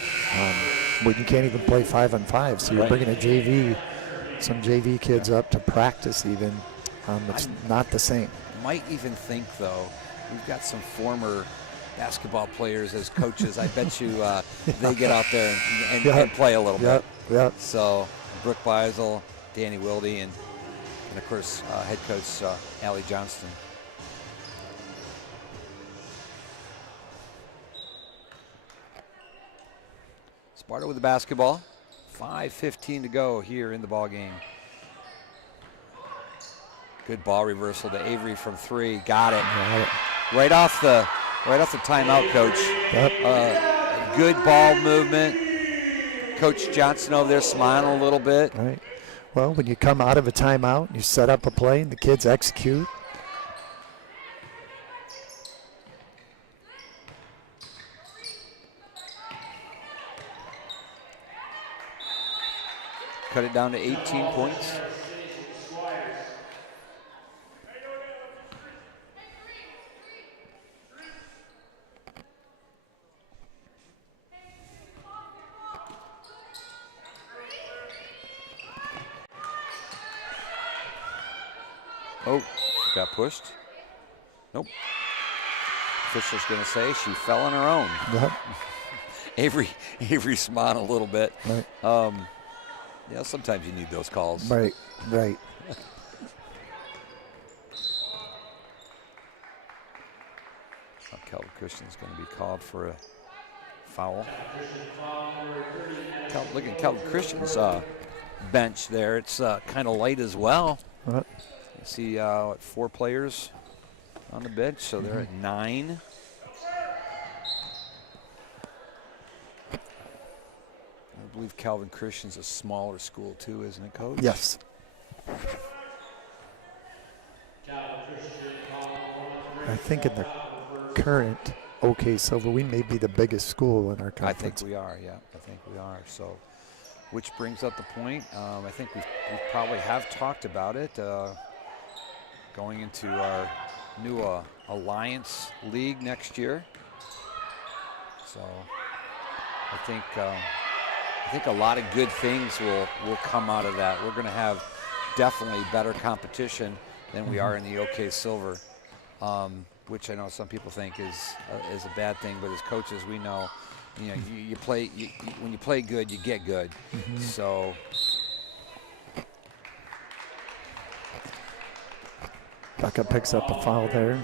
where you can't even play 5-on-5, so you're bringing some JV kids up to practice even. It's not the same. Might even think, though, we've got some former basketball players as coaches. I bet you they get out there and play a little bit. Yep. So Brooke Beisel, Danny Wilde, and of course head coach Allie Johnston. Sparta with the basketball. 5:15 to go here in the ball game. Good ball reversal to Avery from 3. Got it. Right off the timeout, Coach. Yep. Good ball movement. Coach Johnson over there smiling a little bit. Right. Well, when you come out of a timeout, you set up a play, and the kids execute. Cut it down to 18 points. Oh, got pushed. Nope. Official's going to say she fell on her own. Yep. Avery smiling a little bit. Right. Yeah, sometimes you need those calls. Right. Calvin Christian's going to be called for a foul. Look at Calvin Christian's bench there. It's kind of light as well. Right. You see 4 players on the bench, so they're at 9. I believe Calvin Christian's a smaller school too, isn't it, Coach? Yes. I think in the current OK Silver, we may be the biggest school in our conference. I think we are, yeah. I think we are. So, which brings up the point. I think we probably have talked about it. Going into our new Alliance League next year. So, I think a lot of good things will come out of that. We're going to have definitely better competition than we are in the OK Silver, which I know some people think is a bad thing. But as coaches, we know, you play when you play good, you get good. So. Becca picks up a foul there.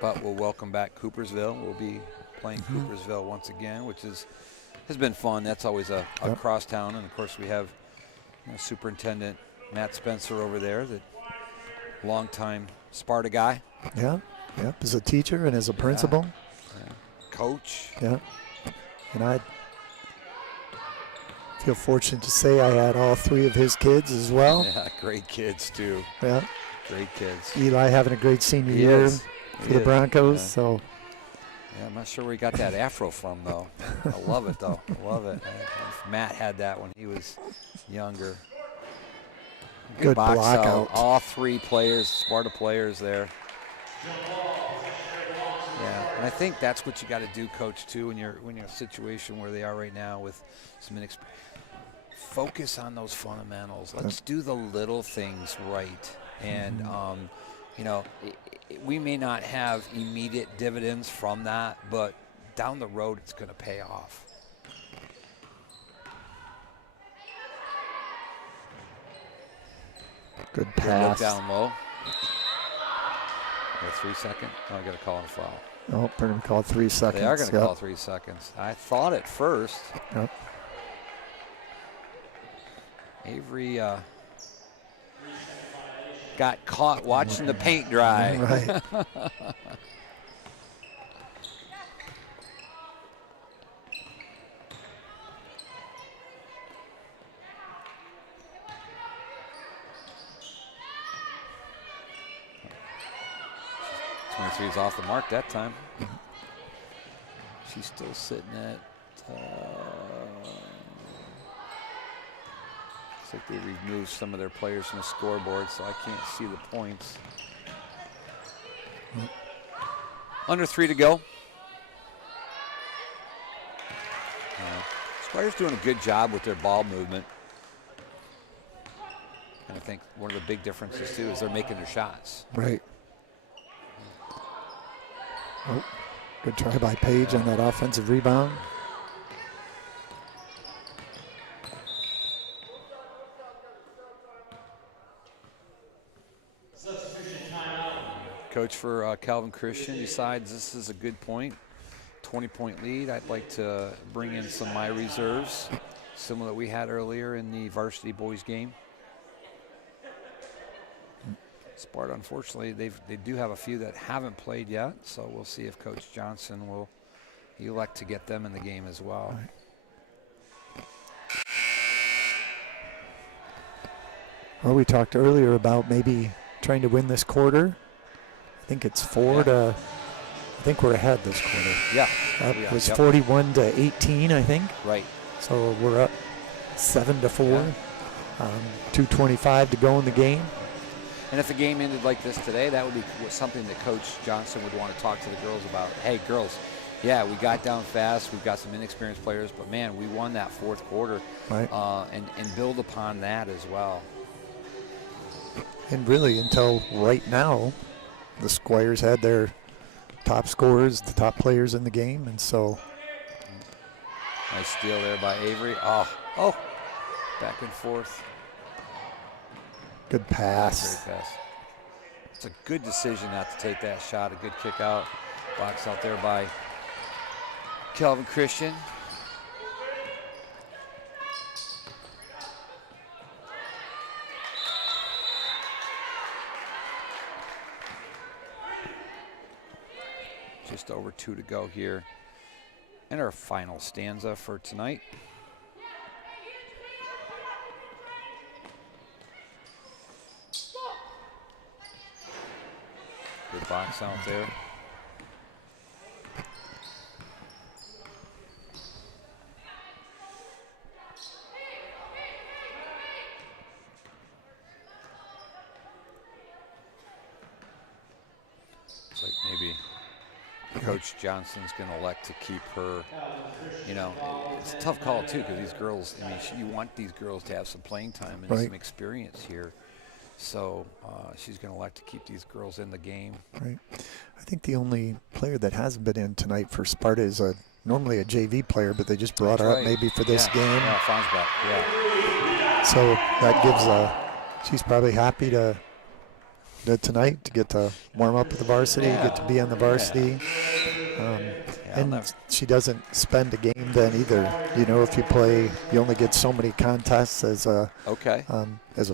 But we'll welcome back Coopersville. We'll be playing Coopersville once again, which has been fun. That's always a crosstown. And, of course, we have Superintendent Matt Spencer over there, the longtime Sparta guy. Yeah, as a teacher and as a principal. Yeah. Coach. Yeah, and I feel fortunate to say I had all 3 of his kids as well. Yeah, great kids, too. Yeah. Great kids. Eli having a great senior year for the Broncos. Yeah. So. Yeah, I'm not sure where he got that afro from, though. I love it, though. I love it. Matt had that when he was younger. Good box block out. out. All 3 players, Sparta players there. Yeah, and I think that's what you got to do, Coach, too, when you're in a situation where they are right now with some inexperience. Focus on those fundamentals. Let's do the little things right. And, we may not have immediate dividends from that, but down the road it's going to pay off. Good Good look pass. down low. 3 seconds. Oh, I got to call a foul. Oh, they're going to call 3 seconds. They are going to call 3 seconds. I thought at first. Yep. Avery got caught watching the paint dry. Right. Is off the mark that time. She's still sitting at. Looks like they removed some of their players from the scoreboard, so I can't see the points. Under 3 to go. Sparta's doing a good job with their ball movement. And I think one of the big differences, too, is they're making their shots. Right. Oh, good try by Paige on that offensive rebound. Substitution timeout. Coach for Calvin Christian decides this is a good point 20-point lead. I'd like to bring in some of my reserves, similar that we had earlier in the varsity boys game. Sparta, unfortunately, they do have a few that haven't played yet, so we'll see if Coach Johnson will elect to get them in the game as well. Well, we talked earlier about maybe trying to win this quarter. I think it's 4 to. I think we're ahead this quarter. Yeah. It was 41 to 18, I think. Right. So we're up 7 to 4. Yeah. 2:25 to go in the game. And if the game ended like this today, that would be something that Coach Johnson would want to talk to the girls about. Hey, girls, yeah, we got down fast. We've got some inexperienced players, but, man, we won that fourth quarter. Right. And build upon that as well. And really, until right now, the Squires had their top scorers, the top players in the game, and so. Nice steal there by Avery. Oh, back and forth. Good pass. Great pass. It's a good decision not to take that shot. A good kick out. Box out there by Kelvin Christian. Just over 2 to go here. And our final stanza for tonight. Good box out there. It's like maybe Coach Johnson's going to elect to keep her. You know, it's a tough call too, because these girls, I mean, you want these girls to have some playing time and some experience here. So she's going to elect to keep these girls in the game. Right. I think the only player that hasn't been in tonight for Sparta is normally a JV player, but they just brought her up maybe for this game. Yeah, Fonsbach, yeah. So that gives she's probably happy to tonight to get to warm up with the varsity, get to be on the varsity. And she doesn't spend a game then either. You know, if you play, you only get so many contests as a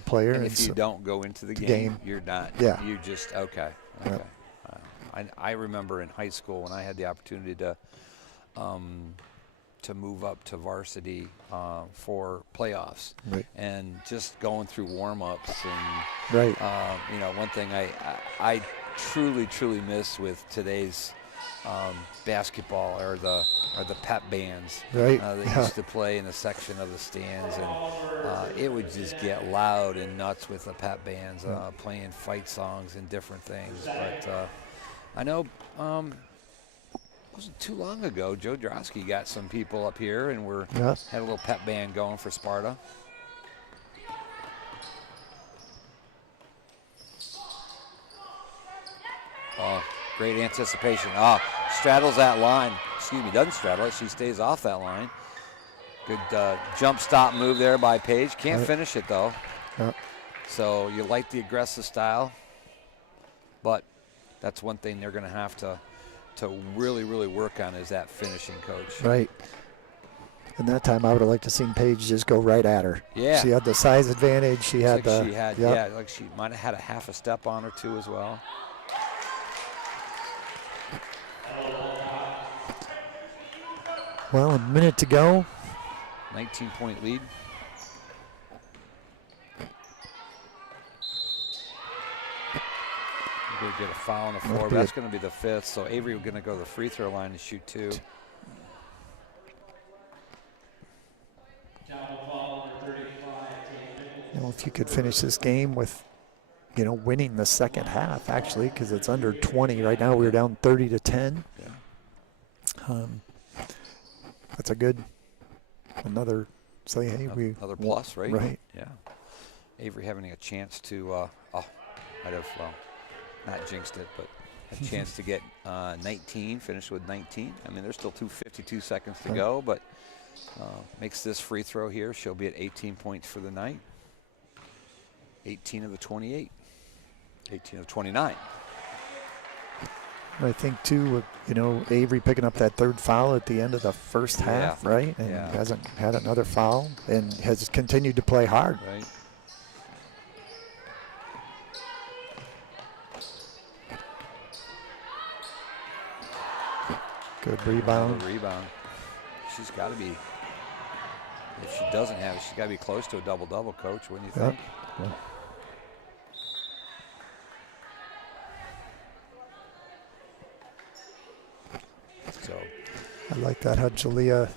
player. And if you don't go into the game, you're not. Yeah. You just okay. Yep. I remember in high school when I had the opportunity to move up to varsity for playoffs, and just going through warm-ups and you know, one thing I truly miss with today's basketball are the pep bands that used to play in the section of the stands, and it would just get loud and nuts with the pep bands playing fight songs and different things. But I know it wasn't too long ago, Joe Drosky got some people up here and had a little pep band going for Sparta. Oh, great anticipation. Straddles that line. Excuse me, doesn't straddle it. She stays off that line. Good jump stop move there by Paige. Can't finish it, though. So you like the aggressive style, but that's one thing they're going to have to really work on is that finishing, Coach. Right. And that time I would have liked to seen Paige just go right at her. Yeah. She had the size advantage. She had like she might have had a half a step on her too as well. Well, a minute to go. 19-point lead. We're going to get a foul on the floor, but that's going to be the fifth. So Avery we're going to go to the free throw line and shoot 2. You know, if you could finish this game with, you know, winning the second half, actually, because it's under 20 right now. We're down 30 to 10. Yeah. That's a good another plus, right? Right. Yeah. Avery having a chance to might have not jinxed it, but a chance to get 19, finish with 19. I mean, there's still 2:52 seconds to go, but makes this free throw here. She'll be at 18 points for the night. 18 of the 28. 18 of 29. I think too, Avery picking up that third foul at the end of the first half, right? And hasn't had another foul and has continued to play hard. Right. Good rebound. Good rebound. She's got to be. If she doesn't have it, she's got to be close to a double-double, Coach. Wouldn't you think? Yep. So I like that how Jalea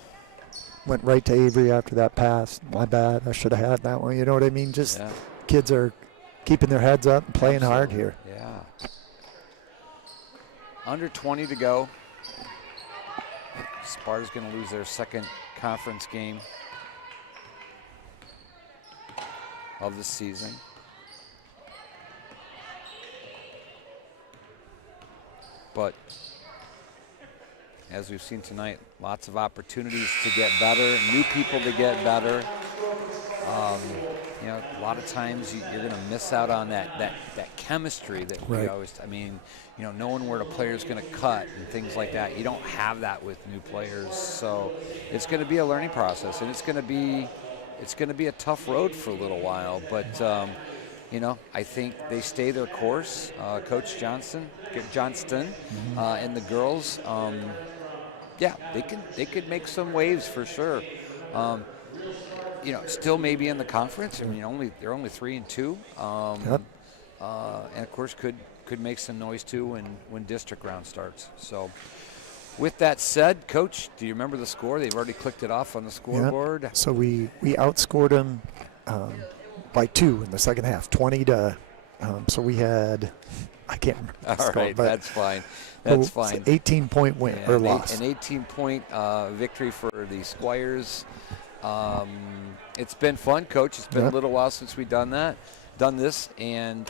went right to Avery after that pass. My bad. I should have had that one. You know what I mean? Just kids are keeping their heads up and playing hard here. Yeah. Under 20 to go. Sparta's going to lose their second conference game of the season. But as we've seen tonight, lots of opportunities to get better, new people to get better. A lot of times you're going to miss out on that chemistry that we always, knowing where the player's going to cut and things like that. You don't have that with new players. So it's going to be a learning process, and it's going to be a tough road for a little while. But, I think they stay their course. Coach Johnston, and the girls, they could make some waves for sure. Still maybe in the conference. They're only 3-2, and of course could make some noise too when district round starts. So, with that said, Coach, do you remember the score? They've already clicked it off on the scoreboard. Yep. So we outscored them by 2 in the second half, 20 to. So we had, I can't remember. All right, that's fine. That's fine. 18-point win or loss. An 18-point victory for the Squires. It's been fun, Coach. It's been a little while since we've done this, and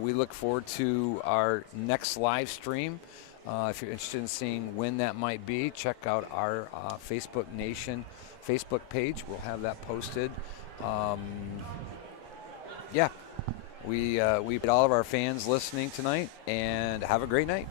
we look forward to our next live stream. If you're interested in seeing when that might be, check out our Facebook Nation Facebook page. We'll have that posted. We appreciate all of our fans listening tonight, and have a great night.